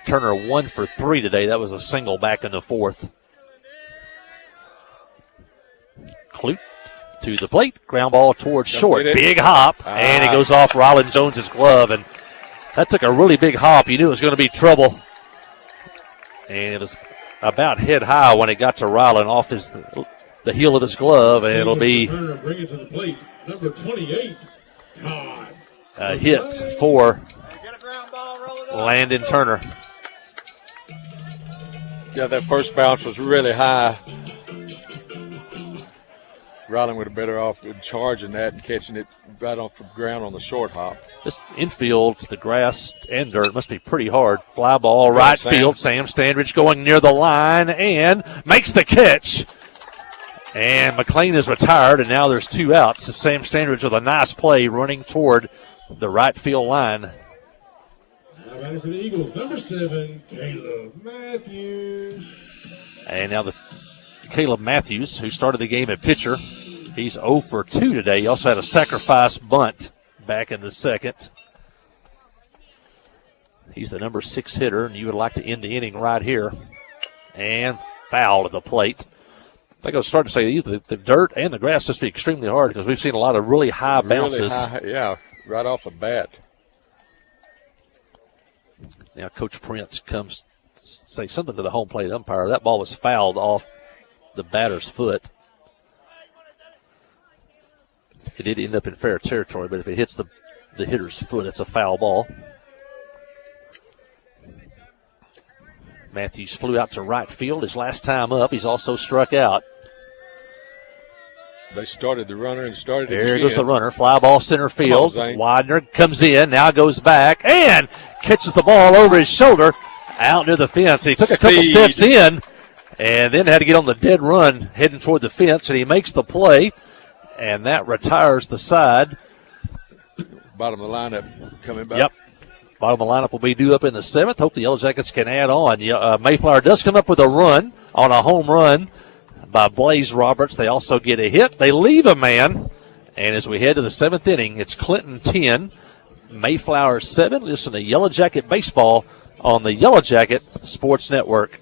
Turner 1 for 3 today. That was a single back in the 4th. Clute to the plate. Ground ball towards short. Big hop, and it goes off Rylan Jones's glove. And that took a really big hop. You knew it was going to be trouble. And it was about head high when it got to Rylan off the heel of his glove, and it'll be Bring it to the plate. Number 28, Todd. a hit for Landon Turner. Yeah, that first bounce was really high. Ryland would have better off charging that and catching it right off the ground on the short hop. This infield, the grass and dirt must be pretty hard. Fly ball, right field. Sam Standridge going near the line and makes the catch. And McLean is retired, and now there's 2 outs. So Sam Standridge with a nice play running toward the right field line. Now batting for the Eagles, number 7, Caleb Matthews. And now Caleb Matthews, who started the game at pitcher, he's 0 for 2 today. He also had a sacrifice bunt back in the second. He's the number 6 hitter, and you would like to end the inning right here. And foul to the plate. I think I was starting to say either the dirt and the grass must be extremely hard because we've seen a lot of really high bounces. Really high, yeah, right off the bat. Now Coach Prince comes say something to the home plate umpire. That ball was fouled off the batter's foot. It did end up in fair territory, but if it hits the hitter's foot, it's a foul ball. Matthews flew out to right field his last time up. He's also struck out. They started the runner and started it There again. goes the runner. Fly ball center field. Widener comes in, now goes back, and catches the ball over his shoulder out near the fence. He took a couple steps in and then had to get on the dead run heading toward the fence, and he makes the play, and that retires the side. Bottom of the lineup coming back. Yep. Bottom of the lineup will be due up in the 7th. Hope the Yellow Jackets can add on. Mayflower does come up with a run on a home run by Blaze Roberts. They also get a hit. They leave a man. And as we head to the 7th inning, it's Clinton 10, Mayflower 7. Listen to Yellow Jacket Baseball on the Yellow Jacket Sports Network.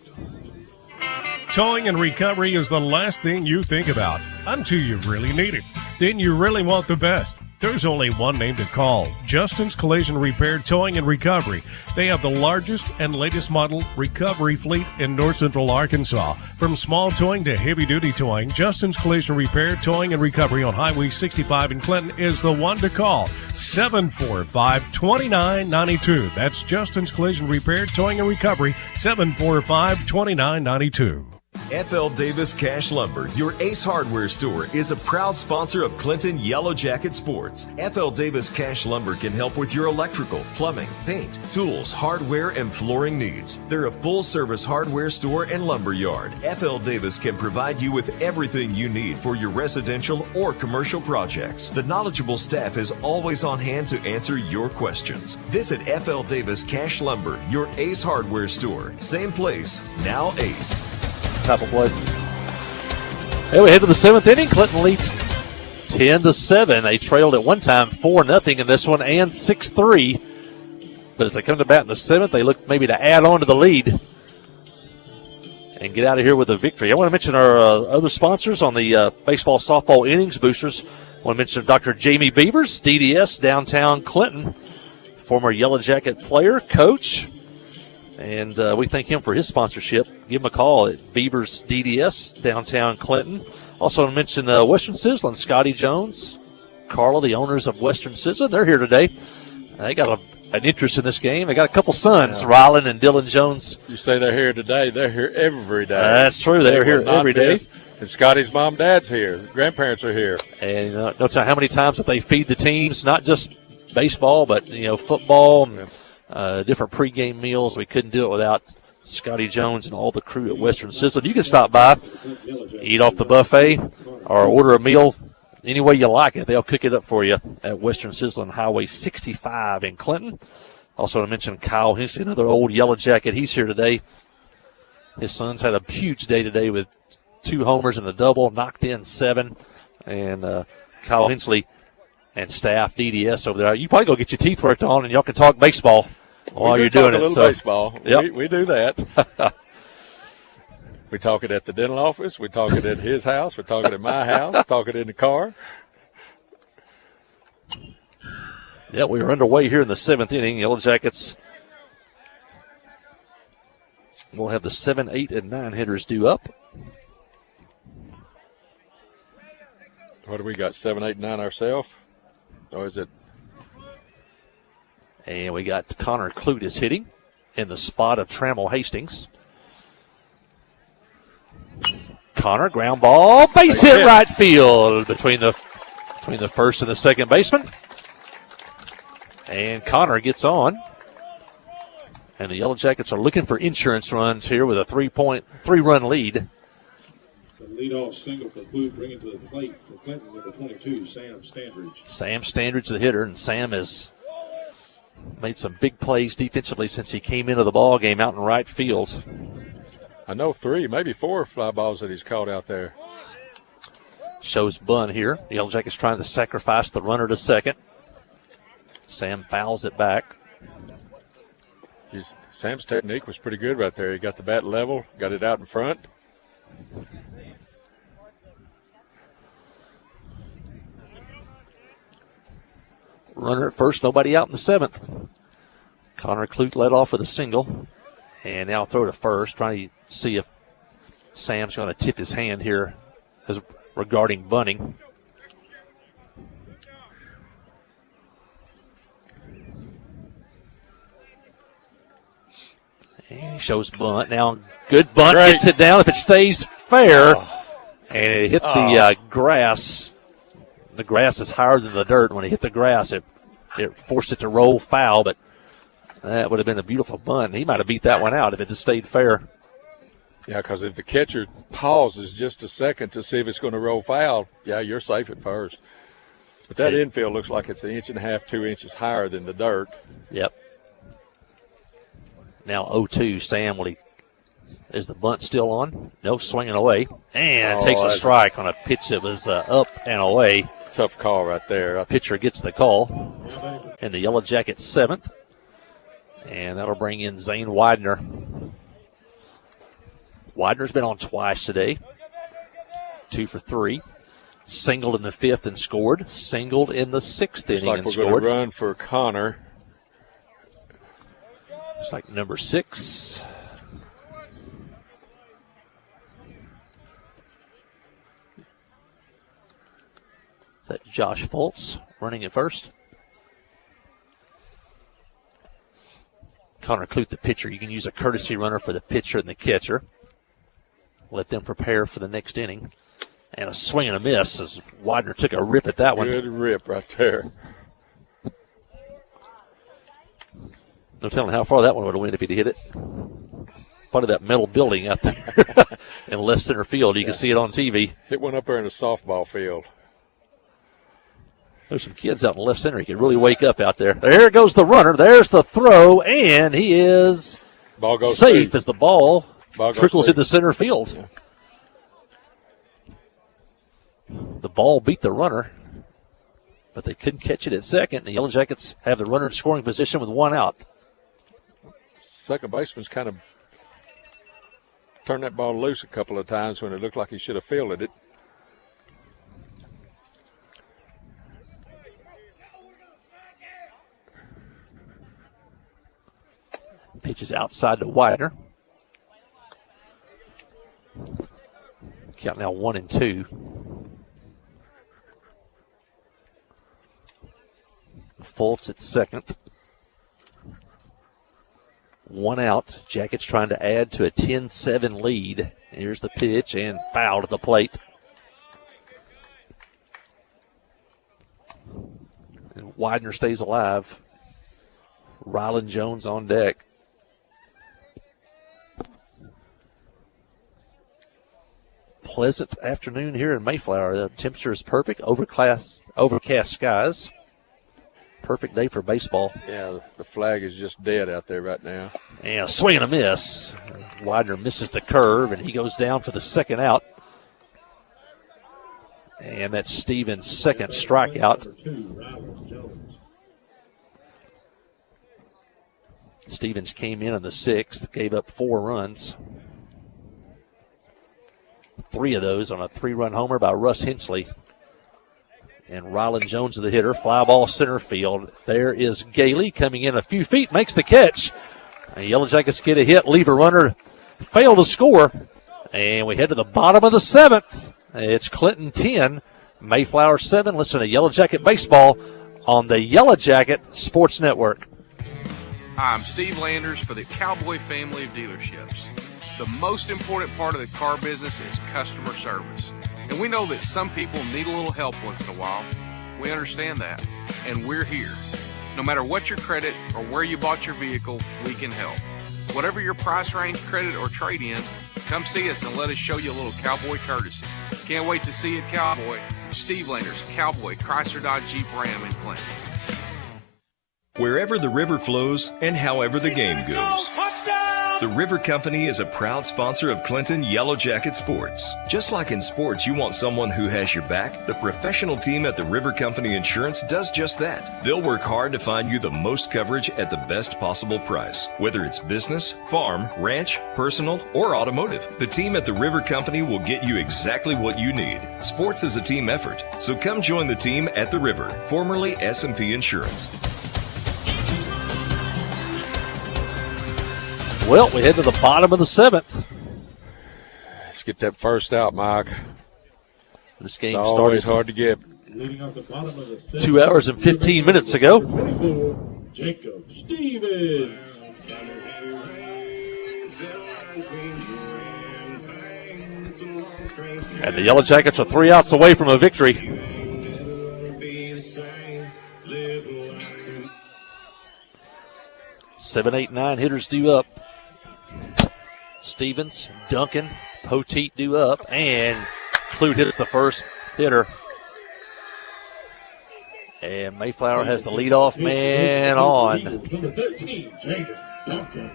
Towing and recovery is the last thing you think about until you really need it. Then you really want the best. There's only one name to call, Justin's Collision Repair Towing and Recovery. They have the largest and latest model recovery fleet in North Central Arkansas. From small towing to heavy-duty towing, Justin's Collision Repair Towing and Recovery on Highway 65 in Clinton is the one to call, 745-2992. That's Justin's Collision Repair Towing and Recovery, 745-2992. FL Davis Cash Lumber, your Ace Hardware store, is a proud sponsor of Clinton Yellow Jacket Sports. FL Davis Cash Lumber can help with your electrical, plumbing, paint, tools, hardware, and flooring needs. They're a full-service hardware store and lumber yard. FL Davis can provide you with everything you need for your residential or commercial projects. The knowledgeable staff is always on hand to answer your questions. Visit FL Davis Cash Lumber, your Ace Hardware store. Same place, now Ace. Type of play. Hey, we head to the 7th inning. Clinton leads 10-7. They trailed at one time 4-0 in this one and 6-3. But as they come to bat in the 7th, they look maybe to add on to the lead and get out of here with a victory. I want to mention our other sponsors on the baseball softball innings boosters. I want to mention Dr. Jamie Beavers, DDS, downtown Clinton, former Yellow Jacket player, coach. And we thank him for his sponsorship. Give him a call at Beavers DDS, downtown Clinton. Also want to mention Western Sizzlin', Scotty Jones, Carla, the owners of Western Sizzlin'. They're here today. They got an interest in this game. They got a couple sons, Ryland and Dylan Jones. You say they're here today. They're here every day. That's true. They're here every day. And Scotty's mom, dad's here. Grandparents are here. And no telling how many times that they feed the teams, not just baseball, but, football and different pregame meals. We couldn't do it without Scotty Jones and all the crew at Western Sizzlin'. You can stop by, eat off the buffet, or order a meal any way you like it. They'll cook it up for you at Western Sizzlin', Highway 65 in Clinton. Also to mention Kyle Hensley, another old Yellow Jacket. He's here today. His son's had a huge day today with 2 homers and a double, knocked in 7. And Kyle Hensley and staff, DDS over there. You probably go get your teeth worked on, and y'all can talk baseball while you're doing it. A little baseball. Yep. We do that. We talk it at the dental office. We talk it at his house. We talk it at my house. Talk it in the car. Yeah, we are underway here in the 7th inning. Yellow Jackets will have the 7, 8, and 9 hitters due up. What do we got, 7, 8, 9 ourselves? Or is it? And we got Connor Clute is hitting in the spot of Trammell Hastings. Connor, ground ball, base hit right field between the first and the second baseman. And Connor gets on. And the Yellow Jackets are looking for insurance runs here with a 3-run lead. So leadoff single for Clute, bringing to the plate for Clinton with the 22, Sam Standridge. Sam Standridge, the hitter, and Sam has made some big plays defensively since he came into the ball game out in right field. I know 3, maybe 4 fly balls that he's caught out there. Shows bunt here. The Yellow Jackets trying to sacrifice the runner to second. Sam fouls it back. Sam's technique was pretty good right there. He got the bat level, got it out in front. Runner at first, nobody out in the 7th. Connor Clute led off with a single. And now throw to first, trying to see if Sam's going to tip his hand here as regarding bunting. And he shows bunt. Now, good bunt, gets it down if it stays fair. And it hit the grass. The grass is higher than the dirt. When it hit the grass, it forced it to roll foul, but that would have been a beautiful bunt. He might have beat that one out if it just stayed fair. Yeah, because if the catcher pauses just a second to see if it's going to roll foul, yeah, you're safe at first. But that infield looks like it's 1.5 inches, 2 inches higher than the dirt. Yep. Now 0-2, Sam, is the bunt still on? No, swinging away. And takes a strike on a pitch that was up and away. Tough call right there. Pitcher gets the call. And the Yellow Jackets 7th. And that'll bring in Zane Widener. Widener's been on twice today. 2 for 3. Singled in the 5th and scored. Singled in the 6th inning and scored. Looks like we're going to run for Connor. Looks like number 6. Is that Josh Foltz running at first? Connor Clute, the pitcher. You can use a courtesy runner for the pitcher and the catcher. Let them prepare for the next inning. And a swing and a miss as Widener took a rip at that one. Good rip right there. No telling how far that one would have went if he'd hit it. Part of that metal building out there in left center field. You can see it on TV. Hit one up there in the softball field. There's some kids out in left center. He can really wake up out there. There goes the runner. There's the throw, and he is safe as the ball trickles into center field. Yeah. The ball beat the runner, but they couldn't catch it at second. The Yellow Jackets have the runner in scoring position with 1 out. Second baseman's kind of turned that ball loose a couple of times when it looked like he should have fielded it. Pitches outside to Widener. Count now 1-2. Foltz at second. 1 out. Jackets trying to add to a 10-7 lead. Here's the pitch and foul to the plate. And Widener stays alive. Rylan Jones on deck. Pleasant afternoon here in Mayflower. The temperature is perfect. Overcast skies. Perfect day for baseball. Yeah, the flag is just dead out there right now. And a swing and a miss. Widener misses the curve, and he goes down for the second out. And that's Stevens' second strikeout. Stevens came in the 6th, gave up 4 runs. 3 of those on a 3-run homer by Russ Hensley. And Rylan Jones the hitter, fly ball center field. There is Gailey coming in a few feet, makes the catch. The Yellow Jackets get a hit, leave a runner, fail to score. And we head to the bottom of the 7th. It's Clinton 10, Mayflower 7. Listen to Yellow Jacket Baseball on the Yellow Jacket Sports Network. Hi, I'm Steve Landers for the Cowboy family of dealerships. The most important part of the car business is customer service. And we know that some people need a little help once in a while. We understand that, and we're here. No matter what your credit or where you bought your vehicle, we can help. Whatever your price range, credit, or trade-in, come see us and let us show you a little cowboy courtesy. Can't wait to see you at Cowboy. Steve Lander's Cowboy Chrysler Dodge Jeep Ram in Clinton. Wherever the river flows and however the game goes. The River Company is a proud sponsor of Clinton Yellow Jacket Sports. Just like in sports, you want someone who has your back, the professional team at the River Company Insurance does just that. They'll work hard to find you the most coverage at the best possible price. Whether it's business, farm, ranch, personal, or automotive, the team at the River Company will get you exactly what you need. Sports is a team effort, so come join the team at the River, formerly S&P Insurance. Well, we head to the bottom of the 7th. Let's get that first out, Mike. This game it's started always hard to get. 2 hours and 15 minutes ago. Jacob Stevens. And the Yellow Jackets are 3 outs away from a victory. Seven, 8, 9 hitters due up. Stevens, Duncan, Poteet due up, and Clute hits the first hitter. And Mayflower has the leadoff man on. Number 13, Jaden Duncan.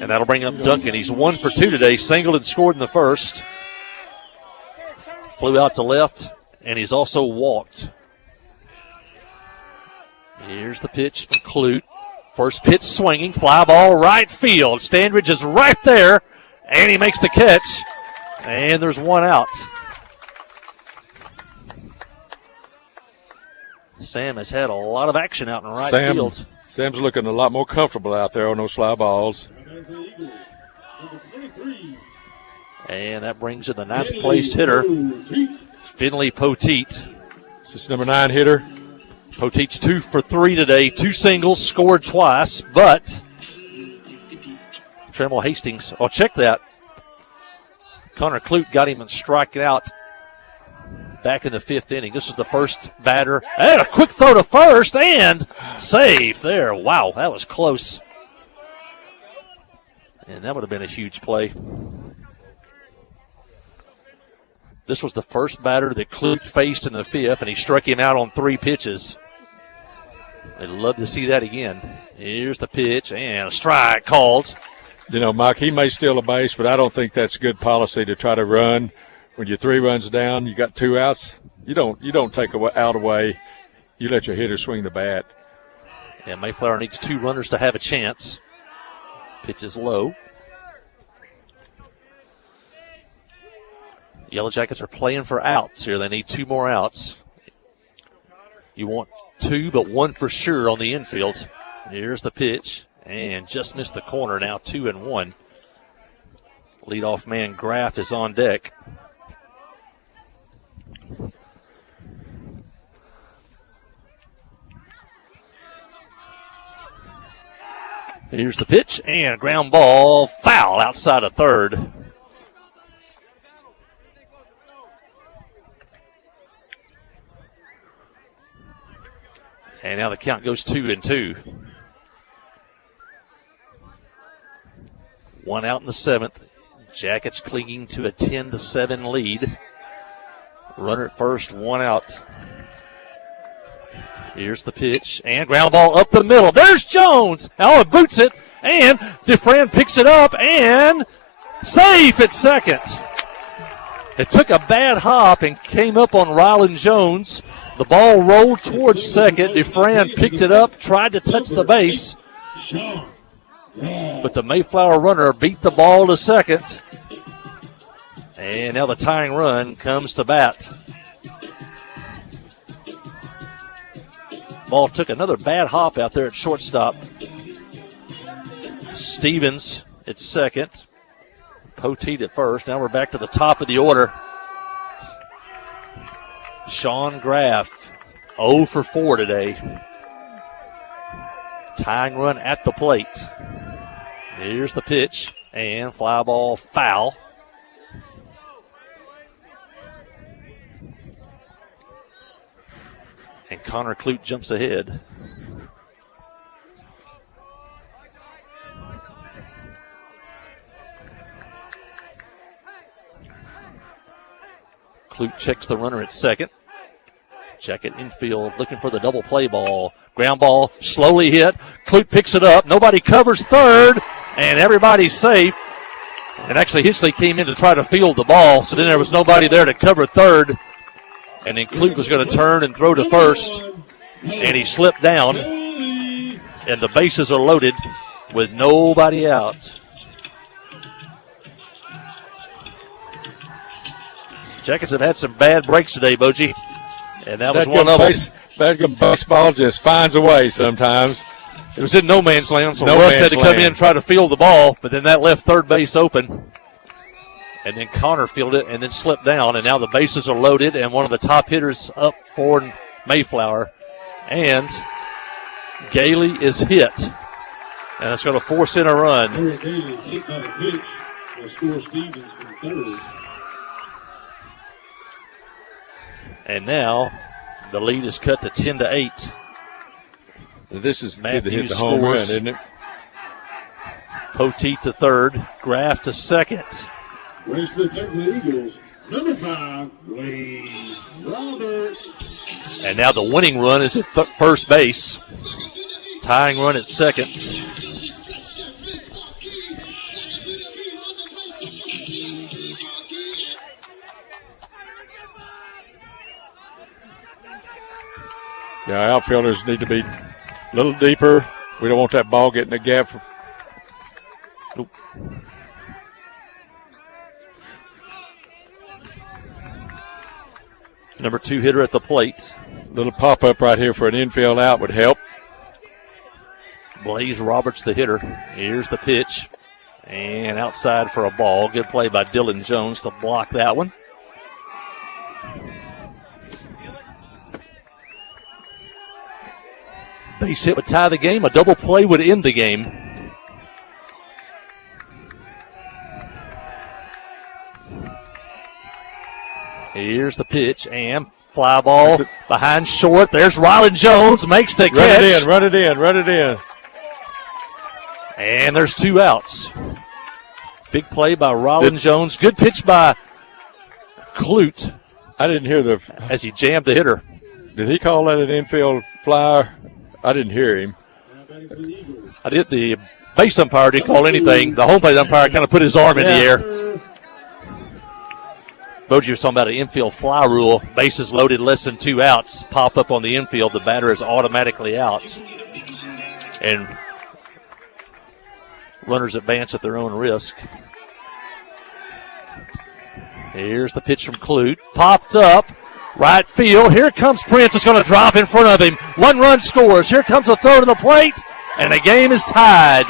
And that'll bring up Duncan. He's 1 for 2 today. Singled and scored in the first. Flew out to left, and he's also walked. Here's the pitch from Clute. First pitch swinging, fly ball right field. Standridge is right there, and he makes the catch. And there's 1 out. Sam has had a lot of action out in right field. Sam's looking a lot more comfortable out there on those fly balls. And that brings in the 9th place hitter, Finley Poteet. Is this number 9 hitter? Poteet's 2 for 3 today, 2 singles, scored twice, but Trammell Hastings, oh, check that. Connor Clute got him and striking out back in the 5th inning. This is the first batter. And a quick throw to first and safe there. Wow, that was close. And that would have been a huge play. This was the first batter that Clute faced in the 5th, and he struck him out on 3 pitches. I'd love to see that again. Here's the pitch, and a strike called. You know, Mike, he may steal a base, but I don't think that's good policy to try to run. When you're 3 runs down, you got 2 outs, you don't take out away. You let your hitter swing the bat. And Mayflower needs 2 runners to have a chance. Pitch is low. Yellow Jackets are playing for outs here. They need 2 more outs. You want 2, but 1 for sure on the infield. Here's the pitch, and just missed the corner. Now 2-1. Leadoff man Graff is on deck. Here's the pitch, and a ground ball, foul outside of third. And now the count goes 2-2. 1 out in the 7th. Jackets clinging to a 10-7 lead. Runner at first, 1 out. Here's the pitch, and ground ball up the middle. There's Jones. Oh, it boots it, and Dufran picks it up, and safe at second. It took a bad hop and came up on Rylan Jones. The ball rolled towards second. Dufran picked it up, tried to touch the base, but the Mayflower runner beat the ball to second. And now the tying run comes to bat. Ball took another bad hop out there at shortstop. Stevens at second. Poteet at first. Now we're back to the top of the order. Sean Graff, 0 for 4 today. Tying run at the plate. Here's the pitch, and fly ball foul. And Connor Clute jumps ahead. Clute checks the runner at second. Jacket infield looking for the double play ball. Ground ball slowly hit. Clute picks it up. Nobody covers third, and everybody's safe. And actually, Hitchley came in to try to field the ball, so then there was nobody there to cover third. And then Clute was going to turn and throw to first, and he slipped down. And the bases are loaded with nobody out. Jackets have had some bad breaks today, Boji. And that was one of them. That baseball just finds a way sometimes. It was in no man's land, so Russ had to come in and try to field the ball, but then that left third base open. And then Connor fielded it and then slipped down, and now the bases are loaded, and one of the top hitters up for Mayflower. And Gailey is hit, and that's going to force in a run. Eric Gailey hit by the pitch will score Stevens from third. And now the lead is cut to 10-8. This is the kid that hit the Matthews home run, scores. isn't it? Poteet to third, Graff to second. Race to the top of the Eagles. Number 5, Blaze Roberts. And now the winning run is at first base. Tying run at second. Yeah, outfielders need to be a little deeper. We don't want that ball getting the gap. Number 2 hitter at the plate. Little pop-up right here for an infield out would help. Blaze Roberts, the hitter. Here's the pitch. And outside for a ball. Good play by Dylan Jones to block that one. Base hit would tie the game. A double play would end the game. Here's the pitch and fly ball behind short. There's Rylan Jones, makes the catch. Run it in. And there's 2 outs. Big play by Rylan Jones. Good pitch by Clute. I didn't hear as he jammed the hitter. Did he call that an infield flyer? I didn't hear him. The base umpire didn't call anything. The home plate umpire kind of put his arm in the air. Boji was talking about an infield fly rule. Bases loaded, less than 2 outs. Pop up on the infield. The batter is automatically out. And runners advance at their own risk. Here's the pitch from Clute. Popped up. Right field. Here comes Prince. It's going to drop in front of him. 1 run scores. Here comes a throw to the plate. And the game is tied.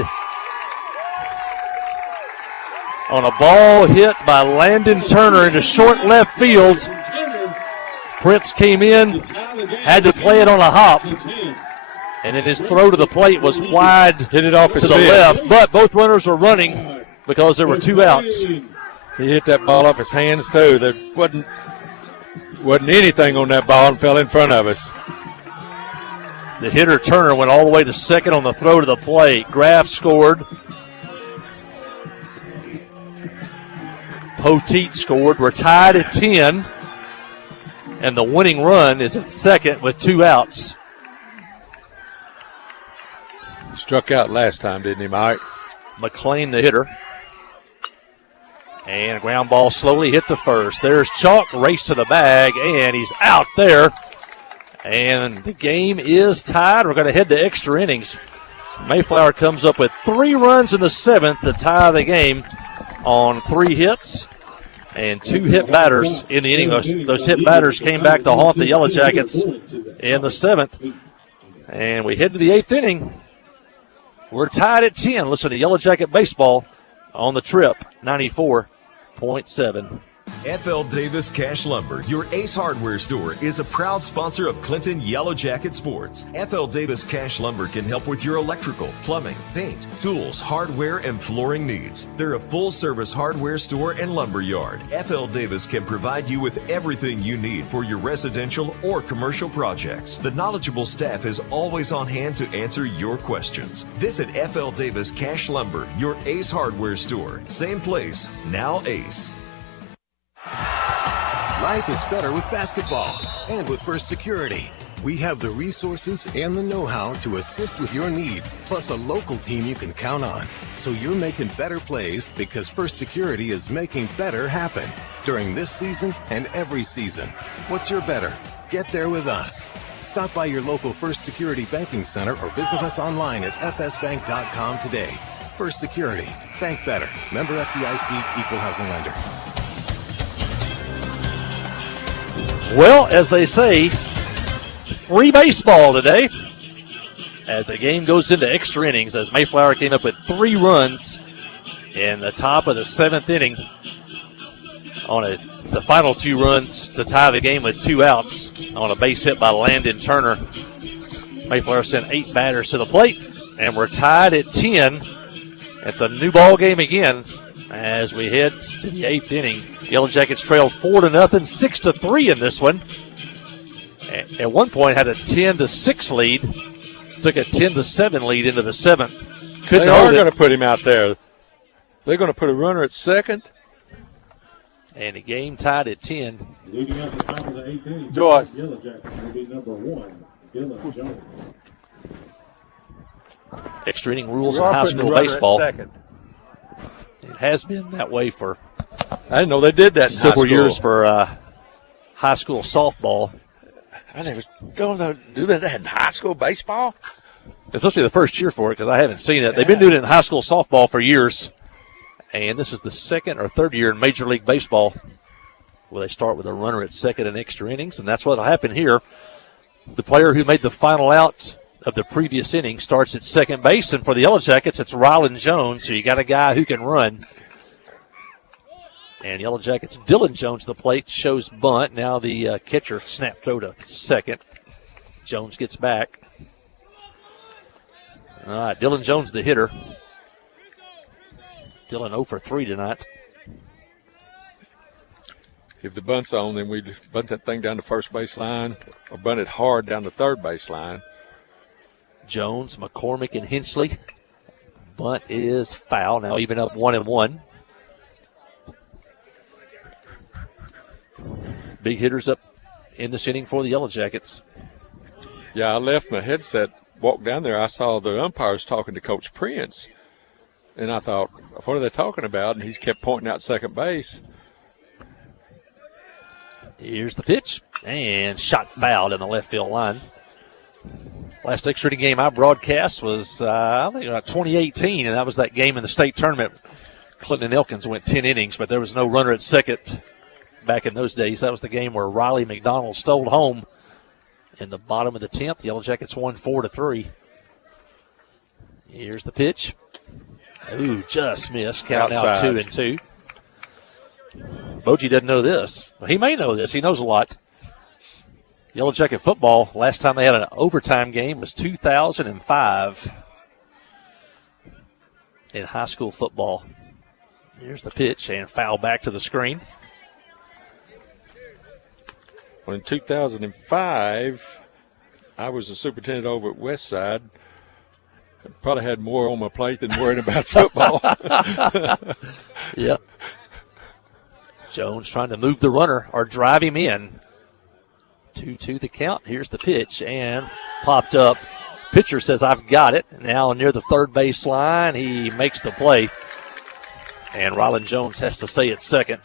On a ball hit by Landon Turner into short left field. Prince came in, had to play it on a hop. And then his throw to the plate was wide, hit it off his to the left. But both runners were running because there were 2 outs. He hit that ball off his hands, too. There wasn't anything on that ball and fell in front of us. The hitter Turner went all the way to second on the throw to the plate. Graff scored. Poteet scored. We're tied at 10. And the winning run is at second with 2 outs. Struck out last time, didn't he, Mike? McLean, the hitter. And a ground ball slowly hit the first. There's Chalk, race to the bag, and he's out there. And the game is tied. We're going to head to extra innings. Mayflower comes up with 3 runs in the 7th to tie the game on 3 hits and 2 hit batters in the inning. Those hit batters came back to haunt the Yellow Jackets in the 7th. And we head to the 8th inning. We're tied at 10. Listen to Yellow Jacket Baseball on the Trip 94.7. FL Davis Cash Lumber, your Ace Hardware store, is a proud sponsor of Clinton Yellow Jacket Sports. FL Davis Cash Lumber can help with your electrical, plumbing, paint, tools, hardware, and flooring needs. They're a full-service hardware store and lumber yard. FL Davis can provide you with everything you need for your residential or commercial projects. The knowledgeable staff is always on hand to answer your questions. Visit FL Davis Cash Lumber, your Ace Hardware store. Same place, now Ace. Life is better with basketball and with First Security. We have the resources and the know-how to assist with your needs, plus a local team you can count on. So you're making better plays because First Security is making better happen during this season and every season. What's your better? Get there with us. Stop by your local First Security Banking Center or visit us online at fsbank.com today. First Security. Bank better. Member FDIC, Equal Housing Lender. Well, as they say, free baseball today as the game goes into extra innings as Mayflower came up with 3 runs in the top of the 7th inning on the final 2 runs to tie the game with 2 outs on a base hit by Landon Turner. Mayflower sent 8 batters to the plate, and we're tied at 10. It's a new ball game again as we head to the 8th inning. Yellow Jackets trailed 4-0, 6-3 in this one. At one point had a 10-6 lead, took a 10-7 lead into the 7th. They are going to put him out there. They're going to put a runner at second. And the game tied at 10. Leading up the top of the 8th inning, Joy. Yellow Jackets will be number 1, Dylan Jones. Extra inning rules in high school baseball. It has been that way for I didn't know they did that in several high school. years for high school softball. I never don't do that in high school baseball. It's supposed to be the first year for it because I haven't seen it. They've been doing it in high school softball for years. And this is the 2nd or 3rd year in Major League Baseball where they start with a runner at second in extra innings, and that's what will happen here. The player who made the final out of the previous inning starts at second base, and for the Yellow Jackets, it's Rylan Jones, so you got a guy who can run. And Yellow Jackets, Dylan Jones, the plate, shows bunt. Now the catcher snap throw to second. Jones gets back. All right, Dylan Jones, the hitter. Dylan 0 for 3 tonight. If the bunt's on, then we bunt that thing down the first base line or bunt it hard down the third base line. Jones, McCormick, and Hensley. Bunt is foul. Now even up 1-1. Big hitters up in this inning for the Yellow Jackets. Yeah, I left my headset, walked down there. I saw the umpires talking to Coach Prince. And I thought, what are they talking about? And he kept pointing out second base. Here's the pitch. And shot fouled in the left field line. Last extra inning game I broadcast was, I think, 2018, and that was that game in the state tournament. Clinton and Elkins went 10 innings, but there was no runner at second back in those days. That was the game where Riley McDonald stole home in the bottom of the 10th. The Yellow Jackets won 4-3. Here's the pitch. Ooh, just missed. Count out 2-2. Boji doesn't know this. Well, he may know this. He knows a lot. Yellow Jacket football, last time they had an overtime game was 2005 in high school football. Here's the pitch and foul back to the screen. Well, in 2005, I was the superintendent over at Westside. I probably had more on my plate than worrying about football. Yep. Jones trying to move the runner or drive him in. 2-2 the count. Here's the pitch and popped up. Pitcher says, I've got it. Now near the third base line, he makes the play. And Rylan Jones has to stay at second.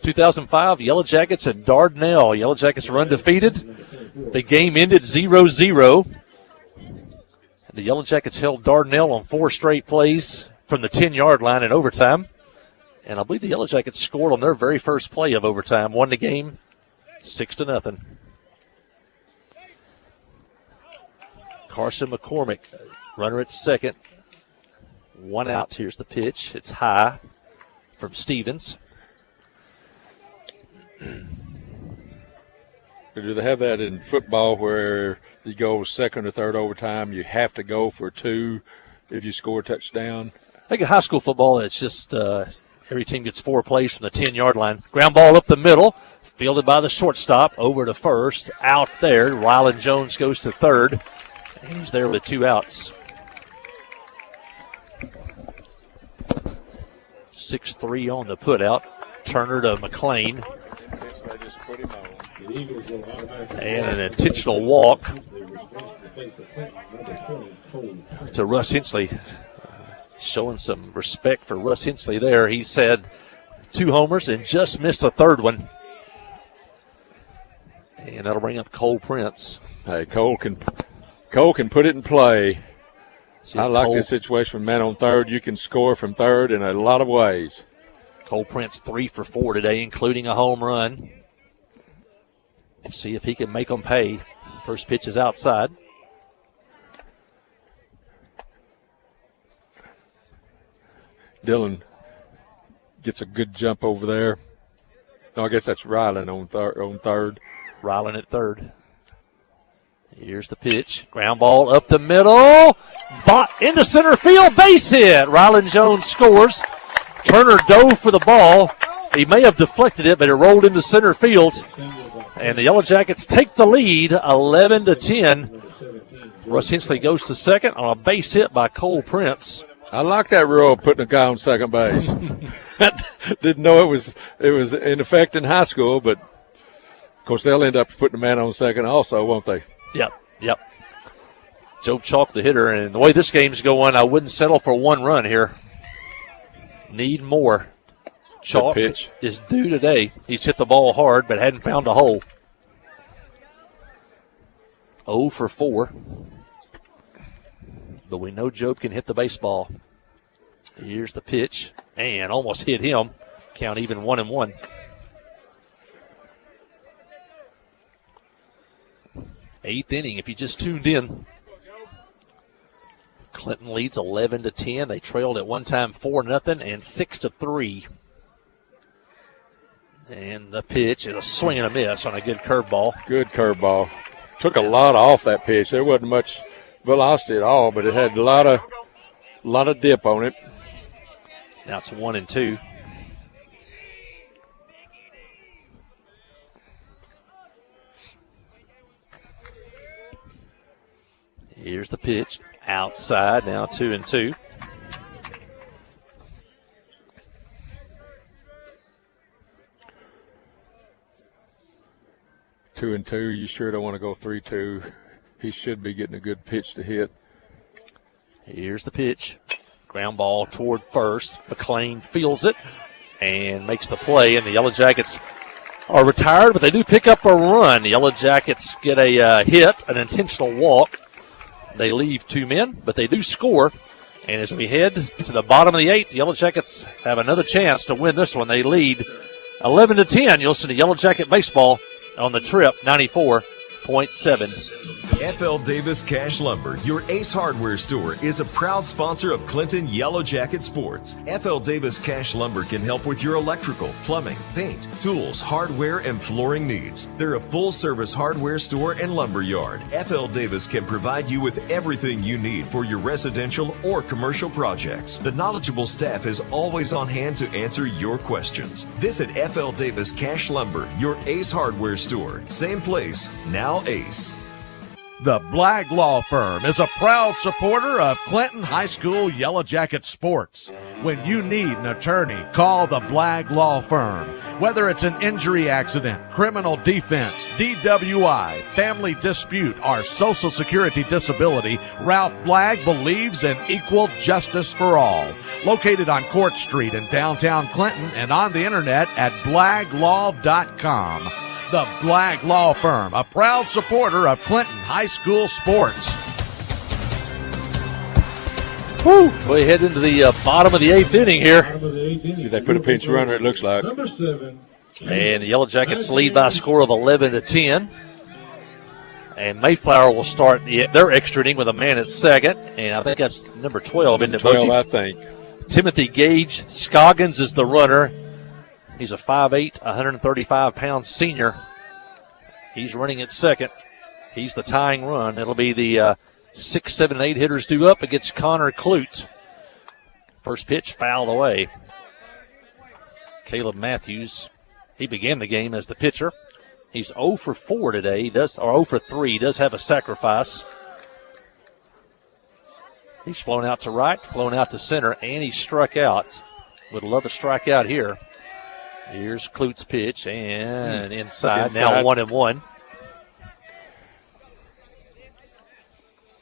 2005, Yellow Jackets and Dardanelle. Yellow Jackets are undefeated. The game ended 0-0. The Yellow Jackets held Dardanelle on 4 straight plays from the 10-yard line in overtime. And I believe the Yellow Jackets scored on their very first play of overtime, won the game 6-0. Carson McCormick, runner at second. 1 out. Here's the pitch. It's high from Stevens. Do they have that in football where you go second or third overtime, you have to go for 2 if you score a touchdown? I think in high school football, it's just every team gets 4 plays from the 10-yard line. Ground ball up the middle, fielded by the shortstop, over to first, out there. Rylan Jones goes to third, and he's there with 2 outs. 6-3 on the putout. Turner to McLean. And an intentional walk to Russ Hensley. Showing some respect for Russ Hensley there. He said 2 homers and just missed a third one. And that'll bring up Cole Prince. Hey, Cole can put it in play. I like Cole, this situation with man on third. You can score from third in a lot of ways. Cole Prince 3 for 4 today, including a home run. See if he can make them pay. First pitch is outside. Dylan gets a good jump over there. No, I guess that's Rylan on third. Rylan at third. Here's the pitch. Ground ball up the middle. Into center field. Base hit. Rylan Jones scores. Turner dove for the ball. He may have deflected it, but it rolled into center field. And the Yellow Jackets take the lead 11-10. Russ Hensley goes to second on a base hit by Cole Prince. I like that rule of putting a guy on second base. Didn't know it was in effect in high school, but of course they'll end up putting a man on second also, won't they? Yep. Joe Chalk, the hitter, and the way this game's going, I wouldn't settle for 1 run here. Need more. Chalk is due today. He's hit the ball hard, but hadn't found a hole. 0 for 4. But we know Job can hit the baseball. Here's the pitch, and almost hit him. Count even 1-1. Eighth inning, if you just tuned in. Clinton leads 11-10. They trailed at one time 4-0 and 6-3. And the pitch is a swing and a miss on a good curveball. Good curveball. Took a lot off that pitch. There wasn't much velocity at all, but it had a lot of dip on it. Now it's 1-2. Here's the pitch. Outside, now 2-2. Two and two. You sure don't want to go 3-2. He should be getting a good pitch to hit. Here's the pitch. Ground ball toward first. McLean fields it and makes the play, and the Yellow Jackets are retired, but they do pick up a run. The Yellow Jackets get a hit, an intentional walk. They leave 2 men, but they do score. And as we head to the bottom of the 8th, the Yellow Jackets have another chance to win this one. They lead 11-10. You'll listen to Yellow Jacket Baseball on the Trip 94.7. FL Davis Cash Lumber, your Ace Hardware store, is a proud sponsor of Clinton Yellow Jacket Sports. FL Davis Cash Lumber can help with your electrical, plumbing, paint, tools, hardware, and flooring needs. They're a full-service hardware store and lumber yard. FL Davis can provide you with everything you need for your residential or commercial projects. The knowledgeable staff is always on hand to answer your questions. Visit FL Davis Cash Lumber, your Ace Hardware store. Same place, now Ace. The Blagg Law Firm is a proud supporter of Clinton High School Yellow Jacket sports. When you need an attorney, call the Blagg Law Firm. Whether it's an injury accident, criminal defense, DWI, family dispute, or Social Security disability, Ralph Blagg believes in equal justice for all. Located on Court Street in downtown Clinton and on the internet at blagglaw.com. The Blagg Law Firm, a proud supporter of Clinton High School sports. Woo! We head into the bottom of the 8th inning here. See, they put a pinch runner, it looks like. Number 7. And the Yellow Jackets lead by a score of 11-10. And Mayflower will start their extra inning with a man at second. And I think that's number 12, isn't it, 12, Boji? I think. Timothy Gage Scoggins is the runner. He's a 5'8", 135-pound senior. He's running at second. He's the tying run. It'll be the 6, 7, 8 hitters due up against Connor Clute. First pitch fouled away. Caleb Matthews, he began the game as the pitcher. He's 0 for 4 today. He does, or 0 for 3. He does have a sacrifice. He's flown out to right, flown out to center, and he struck out. Would love a strikeout here. Here's Clute's pitch, and inside. Now 1-1.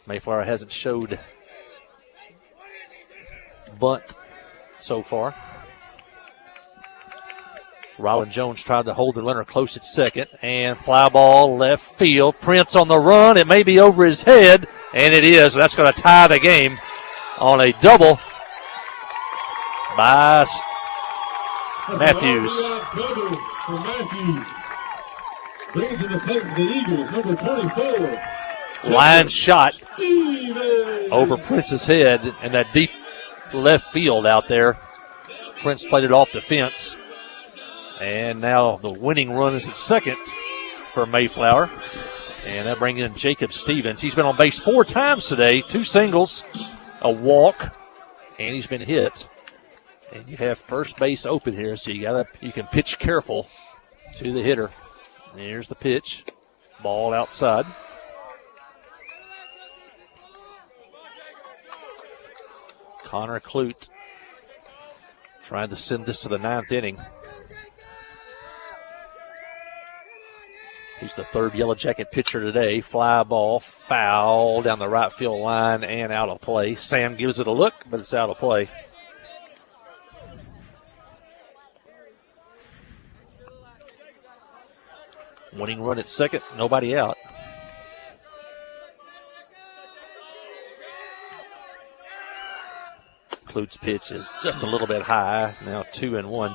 Mayflower hasn't showed bunt so far. Rylan Jones tried to hold the runner close at second, and fly ball left field. Prince on the run. It may be over his head, and it is. That's going to tie the game on a double by Matthews. Brings in the plate for the Eagles, number 24. Line shot over Prince's head, and that deep left field out there. Prince played it off the fence. And now the winning run is at second for Mayflower. And that brings in Jacob Stevens. He's been on base 4 times today, 2 singles, a walk, and he's been hit. And you have first base open here, so you can pitch careful to the hitter. And here's the pitch. Ball outside. Connor Clute trying to send this to the 9th inning. He's the 3rd Yellow Jacket pitcher today. Fly ball, foul down the right field line and out of play. Sam gives it a look, but it's out of play. Winning run at second, nobody out. Clute's pitch is just a little bit high. Now 2-1.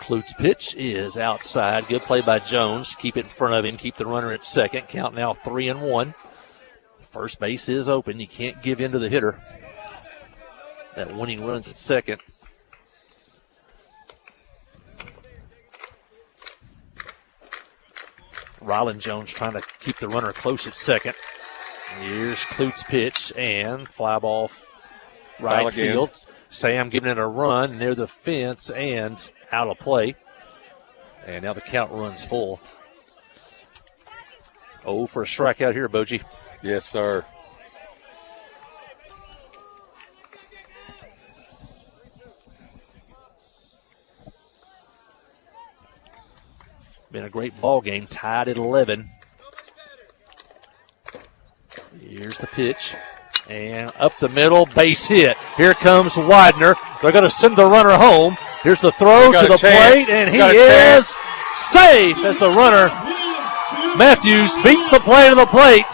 Clute's pitch is outside. Good play by Jones. Keep it in front of him. Keep the runner at second. Count now 3-1. First base is open. You can't give in to the hitter. That winning run's at second. Rylan Jones trying to keep the runner close at second. Here's Clute's pitch and fly ball right field. Sam giving it a run near the fence and out of play. And now the count runs full. 0 for a strikeout here, Boji. Yes, sir. Been a great ball game, tied at 11. Here's the pitch. And up the middle, base hit. Here comes Widener. They're going to send the runner home. Here's the throw to the plate, and he is safe as the runner, Matthews, beats the play to the plate.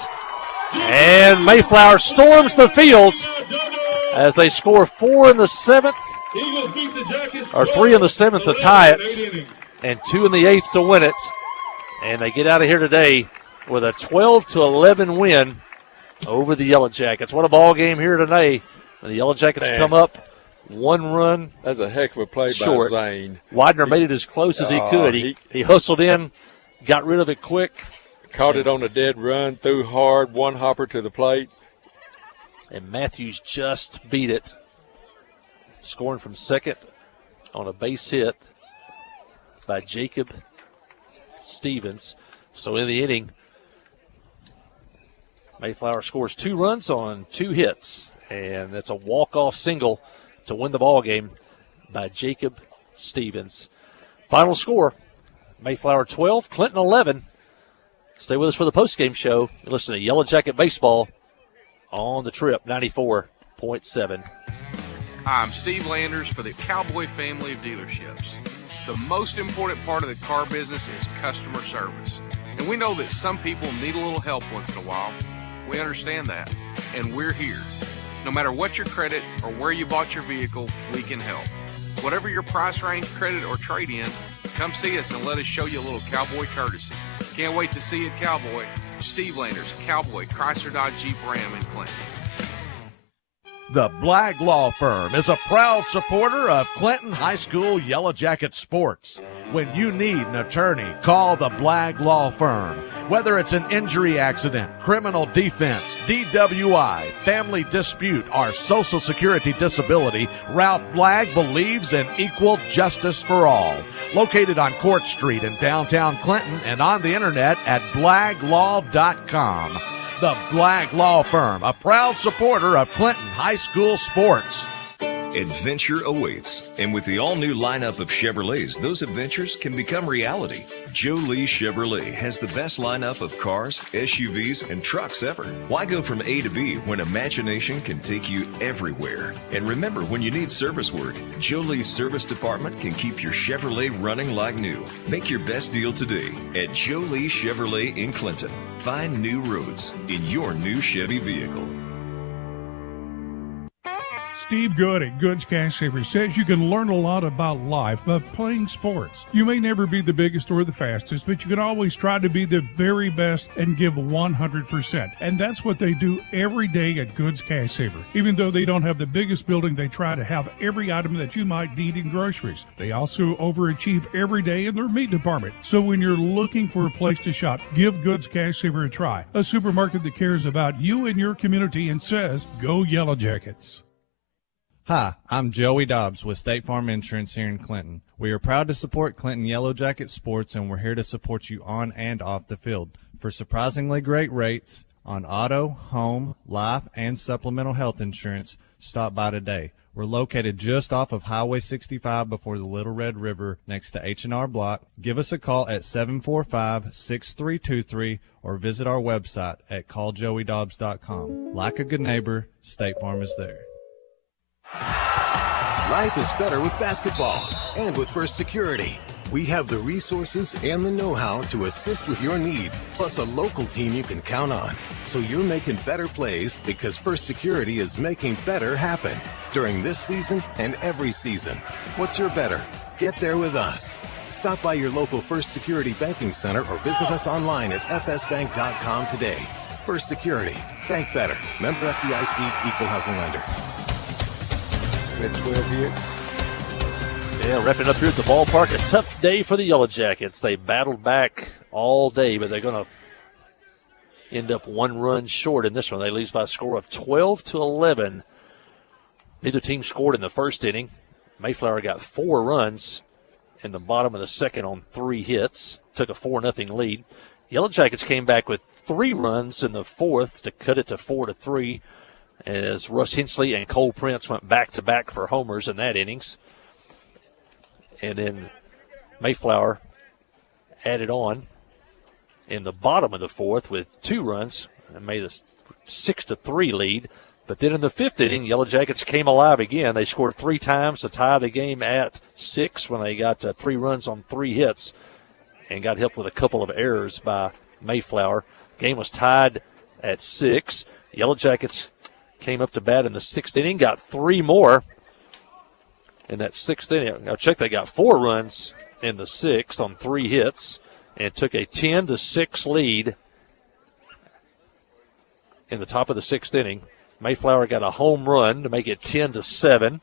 And Mayflower storms the field as they score 4 in the 7th, or 3 in the 7th to tie it, and 2 in the 8th to win it. And they get out of here today with a 12-11 win over the Yellow Jackets. What a ball game here today. The Yellow Jackets come up 1 run. That's a heck of a play short. by Zane. Widener made it as close as he could. He hustled in, got rid of it quick. Caught it on a dead run, threw hard, 1 hopper to the plate. And Matthews just beat it. Scoring from second on a base hit by Jacob Stevens. So in the inning, Mayflower scores 2 runs on 2 hits. And that's a walk-off single to win the ball game by Jacob Stevens. Final score, Mayflower 12, Clinton 11. Stay with us for the postgame show. You're listening to Yellow Jacket Baseball on the Trip 94.7. Hi, I'm Steve Landers for the Cowboy family of dealerships. The most important part of the car business is customer service. And we know that some people need a little help once in a while. We understand that, and we're here. No matter what your credit or where you bought your vehicle, we can help. Whatever your price range, credit, or trade-in, come see us and let us show you a little cowboy courtesy. Can't wait to see you at Cowboy. Steve Landers, Cowboy, Chrysler Dodge Jeep Ram in Clinton. The Blagg Law Firm is a proud supporter of Clinton High School Yellow Jacket sports. When you need an attorney, call the Blagg Law Firm. Whether it's an injury accident, criminal defense, DWI, family dispute, or Social Security disability, Ralph Blagg believes in equal justice for all. Located on Court Street in downtown Clinton and on the internet at blagglaw.com. The Blagg Law Firm, a proud supporter of Clinton High School sports. Adventure awaits, and with the all-new lineup of Chevrolets, those adventures can become reality. Joe Lee Chevrolet has the best lineup of cars, SUVs, and trucks ever. Why go from A to B when imagination can take you everywhere? And remember, when you need service work, Joe Lee's service department can keep your Chevrolet running like new. Make your best deal today at Joe Lee Chevrolet in Clinton. Find new roads in your new Chevy vehicle. Steve Good at Goods Cash Savers says you can learn a lot about life by playing sports. You may never be the biggest or the fastest, but you can always try to be the very best and give 100%. And that's what they do every day at Goods Cash Saver. Even though they don't have the biggest building, they try to have every item that you might need in groceries. They also overachieve every day in their meat department. So when you're looking for a place to shop, give Goods Cash Saver a try. A supermarket that cares about you and your community and says, go Yellow Jackets. Hi, I'm Joey Dobbs with State Farm Insurance here in Clinton. We are proud to support Clinton Yellow Jacket sports, and we're here to support you on and off the field. For surprisingly great rates on auto, home, life, and supplemental health insurance, stop by today. We're located just off of Highway 65 before the Little Red River next to H&R Block. Give us a call at 745-6323 or visit our website at calljoeydobbs.com. Like a good neighbor, State Farm is there. Life is better with basketball and with First Security. We have the resources and the know-how to assist with your needs, plus a local team you can count on. So you're making better plays because First Security is making better happen during this season and every season. What's your better? Get there with us. Stop by your local First Security Banking Center or visit us online at fsbank.com today. First Security. Bank better. Member FDIC, Equal Housing Lender. We had 12 hits. Yeah, wrapping up here at the ballpark. A tough day for the Yellow Jackets. They battled back all day, but they're going to end up one run short in this one. They lose by a score of 12-11. Neither team scored in the first inning. Mayflower got 4 runs in the bottom of the second on 3 hits. Took a 4-0 lead. Yellow Jackets came back with 3 runs in the fourth to cut it to 4-3. As Russ Hensley and Cole Prince went back-to-back for homers in that innings. And then Mayflower added on in the bottom of the fourth with 2 runs and made a 6-3 lead. But then in the 5th inning, Yellow Jackets came alive again. They scored 3 times to tie the game at 6 when they got 3 runs on 3 hits and got help with a couple of errors by Mayflower. Game was tied at 6. Yellow Jackets came up to bat in the 6th inning, got 3 more in that 6th inning. Now check, they got 4 runs in the 6th on 3 hits and took a 10-6 lead in the top of the 6th inning. Mayflower got a home run to make it 10-7,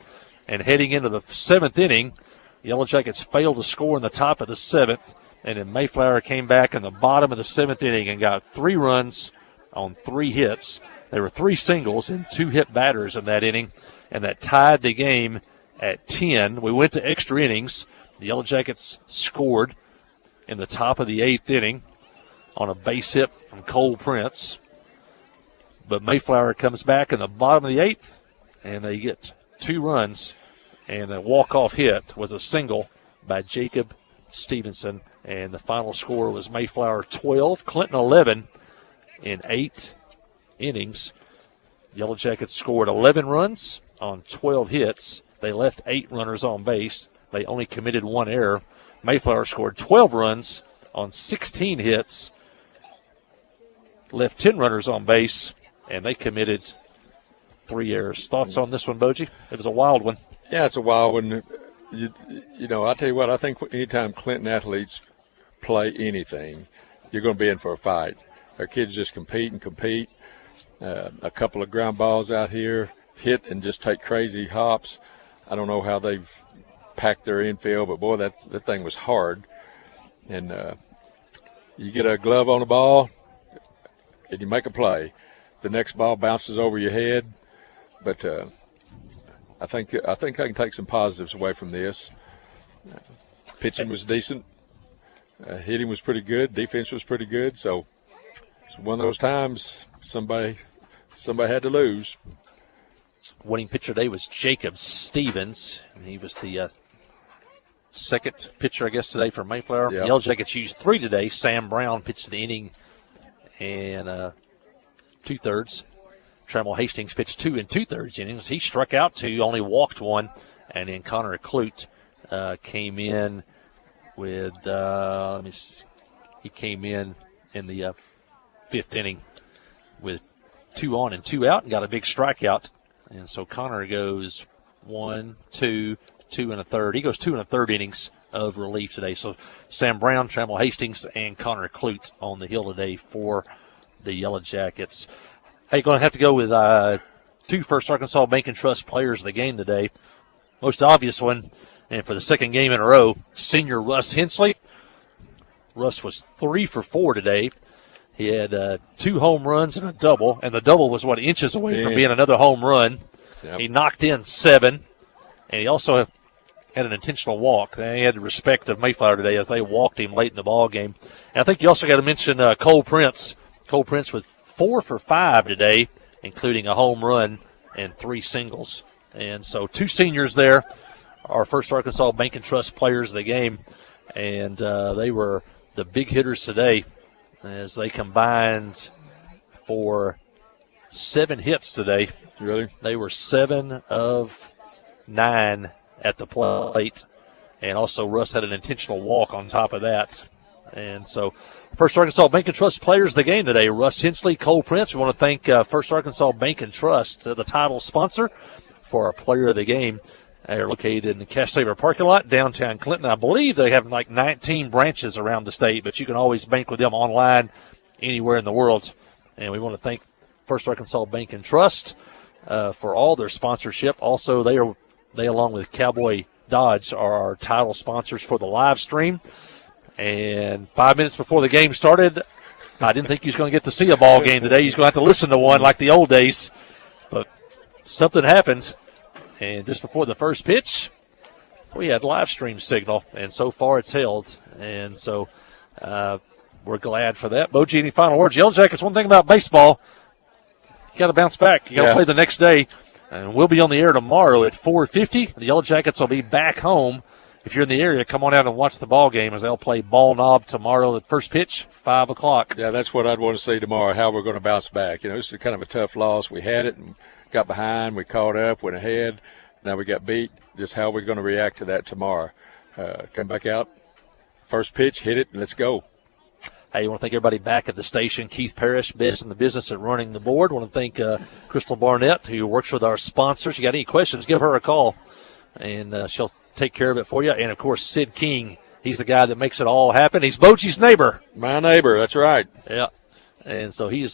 and heading into the 7th inning, Yellow Jackets failed to score in the top of the 7th, and then Mayflower came back in the bottom of the 7th inning and got 3 runs on 3 hits. There were 3 singles and 2 hit batters in that inning, and that tied the game at 10. We went to extra innings. The Yellow Jackets scored in the top of the 8th inning on a base hit from Cole Prince. But Mayflower comes back in the bottom of the 8th, and they get 2 runs, and a walk-off hit was a single by Jacob Stevenson, and the final score was Mayflower 12, Clinton 11 in 8 innings. Yellow Jackets scored 11 runs on 12 hits. They left 8 runners on base. They only committed 1 error. Mayflower scored 12 runs on 16 hits, left 10 runners on base, and they committed 3 errors. Thoughts on this one, Boji? It was a wild one. Yeah, it's a wild one. You know, I tell you what, I think anytime Clinton athletes play anything, you're going to be in for a fight. Our kids just compete and compete. A couple of ground balls out here, hit and just take crazy hops. I don't know how they've packed their infield, but boy, that thing was hard. And you get a glove on the ball, and you make a play. The next ball bounces over your head, but I think I can take some positives away from this. Pitching was decent. Hitting was pretty good. Defense was pretty good. So it's one of those times somebody had to lose. Winning pitcher today was Jacob Stevens. And he was the second pitcher, I guess, today for Mayflower. Yep. Yellow Jackets used 3 today. Sam Brown pitched the inning and 2/3. Trammell Hastings pitched 2 2/3 innings. He struck out 2, only walked 1. And then Connor Clute came in with, he came in the 5th inning with 2 on and 2 out and got a big strikeout. And so Connor goes 1, 2, 2 1/3. He goes 2 1/3 innings of relief today. So Sam Brown, Trammell Hastings, and Connor Clute on the hill today for the Yellow Jackets. Hey, going to have to go with 2 First Arkansas Bank and Trust players of the game today. Most obvious one, and for the second game in a row, senior Russ Hensley. Russ was 3 for 4 today. He had 2 home runs and a double, and the double was, inches away from being another home run. Yep. He knocked in 7, and he also had an intentional walk. And he had the respect of Mayflower today as they walked him late in the ball game. And I think you also got to mention Cole Prince. Cole Prince was 4 for 5 today, including a home run and 3 singles. And so 2 seniors there are First Arkansas Bank and Trust players of the game, and they were the big hitters today as they combined for 7 hits today. Really? They were 7 of 9 at the plate, and also Russ had an intentional walk on top of that. And so First Arkansas Bank and Trust players of the game today, Russ Hensley, Cole Prince. We want to thank First Arkansas Bank and Trust, the title sponsor for our player of the game. They're located in the Cash Saver parking lot, downtown Clinton. I believe they have like 19 branches around the state, but you can always bank with them online anywhere in the world. And we want to thank First Arkansas Bank and Trust for all their sponsorship. Also, they along with Cowboy Dodge, are our title sponsors for the live stream. And 5 minutes before the game started, I didn't think he was going to get to see a ball game today. He's going to have to listen to one like the old days. But something happened. And just before the first pitch, we had live stream signal. And so far it's held. And so we're glad for that. Boji, any final words? Yellow Jackets, one thing about baseball, you got to bounce back. You got to play the next day. And we'll be on the air tomorrow at 4:50. The Yellow Jackets will be back home. If you're in the area, come on out and watch the ball game as they'll play Ball Knob tomorrow. The first pitch, 5 o'clock. Yeah, that's what I'd want to see tomorrow, how we're going to bounce back. You know, it's kind of a tough loss. We had it and got behind. We caught up, went ahead. Now we got beat. Just how we're going to react to that tomorrow. Come back out, first pitch, hit it, and let's go. Hey, I want to thank everybody back at the station. Keith Parrish, best in the business at running the board. I want to thank Crystal Barnett, who works with our sponsors. You got any questions, give her a call, and she'll take care of it for you. And, of course, Sid King, he's the guy that makes it all happen. He's Boji's neighbor. My neighbor, that's right. Yeah, and so we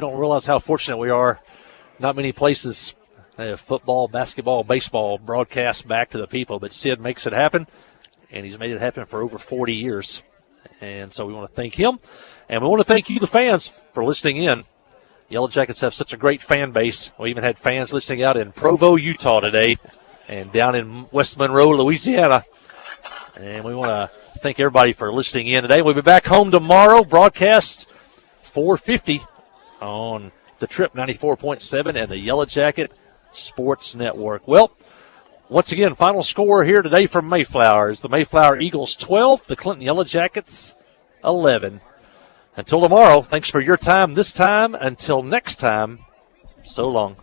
don't realize how fortunate we are. Not many places have football, basketball, baseball broadcast back to the people, but Sid makes it happen, and he's made it happen for over 40 years. And so we want to thank him. And we want to thank you, the fans, for listening in. Yellow Jackets have such a great fan base. We even had fans listening out in Provo, Utah today and down in West Monroe, Louisiana. And we want to thank everybody for listening in today. We'll be back home tomorrow, broadcast 4:50 on the Trip 94.7 and the Yellow Jacket Sports Network. Well, once again, final score here today from Mayflower is the Mayflower Eagles 12, the Clinton Yellow Jackets 11. Until tomorrow, thanks for your time this time. Until next time, so long.